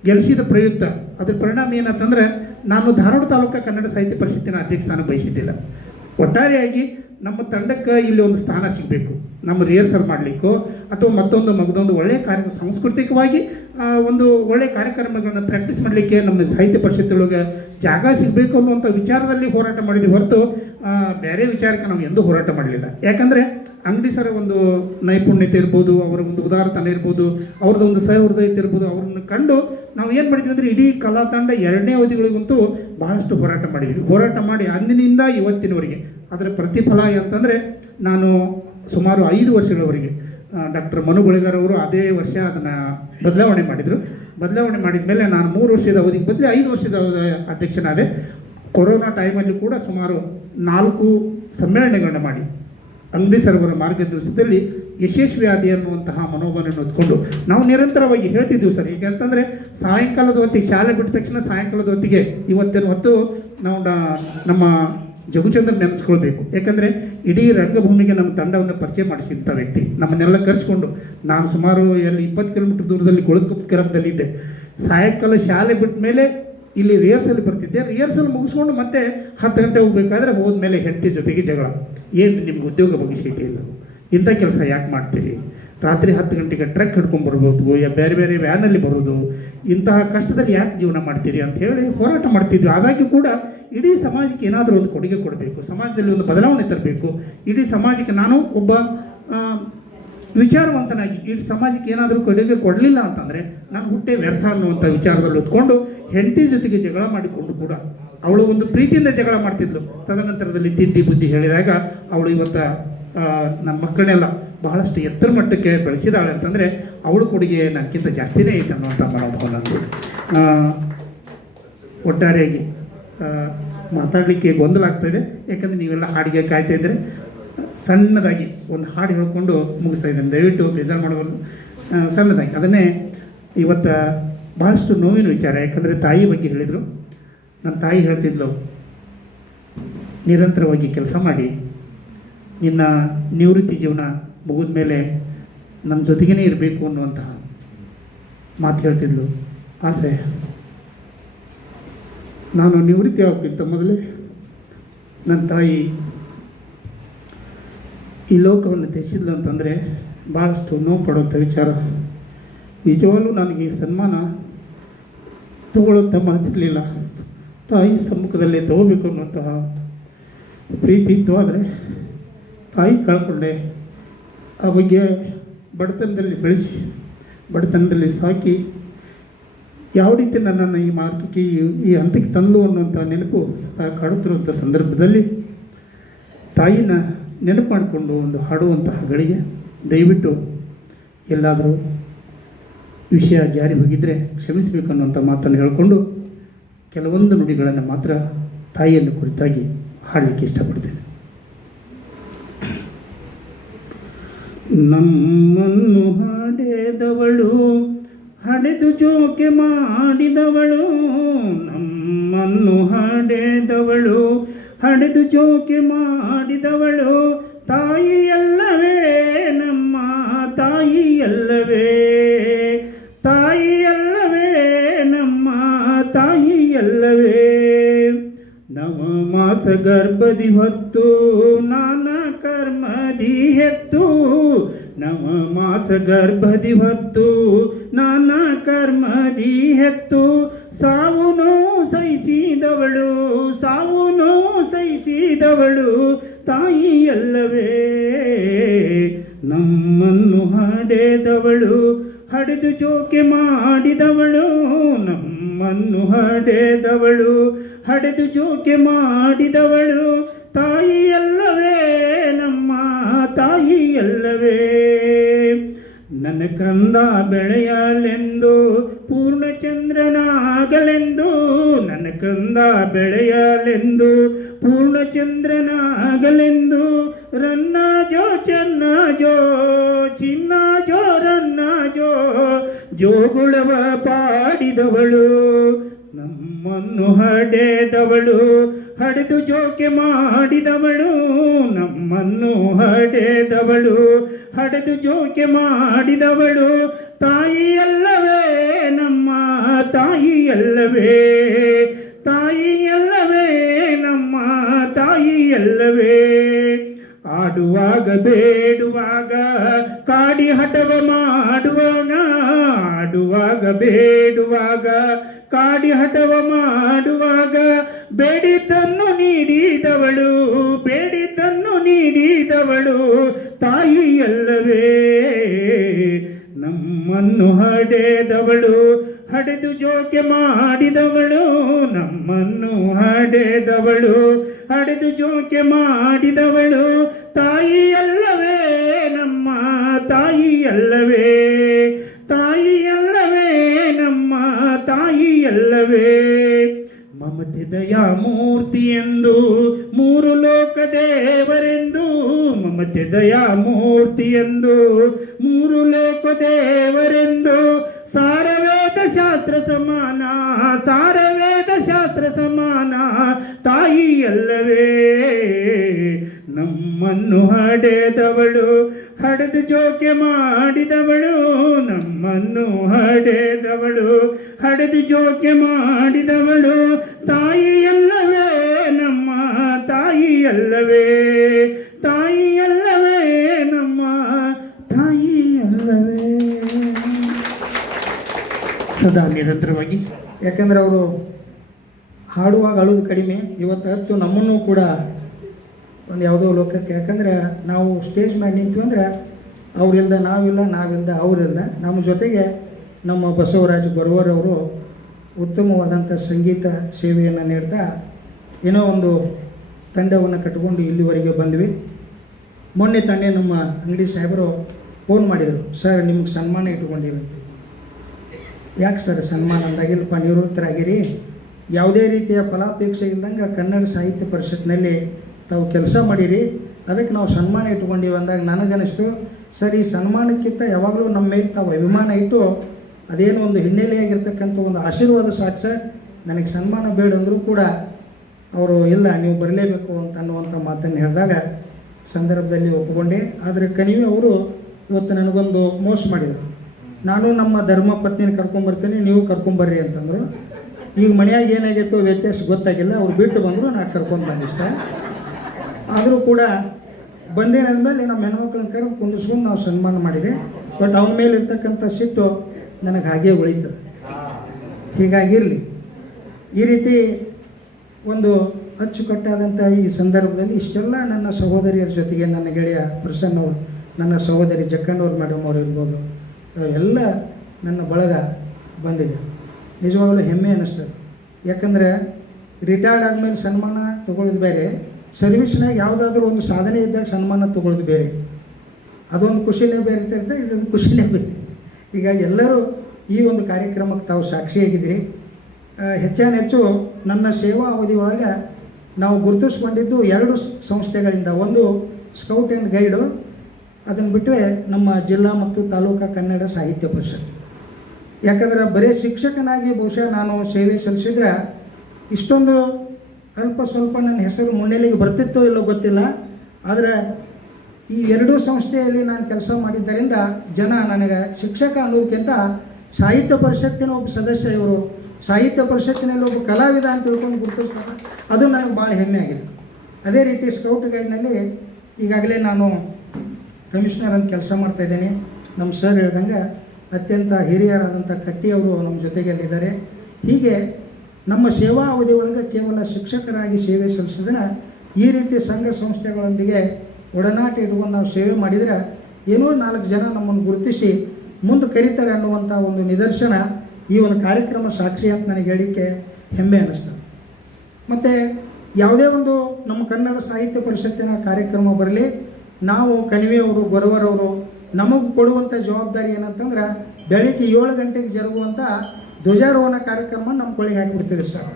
ಗೆಲ್ಲಿಸಿದ ಪ್ರಯುಕ್ತ ಅದರ ಪರಿಣಾಮ ಏನಂತಂದರೆ ನಾನು ಧಾರವಾಡ ತಾಲೂಕು ಕನ್ನಡ ಸಾಹಿತ್ಯ ಪರಿಷತ್ತಿನ ಅಧ್ಯಕ್ಷ ಸ್ಥಾನ ಬಯಸಿದ್ದಿಲ್ಲ. ಒಟ್ಟಾರೆಯಾಗಿ ನಮ್ಮ ತಂಡಕ್ಕೆ ಇಲ್ಲಿ ಒಂದು ಸ್ಥಾನ ಸಿಗಬೇಕು, ನಮ್ಮ ರಿಹರ್ಸಲ್ ಮಾಡಲಿಕ್ಕೋ ಅಥವಾ ಮಗದೊಂದು ಒಳ್ಳೆಯ ಸಾಂಸ್ಕೃತಿಕವಾಗಿ ಒಂದು ಒಳ್ಳೆಯ ಕಾರ್ಯಕ್ರಮಗಳನ್ನು ಪ್ರಾಕ್ಟೀಸ್ ಮಾಡಲಿಕ್ಕೆ ನಮ್ಮ ಸಾಹಿತ್ಯ ಪರಿಷತ್ತೊಳಗೆ ಜಾಗ ಸಿಗಬೇಕು ಅನ್ನುವಂಥ ವಿಚಾರದಲ್ಲಿ ಹೋರಾಟ ಮಾಡಿದ್ವಿ ಹೊರತು ಬೇರೆ ವಿಚಾರಕ್ಕೆ ನಾವು ಎಂದೂ ಹೋರಾಟ ಮಾಡಲಿಲ್ಲ. ಯಾಕಂದರೆ ಅಂಗಡಿ ಸರ ಒಂದು ನೈಪುಣ್ಯತೆ ಇರ್ಬೋದು, ಅವರ ಒಂದು ಉದಾರತನ ಇರ್ಬೋದು, ಅವ್ರದ್ದು ಒಂದು ಸಹೃದಯತೆ ಇರ್ಬೋದು, ಅವ್ರನ್ನ ಕಂಡು ನಾವು ಏನು ಮಾಡಿದ್ವಿ ಅಂದರೆ ಇಡೀ ಕಲಾ ತಂಡ 2ನೇ ಅವಧಿಗಳಿಗಂತೂ ಭಾಳಷ್ಟು ಹೋರಾಟ ಮಾಡಿದ್ವಿ. ಹೋರಾಟ ಮಾಡಿ ಅಂದಿನಿಂದ ಇವತ್ತಿನವರೆಗೆ ಅದರ ಪ್ರತಿಫಲ ಅಂತಂದರೆ ನಾನು ಸುಮಾರು 5 ವರ್ಷಗಳವರೆಗೆ ಡಾಕ್ಟರ್ ಮನು ಬಳಿಗಾರ್ ಅವರು ಅದೇ ವರ್ಷ ಅದನ್ನು ಬದಲಾವಣೆ ಮಾಡಿದರು. ಬದಲಾವಣೆ ಮಾಡಿದ ಮೇಲೆ ನಾನು 3 ವರ್ಷದ ಅವಧಿಗೆ ಬದಲಿ 5 ವರ್ಷದ ಅಧ್ಯಕ್ಷನಾದೆ. ಕೊರೋನಾ ಟೈಮಲ್ಲಿ ಕೂಡ ಸುಮಾರು 4 ಸಮ್ಮೇಳನಗಳನ್ನ ಮಾಡಿ ಅಂಗಡಿ ಸರ್ವರ ಮಾರ್ಗದರ್ಶನದಲ್ಲಿ ಯಶಸ್ವಿ ಆದಿ ಅನ್ನುವಂತಹ ಮನೋಭಾವನೆಯನ್ನು ಹೊತ್ಕೊಂಡು ನಾವು ನಿರಂತರವಾಗಿ ಹೇಳ್ತಿದ್ದೀವಿ ಸರ್. ಈಗ ಅಂತಂದರೆ ಸಾಯಂಕಾಲದ ಹೊತ್ತಿಗೆ ಶಾಲೆ ಬಿಟ್ಟ ತಕ್ಷಣ ಸಾಯಂಕಾಲದ ಹೊತ್ತಿಗೆ ಇವತ್ತಿನ ಹೊತ್ತು ನಾವು ನಮ್ಮ ಜಗುಚಂದ್ರ ನೆನೆಸ್ಕೊಳ್ಬೇಕು. ಯಾಕಂದರೆ ಇಡೀ ರಂಗಭೂಮಿಗೆ ನಮ್ಮ ತಂಡವನ್ನು ಪರಿಚಯ ಮಾಡಿಸಿದಂಥ ವ್ಯಕ್ತಿ, ನಮ್ಮನ್ನೆಲ್ಲ ಕರೆಸ್ಕೊಂಡು ನಾನು ಸುಮಾರು 20 ಕಿಲೋಮೀಟರ್ ದೂರದಲ್ಲಿ ಗೊಳದಕೊಪ್ಪ ಗ್ರಾಮದಲ್ಲಿದ್ದೆ. ಸಾಯಂಕಾಲ ಶಾಲೆ ಬಿಟ್ಟ ಮೇಲೆ ಇಲ್ಲಿ ರಿಹರ್ಸಲ್ ಬರ್ತಿದ್ದೆ. ರಿಹರ್ಸಲ್ ಮುಗಿಸ್ಕೊಂಡು ಮತ್ತೆ 10 ಗಂಟೆ ಹೋಗ್ಬೇಕಾದ್ರೆ ಹೋದ್ಮೇಲೆ ಹೆಂಡತಿ ಜೊತೆಗೆ ಜಗಳ, ಏನು ನಿಮ್ಗೆ ಉದ್ಯೋಗ ಭವಿಷ್ಯತೆ ಇಲ್ಲ, ಇಂಥ ಕೆಲಸ ಯಾಕೆ ಮಾಡ್ತೀರಿ, ರಾತ್ರಿ 10 ಗಂಟೆಗೆ ಟ್ರಕ್ ಹಿಡ್ಕೊಂಡ್ಬರ್ಬೋದು, ಬೇರೆ ಬೇರೆ ವ್ಯಾನಲ್ಲಿ ಬರೋದು, ಇಂತಹ ಕಷ್ಟದಲ್ಲಿ ಯಾಕೆ ಜೀವನ ಮಾಡ್ತೀರಿ ಅಂತ ಹೇಳಿ ಹೋರಾಟ ಮಾಡ್ತಿದ್ವಿ. ಆದಾಗ್ಯೂ ಕೂಡ ಇಡೀ ಸಮಾಜಕ್ಕೆ ಏನಾದರೂ ಒಂದು ಕೊಡುಗೆ ಕೊಡಬೇಕು, ಸಮಾಜದಲ್ಲಿ ಒಂದು ಬದಲಾವಣೆ ತರಬೇಕು, ಇಡೀ ಸಮಾಜಕ್ಕೆ ನಾನು ಒಬ್ಬ ವಿಚಾರವಂತನಾಗಿ ಇಡೀ ಸಮಾಜಕ್ಕೆ ಏನಾದರೂ ಕೊಡುಗೆ ಕೊಡಲಿಲ್ಲ ಅಂತಂದರೆ ನಾನು ಹುಟ್ಟೆ ವ್ಯರ್ಥ ಅನ್ನುವಂಥ ವಿಚಾರದಲ್ಲಿ ಹೊತ್ಕೊಂಡು ಹೆಂಡತಿ ಜೊತೆಗೆ ಜಗಳ ಮಾಡಿಕೊಂಡು ಕೂಡ ಅವಳು ಒಂದು ಪ್ರೀತಿಯಿಂದ ಜಗಳ ಮಾಡ್ತಿದ್ಲು. ತದನಂತರದಲ್ಲಿ ತಿದ್ದಿ ಬುದ್ಧಿ ಹೇಳಿದಾಗ ಅವಳು ಇವತ್ತು ನನ್ನ ಮಕ್ಕಳನ್ನೆಲ್ಲ ಬಹಳಷ್ಟು ಎತ್ತರ ಮಟ್ಟಕ್ಕೆ ಬೆಳೆಸಿದಾಳೆ ಅಂತಂದರೆ ಅವಳು ಕೊಡುಗೆ ನನಗಿಂತ ಜಾಸ್ತಿನೇ ಐತೆ ಅನ್ನುವಂಥ ಮನೋಭಾವನದ್ದು. ಒಟ್ಟಾರೆಯಾಗಿ ಮಾತಾಡಲಿಕ್ಕೆ ಗೊಂದಲ ಆಗ್ತಾಯಿದೆ, ಯಾಕಂದರೆ ನೀವೆಲ್ಲ ಹಾಡಿಗೆ ಕಾಯ್ತಾ ಇದ್ದರೆ ಸಣ್ಣದಾಗಿ ಒಂದು ಹಾಡು ಹೇಳ್ಕೊಂಡು ಮುಗಿಸ್ತಾ ಇದ್ದೇನೆ. ದಯವಿಟ್ಟು ಬೇಜಾರು ಮಾಡೋದು ಸಣ್ಣದಾಗಿ. ಅದನ್ನೇ ಇವತ್ತು ಭಾಳಷ್ಟು ನೋವಿನ ವಿಚಾರ. ಯಾಕಂದರೆ ತಾಯಿ ಬಗ್ಗೆ ಹೇಳಿದರು. ನನ್ನ ತಾಯಿ ಹೇಳ್ತಿದ್ಲು, ನಿರಂತರವಾಗಿ ಕೆಲಸ ಮಾಡಿ ನಿನ್ನ ನಿವೃತ್ತಿ ಜೀವನ ಮುಗಿದ ಮೇಲೆ ನನ್ನ ಜೊತೆಗೇ ಇರಬೇಕು ಅನ್ನುವಂತಹ ಮಾತು ಹೇಳ್ತಿದ್ಲು. ಆದರೆ ನಾನು ನಿವೃತ್ತಿ ಆಗೋಕ್ಕಿಂತ ಮೊದಲೇ ನನ್ನ ತಾಯಿ ಈ ಲೋಕವನ್ನು ತ್ಯಜಿಸಿದ್ಲು ಅಂತಂದರೆ ಭಾಳಷ್ಟು ನೋವು ಪಡುವಂಥ ವಿಚಾರ. ನಿಜವಾಗ್ಲೂ ನನಗೆ ಈ ಸನ್ಮಾನ ತಗೊಳ್ಳುವಂಥ ಮನಸ್ಸಿರಲಿಲ್ಲ. ತಾಯಿ ಸಮ್ಮುಖದಲ್ಲೇ ತಗೋಬೇಕು ಅನ್ನುವಂತಹ ಪ್ರೀತಿ ಇತ್ತು. ಆದರೆ ತಾಯಿ ಕಳ್ಕೊಂಡೆ. ಆ ಬಗ್ಗೆ ಬಡತನದಲ್ಲಿ ಬೆಳೆಸಿ ಬಡತನದಲ್ಲಿ ಸಾಕಿ ಯಾವ ರೀತಿ ನನ್ನನ್ನು ಈ ಮಾರ್ಗಕ್ಕೆ ಈ ಹಂತಕ್ಕೆ ತಂದು ಅನ್ನುವಂಥ ನೆನಪು ಸದಾ ಕಾಡುತ್ತಿರುವಂಥ ಸಂದರ್ಭದಲ್ಲಿ ತಾಯಿನ ನೆನಪು ಮಾಡಿಕೊಂಡು ಒಂದು ಹಾಡುವಂತಹ ಗಳಿಗೆ ದಯವಿಟ್ಟು ಎಲ್ಲಾದರೂ ವಿಷಯ ಜಾರಿ ಹೋಗಿದ್ದರೆ ಕ್ಷಮಿಸಬೇಕು ಅನ್ನುವಂಥ ಮಾತನ್ನು ಹೇಳಿಕೊಂಡು ಕೆಲವೊಂದು ನುಡಿಗಳನ್ನು ಮಾತ್ರ ತಾಯಿಯನ್ನು ಕುರಿತಾಗಿ ಹಾಡಲಿಕ್ಕೆ ಇಷ್ಟಪಡ್ತೇನೆ. ನಮ್ಮನ್ನು ಹಾಡೆದವಳು ಹಡೆದು ಜೋಕೆ ಮಾಡಿದವಳು, ನಮ್ಮನ್ನು ಹಾಡೆದವಳು ಹಡೆದು ಜೋಕೆ ಮಾಡಿದವಳು ತಾಯಿಯಲ್ಲವೇ ನಮ್ಮ ತಾಯಿಯಲ್ಲವೇ, ತಾಯಿಯಲ್ಲವೇ ನಮ್ಮ ತಾಯಿಯಲ್ಲವೇ. ನವಮಾಸ ಗರ್ಭದಿ ಹೊತ್ತು ನಾನಾ ಕರ್ಮದಿ ಹೆತ್ತು, ನವಮಾಸ ಗರ್ಭದಿ ಹೊತ್ತು ನಾನಾ ಕರ್ಮದಿ ಹೆತ್ತು ಸಾವುನೋ ಸಹಿಸಿದವಳು, ಸಾವುನೋ ಸಹಿಸಿದವಳು ತಾಯಿಯಲ್ಲವೇ. ನಮ್ಮನ್ನು ಹಾಡೆದವಳು ಹಡೆದು ಜೋಕೆ ಮಾಡಿದವಳು, ನಮ್ಮನ್ನು ಹಡೆದವಳು ಹಡೆದು ಜೋಕೆ ಮಾಡಿದವಳು ತಾಯಿಯಲ್ಲವೇ ನಮ್ಮ ತಾಯಿಯಲ್ಲವೇ. ನನ್ನ ಕಂದ ಬೆಳೆಯಲೆಂದು ಪೂರ್ಣಚಂದ್ರನಾಗಲೆಂದು, ನನ್ನ ಕಂದ ಬೆಳೆಯಲೆಂದು ಪೂರ್ಣಚಂದ್ರನಾಗಲೆಂದು ರನ್ನ ಜೋ ಚನ್ನ ಜೋ ಚಿನ್ನ ಜೋ ರನ್ನ ಜೋ ಜೋಗುಳವ ಪಾಡಿದವಳು. ನಮ್ಮನ್ನು ಹಡೆದವಳು ಹಡೆದು ಜೋಕೆ ಮಾಡಿದವಳು, ನಮ್ಮನ್ನು ಹಡೆದವಳು ಹಡೆದು ಜೋಕೆ ಮಾಡಿದವಳು ತಾಯಿಯಲ್ಲವೇ ನಮ್ಮ ತಾಯಿಯಲ್ಲವೇ, ತಾಯಿಯಲ್ಲವೇ ನಮ್ಮ ತಾಯಿಯಲ್ಲವೇ. ಆಡುವಾಗ ಬೇಡುವಾಗ ಕಾಡಿ ಹಠವ ಮಾಡುವಾಗ, ಆಡುವಾಗ ಬೇಡುವಾಗ ಕಾಡಿ ಹಠವ ಮಾಡುವಾಗ ಬೇಡಿದ್ದನ್ನು ನೀಡಿದವಳು, ಬೇಡಿದ್ದನ್ನು ನೀಡಿದವಳು ತಾಯಿಯಲ್ಲವೇ. ನಮ್ಮನ್ನು ಹಡೆದವಳು ಹಡೆದು ಜೋಕೆ ಮಾಡಿದವಳು, ನಮ್ಮನ್ನು ಹಡೆದವಳು ಹಡೆದು ಜೋಕೆ ಮಾಡಿದವಳು ತಾಯಿಯಲ್ಲವೇ ನಮ್ಮ ತಾಯಿಯಲ್ಲವೇ, ತಾಯಿಯಲ್ಲವೇ ನಮ್ಮ ತಾಯಿಯಲ್ಲವೇ. ಮಮತೆ ದಯಾ ಮೂರ್ತಿ ಎಂದು ಮೂರು ಲೋಕ ದೇವರೆಂದು, ಮಮತೆ ದಯಾ ಮೂರ್ತಿ ಎಂದು ಮೂರು ಲೋಕ ದೇವರೆಂದು ಸಾರವೇದ ಶಾಸ್ತ್ರ ಸಮಾನ, ಸಾರವೇದ ಶಾಸ್ತ್ರ ಸಮಾನ ತಾಯಿಯಲ್ಲವೇ. ನಮ್ಮನ್ನು ಹಡೆದವಳು ಹಡೆದು ಜೋಕೆ ಮಾಡಿದವಳು, ನಮ್ಮನ್ನು ಹಡೆದವಳು ಹಡೆದು ಜೋಕೆ ಮಾಡಿದವಳು ತಾಯಿಯಲ್ಲವೇ ನಮ್ಮ ತಾಯಿಯಲ್ಲವೇ, ತಾಯಿಯಲ್ಲವೇ ನಮ್ಮ ತಾಯಿಯಲ್ಲವೇ. ಸದಾ ನಿರಂತರವಾಗಿ, ಯಾಕಂದರೆ ಅವರು ಹಾಡುವಾಗ ಅಳುವುದು ಕಡಿಮೆ, ಇವತ್ತು ಹೊತ್ತು ನಮ್ಮನ್ನು ಕೂಡ ಒಂದು ಯಾವುದೋ ಲೋಕಕ್ಕೆ, ಯಾಕಂದರೆ ನಾವು ಸ್ಟೇಜ್ ಮೇಲೆ ನಿಂತೀವಿ ಅಂದ್ರೆ ಅವರಿಲ್ದ ನಾವಿಲ್ಲ, ನಾವಿಲ್ದ ಅವರಿಲ್ದ. ನಮ್ಮ ಜೊತೆಗೆ ನಮ್ಮ ಬಸವರಾಜ ಬರುವರವರು ಉತ್ತಮವಾದಂಥ ಸಂಗೀತ ಸೇವೆಯನ್ನು ನೀಡ್ತಾ ಏನೋ ಒಂದು ತಂಡವನ್ನು ಕಟ್ಟಿಕೊಂಡು ಇಲ್ಲಿವರೆಗೆ ಬಂದ್ವಿ. ಮೊನ್ನೆ ತಾನೇ ನಮ್ಮ ಅಂಗಡಿ ಸಾಹೇಬರು ಫೋನ್ ಮಾಡಿದರು, ಸರ್ ನಿಮ್ಗೆ ಸನ್ಮಾನ ಇಟ್ಕೊಂಡಿರುತ್ತೆ. ಯಾಕೆ ಸರ್ ಸನ್ಮಾನ ಅಂದಾಗಿಲ್ಲಪ್ಪ, ನಿವೃತ್ತರಾಗಿರಿ, ಯಾವುದೇ ರೀತಿಯ ಫಲಾಪೇಕ್ಷೆ ಇಲ್ದಂಗೆ ಕನ್ನಡ ಸಾಹಿತ್ಯ ಪರಿಷತ್ನಲ್ಲಿ ತಾವು ಕೆಲಸ ಮಾಡಿರಿ, ಅದಕ್ಕೆ ನಾವು ಸನ್ಮಾನ ಇಟ್ಕೊಂಡಿವಿ ಅಂದಾಗ ನನಗನ್ನಿಸ್ತು ಸರ್ ಈ ಸನ್ಮಾನಕ್ಕಿಂತ ಯಾವಾಗಲೂ ನಮ್ಮ ಮೇಲೆ ತಾವು ಅಭಿಮಾನ ಇಟ್ಟು ಅದೇನೋ ಒಂದು ಹಿನ್ನೆಲೆಯಾಗಿರ್ತಕ್ಕಂಥ ಒಂದು ಆಶೀರ್ವಾದ ಸಾಕು ಸರ್, ನನಗೆ ಸನ್ಮಾನ ಬೇಡ ಅಂದರೂ ಕೂಡ ಅವರು ಇಲ್ಲ ನೀವು ಬರಲೇಬೇಕು ಅಂತ ಅನ್ನುವಂಥ ಮಾತನ್ನು ಹೇಳಿದಾಗ ಸಂದರ್ಭದಲ್ಲಿ ಒಪ್ಪಿಕೊಂಡೆ. ಆದರೆ ಕಣಿವೆ ಅವರು ಇವತ್ತು ನನಗೊಂದು ಮೋಸ ಮಾಡಿದರು. ನಾನು ನಮ್ಮ ಧರ್ಮ ಪತ್ನಿನ ಕರ್ಕೊಂಬರ್ತೇನೆ, ನೀವು ಕರ್ಕೊಂಬರ್ರಿ ಅಂತಂದರು. ಈಗ ಮನೆಯಾಗ ಏನಾಗಿತ್ತು ವ್ಯತ್ಯಾಸ ಗೊತ್ತಾಗಿಲ್ಲ, ಅವ್ರು ಬಿಟ್ಟು ಬಂದರು, ನಾನು ಕರ್ಕೊಂಡು ಬಂದಿಷ್ಟ. ಆದರೂ ಕೂಡ ಬಂದೇನಾದ್ಮೇಲೆ ನಮ್ಮ ಹೆಣ್ಮಕ್ಳನ್ನ ಕರೆದು ಕುಂದಿಸ್ಕೊಂಡು ನಾವು ಸನ್ಮಾನ ಮಾಡಿದೆ. ಬಟ್ ಅವನ ಮೇಲೆ ಇರ್ತಕ್ಕಂಥ ಸಿಟ್ಟು ನನಗೆ ಹಾಗೆ ಉಳಿತದೆ. ಹೀಗಾಗಿರಲಿ, ಈ ರೀತಿ ಒಂದು ಅಚ್ಚುಕಟ್ಟಾದಂಥ ಈ ಸಂದರ್ಭದಲ್ಲಿ ಇಷ್ಟೆಲ್ಲ ನನ್ನ ಸಹೋದರಿಯರ ಜೊತೆಗೆ ನನ್ನ ಗೆಳೆಯ ಪ್ರಸನ್ನ ಅವರು ನನ್ನ ಸಹೋದರಿ ಜಕ್ಕಣ್ಣವ್ರ ಮೇಡಮ್ ಅವರು ಇರ್ಬೋದು, ಎಲ್ಲ ನನ್ನ ಬಳಗ ಬಂದಿದೆ. ನಿಜವಾಗಲೂ ಹೆಮ್ಮೆ ಅನ್ನಿಸ್ತದೆ. ಯಾಕಂದರೆ ರಿಟೈರ್ಡ್ ಆದಮೇಲೆ ಸನ್ಮಾನ ತೊಗೊಳ್ಳೋದು ಬೇರೆ, ಸರ್ವಿಸ್ನಾಗ ಯಾವುದಾದ್ರೂ ಒಂದು ಸಾಧನೆ ಇದ್ದಾಗ ಸನ್ಮಾನ ತೊಗೊಳ್ಳೋದು ಬೇರೆ. ಅದೊಂದು ಖುಷಿನೇ ಬೇರೆ ಇರ್ತದೆ, ಇದೊಂದು ಖುಷಿನೇ ಬೇರೆ. ಈಗ ಎಲ್ಲರೂ ಈ ಒಂದು ಕಾರ್ಯಕ್ರಮಕ್ಕೆ ತಾವು ಸಾಕ್ಷಿಯಾಗಿದ್ರಿ. ಹೆಚ್ಚು ನನ್ನ ಸೇವಾ ಅವಧಿ ಒಳಗೆ ನಾವು ಗುರುತಿಸ್ಕೊಂಡಿದ್ದು 2 ಸಂಸ್ಥೆಗಳಿಂದ. ಒಂದು ಸ್ಕೌಟ್ ಆ್ಯಂಡ್ ಗೈಡು, ಅದನ್ನು ಬಿಟ್ಟರೆ ನಮ್ಮ ಜಿಲ್ಲಾ ಮತ್ತು ತಾಲೂಕಾ ಕನ್ನಡ ಸಾಹಿತ್ಯ ಪರಿಷತ್. ಯಾಕಂದರೆ ಬರೀ ಶಿಕ್ಷಕನಾಗಿ ಬಹುಶಃ ನಾನು ಸೇವೆ ಸಲ್ಲಿಸಿದ್ರೆ ಇಷ್ಟೊಂದು ಅಲ್ಪ ಸ್ವಲ್ಪ ನನ್ನ ಹೆಸರು ಮುನ್ನೆಲೆಗೆ ಬರ್ತಿತ್ತೋ ಇಲ್ಲೋ ಗೊತ್ತಿಲ್ಲ. ಆದರೆ ಈ 2 ಸಂಸ್ಥೆಯಲ್ಲಿ ನಾನು ಕೆಲಸ ಮಾಡಿದ್ದರಿಂದ ಜನ ನನಗೆ ಶಿಕ್ಷಕ ಅನ್ನೋದಕ್ಕಿಂತ ಸಾಹಿತ್ಯ ಪರಿಷತ್ತಿನ ಒಬ್ಬ ಸದಸ್ಯ, ಇವರು ಸಾಹಿತ್ಯ ಪರಿಷತ್ತಿನಲ್ಲಿ ಒಬ್ಬ ಕಲಾವಿದ ಅಂತ ತಿಳ್ಕೊಂಡು ಗುರುತಿಸ್ತಾರೆ. ಅದು ನನಗೆ ಭಾಳ ಹೆಮ್ಮೆ ಆಗಿದೆ. ಅದೇ ರೀತಿ ಸ್ಕೌಟ್ ಗೈಡ್ನಲ್ಲಿ ಈಗಾಗಲೇ ನಾನು ಕಮಿಷನರ್ ಅಂತ ಕೆಲಸ ಮಾಡ್ತಾಯಿದ್ದೇನೆ. ನಮ್ಮ ಸರ್ ಹೇಳ್ದಂಗೆ ಅತ್ಯಂತ ಹಿರಿಯರಾದಂಥ ಕಟ್ಟಿಯವರು ನಮ್ಮ ಜೊತೆಗಲ್ಲಿದ್ದಾರೆ. ಹೀಗೆ ನಮ್ಮ ಸೇವಾ ಅವಧಿ ಒಳಗೆ ಕೇವಲ ಶಿಕ್ಷಕರಾಗಿ ಸೇವೆ ಸಲ್ಲಿಸಿದ್ರೆ ಈ ರೀತಿ ಸಂಘ ಸಂಸ್ಥೆಗಳೊಂದಿಗೆ ಒಡನಾಟ ಇಟ್ಕೊಂಡು ನಾವು ಸೇವೆ ಮಾಡಿದರೆ ಏನೋ 4 ಜನ ನಮ್ಮನ್ನು ಗುರುತಿಸಿ ಮುಂದೆ ಕರೀತಾರೆ ಅನ್ನುವಂಥ ಒಂದು ನಿದರ್ಶನ ಈ ಒಂದು ಕಾರ್ಯಕ್ರಮ ಸಾಕ್ಷಿ ಅಂತ ನನಗೆ ಹೇಳಿಕ್ಕೆ ಹೆಮ್ಮೆ ಅನ್ನಿಸ್ತದೆ. ಮತ್ತು ಯಾವುದೇ ಒಂದು ನಮ್ಮ ಕನ್ನಡ ಸಾಹಿತ್ಯ ಪರಿಷತ್ತಿನ ಕಾರ್ಯಕ್ರಮ ಬರಲಿ, ನಾವು ಕಣಿವೆಯವರು ಗೊರವರವರು ನಮಗೆ ಕೊಡುವಂಥ ಜವಾಬ್ದಾರಿ ಏನಂತಂದ್ರೆ ಬೆಳಿಗ್ಗೆ 7 ಗಂಟೆಗೆ ಜರುಗುವಂಥ ಧ್ವಜಾರೋಹಣ ಕಾರ್ಯಕ್ರಮ ನಮ್ಮ ಕೊಳ್ಳಿಗೆ ಹಾಕಿಬಿಡ್ತಿದ್ರು ಸರ್.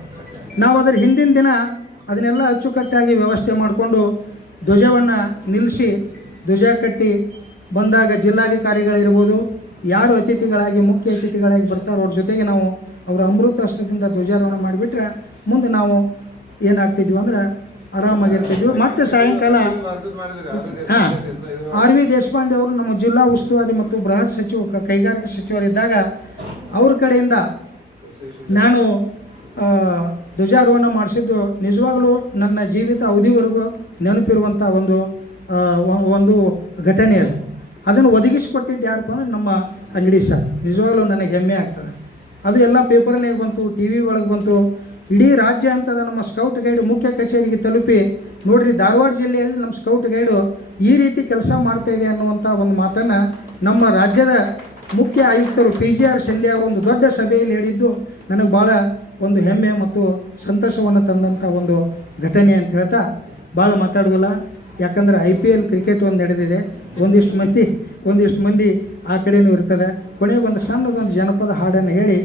ನಾವು ಅದರ ಹಿಂದಿನ ದಿನ ಅದನ್ನೆಲ್ಲ ಅಚ್ಚುಕಟ್ಟಾಗಿ ವ್ಯವಸ್ಥೆ ಮಾಡಿಕೊಂಡು ಧ್ವಜವನ್ನು ನಿಲ್ಲಿಸಿ ಧ್ವಜ ಕಟ್ಟಿ ಬಂದಾಗ ಜಿಲ್ಲಾಧಿಕಾರಿಗಳಿರ್ಬೋದು, ಯಾರು ಅತಿಥಿಗಳಾಗಿ ಮುಖ್ಯ ಅತಿಥಿಗಳಾಗಿ ಬರ್ತಾರೋ ಅವ್ರ ಜೊತೆಗೆ ನಾವು ಅವರ ಅಮೃತ ಹಸ್ತದಿಂದ ಧ್ವಜಾರೋಹಣ ಮಾಡಿಬಿಟ್ರೆ ಮುಂದೆ ನಾವು ಏನಾಗ್ತಿದ್ವಿ ಅಂದ್ರೆ ಆರಾಮಾಗಿರ್ತಿದ್ವಿ. ಮತ್ತು ಸಾಯಂಕಾಲ RV ದೇಶಪಾಂಡೆ ಅವರು ನಮ್ಮ ಜಿಲ್ಲಾ ಉಸ್ತುವಾರಿ ಮತ್ತು ಬೃಹತ್ ಸಚಿವ ಕೈಗಾರಿಕಾ ಸಚಿವರಿದ್ದಾಗ ಅವ್ರ ಕಡೆಯಿಂದ ನಾನು ಧ್ವಜಾರೋಹಣ ಮಾಡಿಸಿದ್ದು ನಿಜವಾಗಲೂ ನನ್ನ ಜೀವಿತ ಅವಧಿವರೆಗೂ ನೆನಪಿರುವಂಥ ಒಂದು ಘಟನೆ ಅದು. ಅದನ್ನು ಒದಗಿಸಿಕೊಟ್ಟಿದ್ದು ಯಾರಪ್ಪ ಅಂದರೆ ನಮ್ಮ ಅಂಗಡಿ ಸರ್. ನಿಜವಾಗಲೂ ನನಗೆ ಹೆಮ್ಮೆ ಆಗ್ತದೆ. ಅದು ಎಲ್ಲ ಪೇಪರ್ನಾಗ ಬಂತು, TV ಒಳಗೆ ಬಂತು. ಇಡೀ ರಾಜ್ಯ ಅಂತದ ನಮ್ಮ ಸ್ಕೌಟ್ ಗೈಡು ಮುಖ್ಯ ಕಚೇರಿಗೆ ತಲುಪಿ ನೋಡ್ರಿ ಧಾರವಾಡ ಜಿಲ್ಲೆಯಲ್ಲಿ ನಮ್ಮ ಸ್ಕೌಟ್ ಗೈಡು ಈ ರೀತಿ ಕೆಲಸ ಮಾಡ್ತಾಯಿದೆ ಅನ್ನುವಂಥ ಒಂದು ಮಾತನ್ನು ನಮ್ಮ ರಾಜ್ಯದ ಮುಖ್ಯ ಆಯುಕ್ತರು PGR ಸಂಧ್ಯಾ ಒಂದು ದೊಡ್ಡ ಸಭೆಯಲ್ಲಿ ಹೇಳಿದ್ದು ನನಗೆ ಭಾಳ ಒಂದು ಹೆಮ್ಮೆ ಮತ್ತು ಸಂತೋಷವನ್ನು ತಂದಂಥ ಒಂದು ಘಟನೆ ಅಂತ ಹೇಳ್ತಾ ಭಾಳ ಮಾತಾಡೋದಿಲ್ಲ. ಯಾಕಂದರೆ IPL ಕ್ರಿಕೆಟ್ ಒಂದು ನಡೆದಿದೆ, ಒಂದಿಷ್ಟು ಮಂದಿ ಆ ಕಡೆಯೂ ಇರ್ತದೆ. ಕೊನೆಗೆ ಒಂದು ಸಣ್ಣದೊಂದು ಜನಪದ ಹಾಡನ್ನು ಹೇಳಿ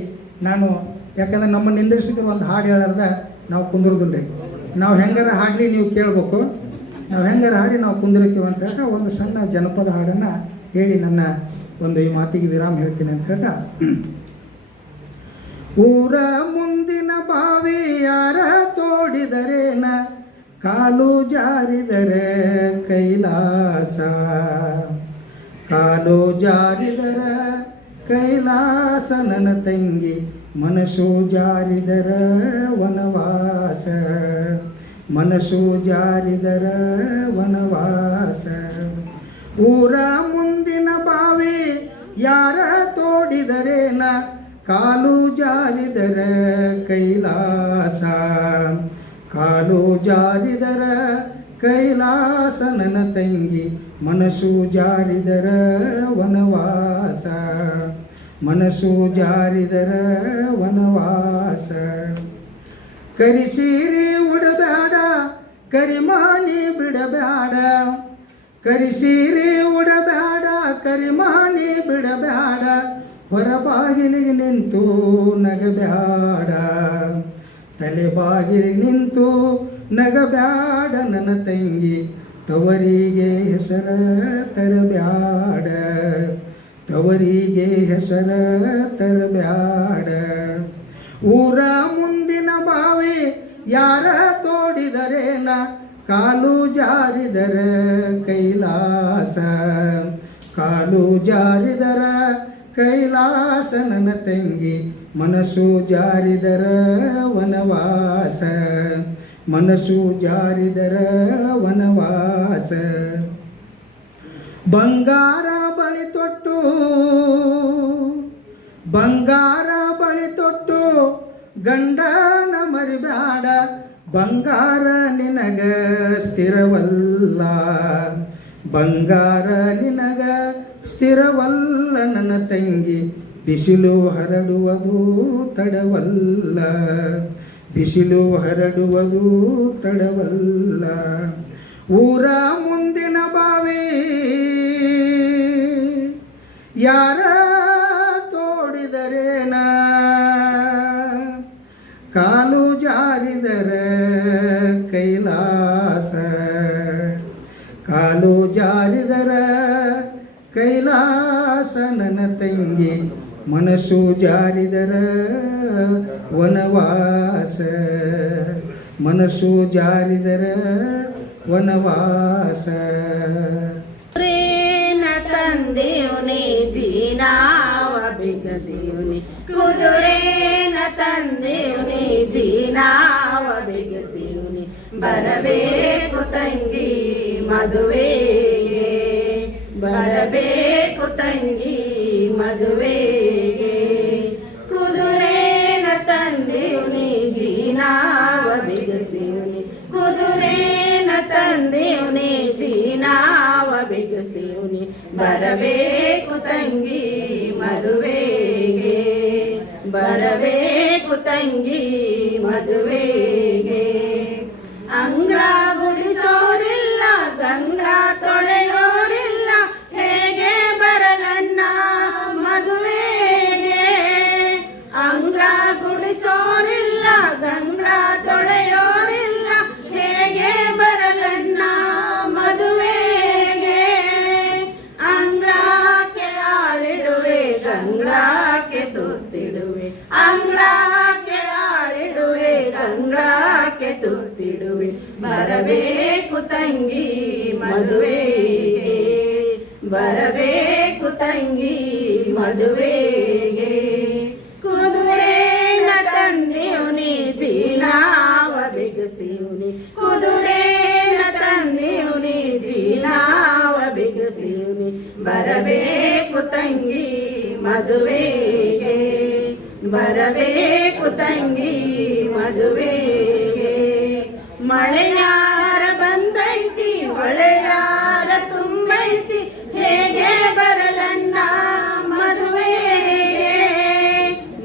ನಾನು, ಯಾಕಂದರೆ ನಮ್ಮನ್ನು ನಿಂದಿರಿಸಿದ್ರು ಒಂದು ಹಾಡು ಹೇಳಾರ್ದ ನಾವು ಕುಂದಿರೋದಿಲ್ಲ ರೀ. ನಾವು ಹೆಂಗಾರ ಹಾಡಲಿ ನೀವು ಕೇಳಬೇಕು, ನಾವು ಹೆಂಗಾರ ಹಾಡಿ ನಾವು ಕುಂದಿರ್ತೀವಿ ಅಂತ ಹೇಳ್ತಾ ಒಂದು ಸಣ್ಣ ಜನಪದ ಹಾಡನ್ನು ಹೇಳಿ ನನ್ನ ಒಂದು ಈ ಮಾತಿಗೆ ವಿರಾಮ ಹೇಳ್ತೀನಿ ಅಂತ ಹೇಳ್ತಾ, ಊರ ಮುಂದಿನ ಬಾವಿ ಯಾರ ತೋಡಿದರೇನ, ಕಾಲು ಜಾರಿದರೆ ಕೈಲಾಸ, ಕಾಲು ಜಾರಿದರ ಕೈಲಾಸ, ನನ್ನ ತಂಗಿ ಮನಸ್ಸು ಜಾರಿದರ ವನವಾಸ, ಮನಸ್ಸು ಜಾರಿದರ ವನವಾಸ. ಊರ ಮುಂದಿನ ಬಾವಿ ಯಾರ ತೋಡಿದರೇನ, ಕಾಲು ಜಾರಿದರ ಕೈಲಾಸ, ಕಾಲು ಜಾರಿದರ ಕೈಲಾಸ, ನನ್ನ ತಂಗಿ ಮನಸ್ಸು ಜಾರಿದರ ವನವಾಸ, ಮನಸ್ಸು ಜಾರಿದರ ವನವಾಸ. ಕರಿಸೀರೆ ಉಡಬೇಡ ಕರಿಮಾನಿ ಬಿಡಬೇಡ, ಕರಿಸೀರೆ ಉಡಬೇಡ ಕರಿಮಾನಿ ಬಿಡಬೇಡ, ಹೊರಬಾಗಿಲಿಗೆ ನಿಂತು ನಗಬೇಡ, ತಲೆ ಬಾಗಿಲಿಗೆ ನಿಂತು ನಗಬೇಡ, ನನ್ನ ತಂಗಿ ತವರಿಗೆ ಹೆಸರ ತರಬ್ಯಾಡ, ತವರಿಗೆ ಹೆಸರ ತರಬ್ಯಾಡ. ಊರ ಮುಂದಿನ ಬಾವಿ ಯಾರ ತೋಡಿದರೇನ, ಕಾಲು ಜಾರಿದರ ಕೈಲಾಸ, ಕಾಲು ಜಾರಿದರ ಕೈಲಾಸ, ನನ್ನ ತಂಗಿ ಮನಸ್ಸು ಜಾರಿದರ ವನವಾಸ, ಮನಸ್ಸು ಜಾರಿದರ ವನವಾಸ. ಬಂಗಾರ ಬಳಿ ತೊಟ್ಟು, ಬಂಗಾರ ಬಳಿ ತೊಟ್ಟು ಗಂಡನ ಮರಿಬೇಡ, ಬಂಗಾರ ನಿನಗ ಸ್ಥಿರವಲ್ಲ, ಬಂಗಾರ ನಿನಗ ಸ್ಥಿರವಲ್ಲ ನನ್ನ ತಂಗಿ, ಬಿಸಿಲು ಹರಡುವುದು ತಡವಲ್ಲ, ಬಿಸಿಲು ಹರಡುವುದು ತಡವಲ್ಲ. ಊರ ಮುಂದಿನ ಬಾವಿ ಯಾರ ತೋಡಿದರೇನ, ಕಾಲು ಜಾರಿದರ ಕೈಲಾಸ, ಕಾಲು ಜಾರಿದರ ಕೈಲಾಸ ನನ್ನ ತಂಗಿ, ಮನಸ್ಸು ಜಾರಿದರ ವನವಾಸ, ಮನಸ್ಸು ಜಾರಿದರ ವನವಾಸ. ಕುದುರೆನ ತಂದೆಯವನೇ ಜೀನಾವ ಬಿಗಸಿಯವನೇ, ಕುದುರೆನ ತಂದೆಯವನೇ ಜೀನಾವ ಬಿಗಸಿಯವನೇ, ಬರಬೇಕು ತಂಗಿ ಮದುವೆಗೆ, ಬರಬೇಕು ತಂಗಿ ಮದುವೆಗೆ. ಕುದುರೆನ ತಂದೆಯವನೇ ಜೀನಾವ ಬಿಗಸಿಯವನೇ, ಕುದುರೆನ ತಂದೆಯವನೇ ಜೀನಾವ ಬಿಗಸಿಯವನೇ, ಬರಬೇಕು ತಂಗಿ ಮದುವೆಗೆ, ಬರಬೇಕು ತಂಗಿ ಮದುವೆಗೆ. ಅಂಗಳ ಗುಡಿಸೋರಿಲ್ಲ, ಗಂಗಾ ತೊಳೆಯೋರಿಲ್ಲ, ಹೇಗೆ ಬರಲಣ್ಣ ಮದುವೆಗೆ. ಅಂಗಳ ಗುಡಿಸೋರಿಲ್ಲ, ಗಂಗಾ ತೊಳೆಯೋರಿಲ್ಲ, ಹೇಗೆ ಬರಲಣ್ಣ ಮದುವೆಗೆ. ಅಂಗಳಕ್ಕೆ ಆಳಿಡುವೆ, ಗಂಗಾಕ್ಕೆ ತುತ್ತಿಡುವೆ, ಅಂಗಳಕ್ಕೆ ಆಳಿಡುವೆ, ಗಂಗಾಕ್ಕೆ ತುತ್ತಿಡುವೆ, ಬರಬೇಕು ತಂಗಿ ಮದುವೆಗೆ, ಬರಬೇಕು ತಂಗಿ ಮದುವೆಗೆ. ಕುದುರೆನ ತಂದೆಯವನೇ ಜೀನಾವ ಬಿಗಸಿಯವನೇ, ಕುದುರೆನ ತಂದೆಯವನೇ ಜೀನಾವ ಬಿಗಸಿಯವನೇ, ಬರಬೇಕು ತಂಗಿ ಮದುವೆಗೆ, ಬರಬೇಕು ತಂಗಿ ಮದುವೆಗೆ. ಮಳೆಯಾರ ಬಂದೈತಿ, ಹೊಳೆಯಾರ ತುಂಬೈತಿ, ಹೇಗೆ ಬರಲಣ್ಣ ಮದುವೆಗೆ.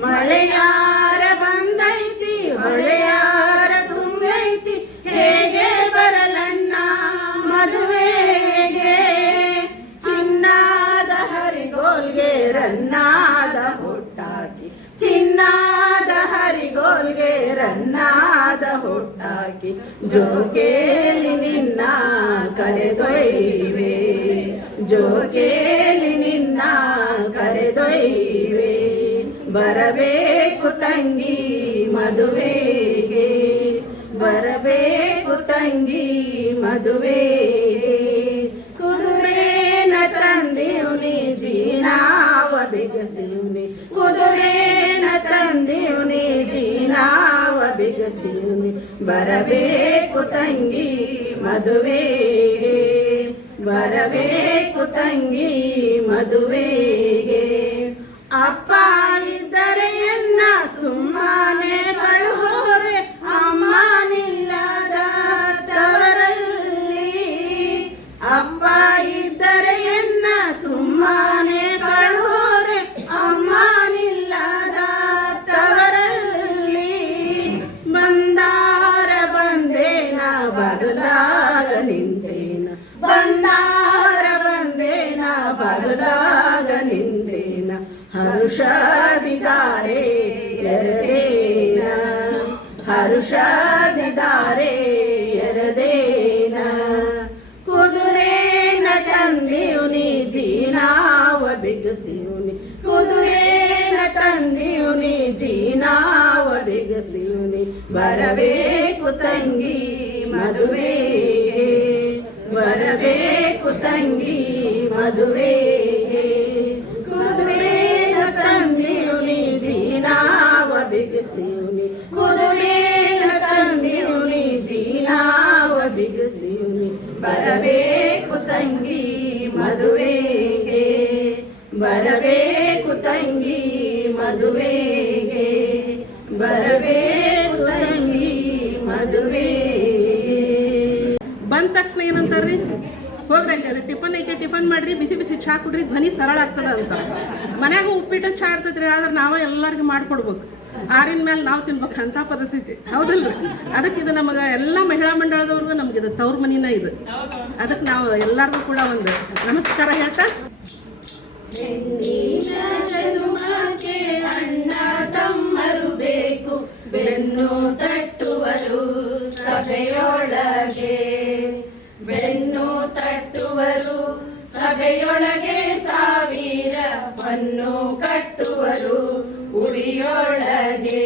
ಮಳೆಯಾರ ಬಂದೈತಿ, ಹೊಳೆಯಾರ ತುಂಬೈತಿ, ಹೇಗೆ ಬರಲಣ್ಣ ಮದುವೆಗೆ. ಚಿನ್ನಾದ ಹರಿಗೋಲ್ಗೆ ರನ್ನಾದ ಹುಟ್ಟಾಕಿ, ಚಿನ್ನಾದ ಹರಿಗೋಲ್ಗೆ ರನ್ನಾದ ಹುಟ್ಟಾಕಿ, ಜೋಕೇಲಿ ನಿನ್ನ ಕರೆದೊಯ್ವೆ, ಜೋಕೇಲಿ ನಿನ್ನ ಕರೆದೊಯ್ವೆ, ಬರಬೇಕು ತಂಗಿ ಮದುವೆಗೆ, ಬರಬೇಕು ತಂಗಿ ಮದುವೆಗೆ. ಕುದುರೆನ ತಂದೆಯವನೇ ಜೀನಾವ ಬಿಗಸಿಯವನೇ, ಕುದುರೆನ ತಂದೆಯವನೇ ಜೀನಾವ ಬಿಗಸಿಯವನೇ, ಬರಬೇಕು ತಂಗಿ ಮದುವೆಗೆ, ಬರಬೇಕು ತಂಗಿ ಮದುವೆಗೆ. ಅಪ್ಪ ಇದ್ದರೆ ಎನ್ನ ಸುಮ್ಮನೆ ಕಳುಹೋರೆ, ಅಮ್ಮನಿಲ್ಲದ ತವರಲ್ಲಿ. ಅಪ್ಪ ಇದ್ದರೆ ಎನ್ನ ಸುಮ್ಮನೆ ಕಳುಹೋರೆ, ಅಮ್ಮನಿಲ್ಲದ ತವರಲ್ಲಿ. ಬಂದಾರ ಬಂದೇನ ಬಗದಾಗ ನಿಂತೇನ, ಬಂದಾರ ಬಂದೇನ ಬಗದಾಗ ನಿಂತೇನ, ಹರುಷದಿದ್ದಾರೆ ಎರದೇನ, ಹರುಷದಿದ್ದಾರೆ ಎರದೇನ. ಕುದುರೆನ ತಂದೆಯವನೇ ಜೀನಾವ ಬಿಗಸಿಯವನೇ, ಕುದುರೆನ ತಂದೆಯವನೇ ಜೀನಾವ ಬಿಗಸಿಯವನೇ, ಬರಬೇಕು ತಂಗಿ ಮದುವೆಗೆ, ಬರಬೇಕು ತಂಗಿ ಮದುವೆಗೆ. ಕುದುರೆನ ತಂದೆಯವನೇ ಜೀನಾವ ಬಿಗಸಿಯವನೇ, ಕುದುರೆನ ತಂದೆಯವನೇ ಜೀನಾವ ಬಿಗಸಿಯವನೇ, ಬರಬೇಕು ತಂಗಿ ಮದುವೆಗೆ, ಬರಬೇಕು ತಂಗಿ ಮದುವೆಗೆ, ಬರಬೇಕು ತಂಗಿ ಮದುವೆಗೆ. ಬಂದ ತಕ್ಷಣ ಏನಂತಾರ್ರಿ, ಹೋಗ್ರಿ ಅಲ್ಲಿ ಟಿಫನ್ ಐತೆ ಟಿಫನ್ ಮಾಡ್ರಿ, ಬಿಸಿ ಬಿಸಿ ಚಹಾ ಕುಡ್ರಿ, ಧ್ವನಿ ಸರಳ ಆಗ್ತದ ಅಂತ. ಮನ್ಯಾಗ ಉಪ್ಪಿಟ್ಟು ಚಹಾ ಇರ್ತೈತ್ರಿ, ಆದ್ರೆ ನಾವೇ ಎಲ್ಲರಿಗೂ ಮಾಡ್ಕೊಡ್ಬೇಕು. ಆರಿನ ಮೇಲೆ ನಾವು ತಿನ್ಬೇಕು ಅಂತ ಪರಿಸ್ಥಿತಿ, ಹೌದಲ್ರಿ? ಅದಕ್ಕೆ ಇದು ನಮಗೆ ಎಲ್ಲ ಮಹಿಳಾ ಮಂಡಳದವ್ರಿಗೂ ನಮ್ಗೆ ಇದು ತವ್ರ ಮನಿನ ಇದು. ಅದಕ್ಕೆ ನಾವು ಎಲ್ಲರಿಗೂ ಕೂಡ ಒಂದು ನಮಸ್ಕಾರ ಹೇಳ್ತಾ, ಅಣ್ಣ ತಮ್ಮರು ಬೇಕು, ಬೆನ್ನು ತಟ್ಟುವರು ಸಭೆಯೊಳಗೆ, ಬೆನ್ನು ತಟ್ಟುವರು ಸಭೆಯೊಳಗೆ, ಸಾವಿರವನ್ನು ಕಟ್ಟುವರು ಉಡಿಯೊಳಗೆ.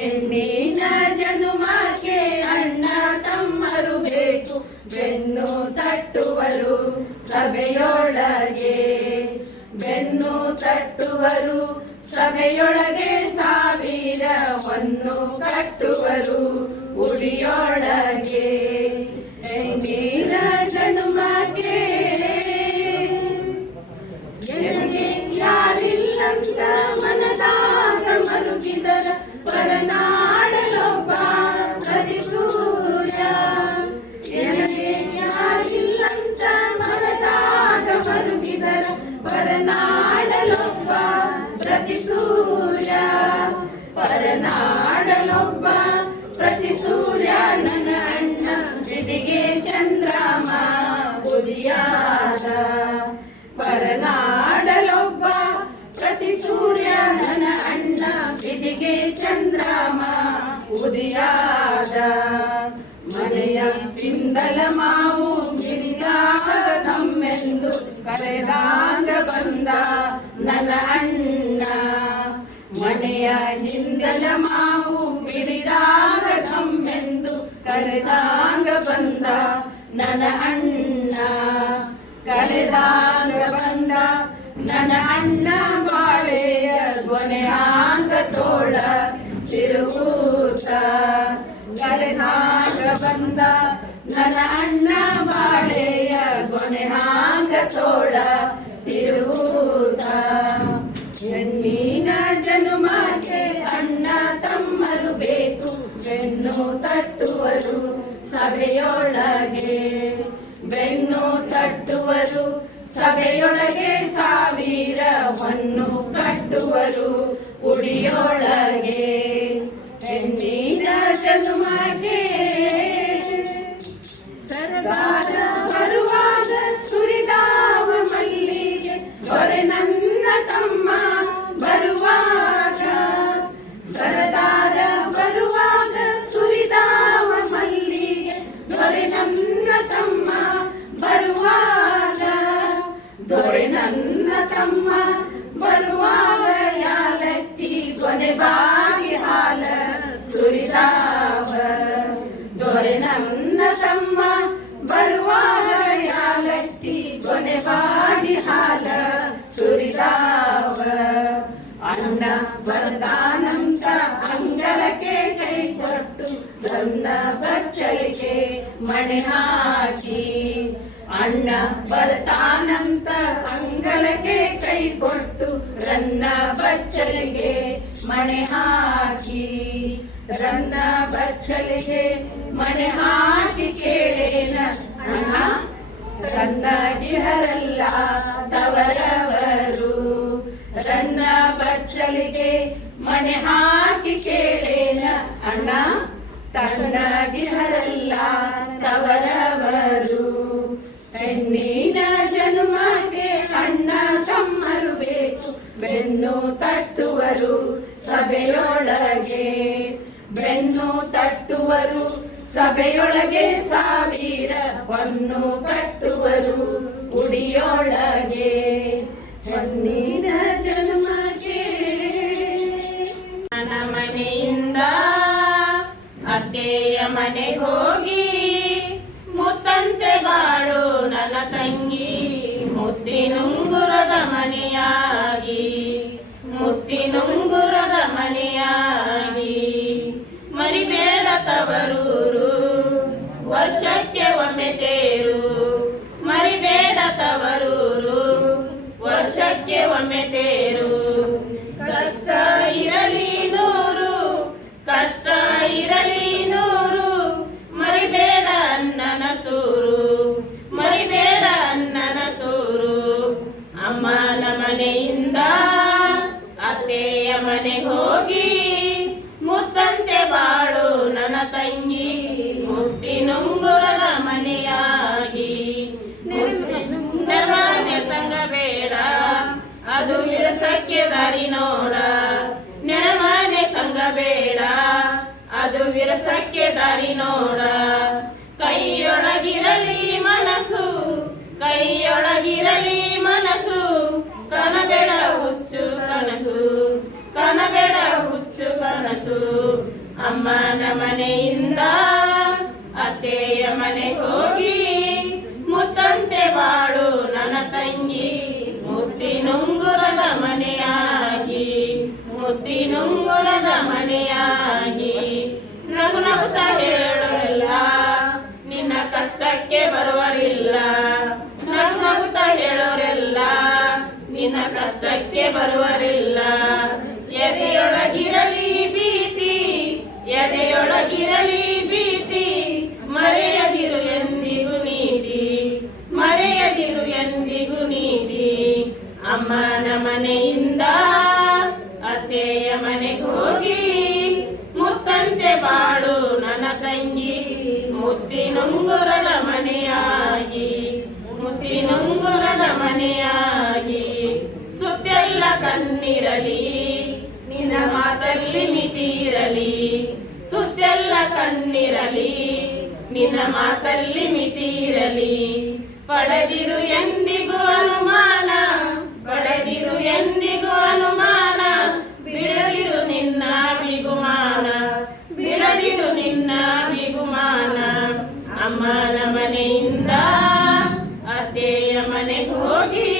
ಹೆಣ್ಣಿನ ಜನುಮಕ್ಕೆ ಅಣ್ಣ ತಮ್ಮರು ಬೇಕು, ಬೆನ್ನು ತಟ್ಟುವರು ಸಭೆಯೊಳಗೆ, ಬೆನ್ನು ತಟ್ಟುವರು ಸಭೆಯೊಳಗೆ, ಸಾವಿರವನ್ನು ಕಟ್ಟುವರು ಉಡಿಯೊಳಗೆ. ಹೆಣ್ಣಿನ ಜನುಮಕ್ಕೆ ನನಗೆ ಯಾರಿಲ್ಲಂತ ಮನದಾಗ ಮರುಗಿದರ, ಪರನಾಡಲೊಬ್ಬ ಹರಿಸೂರ್ಯ. ನನಗೆ ಯಾರಿಲ್ಲಂತ ಮನದಾಗ ಮರುಗಿದರ, ಪರನಾಡಲೊಬ್ಬ ಪ್ರತಿಸೂರ್ಯ. ಪರನಾಡಲೊಬ್ಬ ಪ್ರತಿಸೂರ್ಯ, ನನ್ನ ಅಣ್ಣ ಬಿದಿಗೆ ಚಂದ್ರಮ ಉದಿಯಾದ. ಪರನಾಡಲೊಬ್ಬ ಪ್ರತಿಸೂರ್ಯ, ನನ್ನ ಅಣ್ಣ ಬಿದಿಗೆ ಚಂದ್ರಮ ಉದಿಯಾದ. ಮನೆಯ ಪಿಂದಲ ಮಾವು ಮಿಡಿದಾಗ ನಮ್ಮೆಂದು ಕರೆದಾಗ ಬಂದ ನನ್ನ ಅಣ್ಣ. ಮನೆಯ ಹಿಂದಲ ಮಾವು ಮಿಡಿದಾಗ ನಮ್ಮೆಂದು ಕರೆದಾಗ ಬಂದ ನನ್ನ ಅಣ್ಣ. ಕರೆದಾಗ ಬಂದ ನನ್ನ ಅಣ್ಣ, ಬಾಳೆಯ ಗೊನೆಯಾಂಗ ತೋಳ ತಿರುಗೂತ. ಕರೆದಾಗ ಬಂದ ನನ್ನ ಅಣ್ಣ, ಬಾಳೆಯ ಗೊನೆಯಾಂಗ ತೋಳ ತಿರುಗೂತ. ಹೆಣ್ಣಿನ ಜನುಮಕ್ಕೆ ಅಣ್ಣ ತಮ್ಮರು ಬೇಕು, ಬೆನ್ನು ತಟ್ಟುವರು ಸಭೆಯೊಳಗೆ, ಬೆನ್ನು ತಟ್ಟುವರು ಸಭೆಯೊಳಗೆ, ಸಾವಿರವನ್ನು ಕಟ್ಟುವರು ಉಡಿಯೊಳಗೆ. ಹೆಣ್ಣಿನ ಜನುಮಕ್ಕೆ ಸರದಾರ ಬರುವಾಗ ಸುರಿದಾವ ಮಲ್ಲಿಗೆ, ದೊರೆ ನನ್ನ ತಮ್ಮ ಬರುವಾಗ. ಸರದಾರ ಬರುವಾಗ ಸುರಿದಾವ ಮಲ್ಲಿಗೆ, ದೊರೆ ನನ್ನ ತಮ್ಮ ಬರುವಾಗ. ದೊರೆ ನನ್ನ ತಮ್ಮ ಬರುವಾಗ, ಯಾಲಕ್ಕಿ ಕೊನೆ ಬಾಗಿ ಹಾಲ ಸುರಿದಾವ. ದೊರೆ ನನ್ನ ತಮ್ಮ ಬರುವಾಗ, ಯಾಲಕ್ಕಿ ಕೊನೆ ಬಾಗಿ ಹಾಲ ಸುರಿದಾವ. ಅಣ್ಣ ಬರ್ತಾನಂತ ಅಂಗಳಕ್ಕೆ ಕೈ ಕೊಟ್ಟು, ನನ್ನ ಬಚ್ಚಲಿಗೆ ಮಣೆ ಹಾಕಿ. ಅಣ್ಣ ಬರ್ತಾನಂತ ಅಂಗಳಕ್ಕೆ ಕೈ ಕೊಟ್ಟು, ನನ್ನ ಬಚ್ಚಲಿಗೆ ಮಣೆ ಹಾಕಿ. ನನ್ನ ಬಚ್ಚಲಿಗೆ ಮಣೆ ಹಾಕಿ ಕೇಳೇನ ಅಣ್ಣ, ತನ್ನಗಿಹರಲ್ಲ ತವರವರು. ನನ್ನ ಬಚ್ಚಲಿಗೆ ಮಣೆ ಹಾಕಿ ಕೇಳೇನ ಅಣ್ಣ, ತನ್ನಗಿಹರಲ್ಲ ತವರವರು. ಹೆಣ್ಣಿನ ಜನುಮಗೆ ಅಣ್ಣ ತಮ್ಮರು ಬೇಕು, ಬೆನ್ನು ತಟ್ಟುವರು ಸಭೆಯೊಳಗೆ, ಬೆನ್ನು ತಟ್ಟುವರು ಸಭೆಯೊಳಗೆ, ಸಾವಿರವನ್ನು ಕಟ್ಟುವರು ಉಡಿಯೊಳಗೆ. ಹೆಣ್ಣಿನ ಜನುಮಗೆ ನನ್ನ ಮನೆಯಿಂದ ಅತ್ತೆಯ ಮನೆಗೆ ಹೋಗಿ, ಮುತ್ತಂತೆ ಬಾಳು ನನ್ನ ತಂಗಿ, ಮುತ್ತಿನುಂಗುರದ ಮನೆಯಾಗಿ, ಮುತ್ತಿನುಂಗುರದ ಮನೆಯಾಗಿ. ಮರಿಬೇಡ ತವರೂರು, ವರ್ಷಕ್ಕೆ ಒಮ್ಮೆ ತೇರು. ಮರಿಬೇಡ ತವರೂರು, ವರ್ಷಕ್ಕೆ ಒಮ್ಮೆ ತೇರು. ಕಷ್ಟ ಇರಲಿ ನೂರು, ಕಷ್ಟ ಇರಲಿ ನೂರು, ಮರಿಬೇಡ ಅಣ್ಣನ ಸೂರು. ಮರಿ ನನ್ನ ತಂಗಿ ಮುತ್ತಿನುಂಗುರದ ಮನೆಯಾಗಿ ನಿರ್ಮಾನ್ಯ ಸಂಘ ಬೇಡ ಅದು ವಿರಸಕ್ಕೆ ದಾರಿ ನೋಡ ನಿರ್ಮಾನ್ಯ ಸಂಘ ಬೇಡ ಅದು ವಿರಸಕ್ಕೆ ದಾರಿ ನೋಡ ಕೈಯೊಳಗಿರಲಿ ಮನಸ್ಸು ಕೈಯೊಳಗಿರಲಿ ಮನಸ್ಸು ಕನಬೇಡ ಹುಚ್ಚು ಕನಸು ಕನಬೇಡ ಹುಚ್ಚು ಕನಸು ಅಮ್ಮನ ಮನೆಯಿಂದ ಅತ್ತೆಯ ಮನೆಗೆ ಹೋಗಿ ಮುತ್ತಂತೆ ಬಾಳು ನನ್ನ ತಂಗಿ ಮುತ್ತಿನುಂಗುರದ ಮನೆಯಾಗಿ ಮುತ್ತಿನುಂಗುರದ ಮನೆಯಾಗಿ ನಗು ನಗುತ್ತಾ ಹೇಳೋರೆಲ್ಲ ನಿನ್ನ ಕಷ್ಟಕ್ಕೆ ಬರುವರಿಲ್ಲ ನಗು ನಗುತ್ತಾ ಹೇಳೋರೆಲ್ಲ ನಿನ್ನ ಕಷ್ಟಕ್ಕೆ ಬರುವರಿಲ್ಲ ಎದೆಯೊಳಗಿರಲಿ ಭೀತಿ ಎದೆಯೊಳಗಿರಲಿ ಭೀತಿ ಮರೆಯದಿರು ಎಂದಿಗೂ ನೀತಿ ಮರೆಯದಿರು ಎಂದಿಗೂ ನೀತಿ ಅಮ್ಮನ ಮನೆಯಿಂದ ಅತ್ತೆಯ ಮನೆಗೆ ಹೋಗಿ ಮುತ್ತಂತೆ ಬಾಳು ನನ್ನ ತಂಗಿ ಮುತ್ತಿನುಂಗುರದ ಮನೆಯಾಗಿ ಮುತ್ತಿನುಂಗುರದ ಮನೆಯಾಗಿ ಸುತ್ತೆಲ್ಲ ಕಣ್ಣಿರಲಿ ನಿನ್ನ ಮಾತಲ್ಲಿ ಮಿತಿರಲಿ ಸುತ್ತೆಲ್ಲ ಕಣ್ಣಿರಲಿ ನಿನ್ನ ಮಾತಲ್ಲಿ ಮಿತಿರಲಿ ಪಡೆದಿರು ಎಂದಿಗೂ ಅನುಮಾನ ಪಡೆದಿರು ಎಂದಿಗೂ ಅನುಮಾನ ಬಿಡದಿರು ನಿನ್ನ ಬಿಗುಮಾನ ಬಿಡದಿರು ನಿನ್ನ ಬಿಗುಮಾನ ಅಮ್ಮನ ಮನೆಯಿಂದ ಅತ್ತೆಯ ಮನೆಗೆ ಹೋಗಿ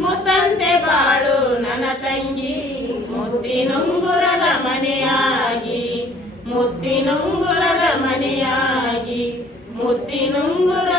ಮುತ್ತಂತೆ ಬಾಳು ನನ್ನ ತಂಗಿ ಮುತ್ತಿನುಂಗುರದ ಮನೆಯಾಗಿ ಮುತ್ತಿನುಂಗುರದ ಮನೆಯಾಗಿ ಮುತ್ತಿನುಂಗುರ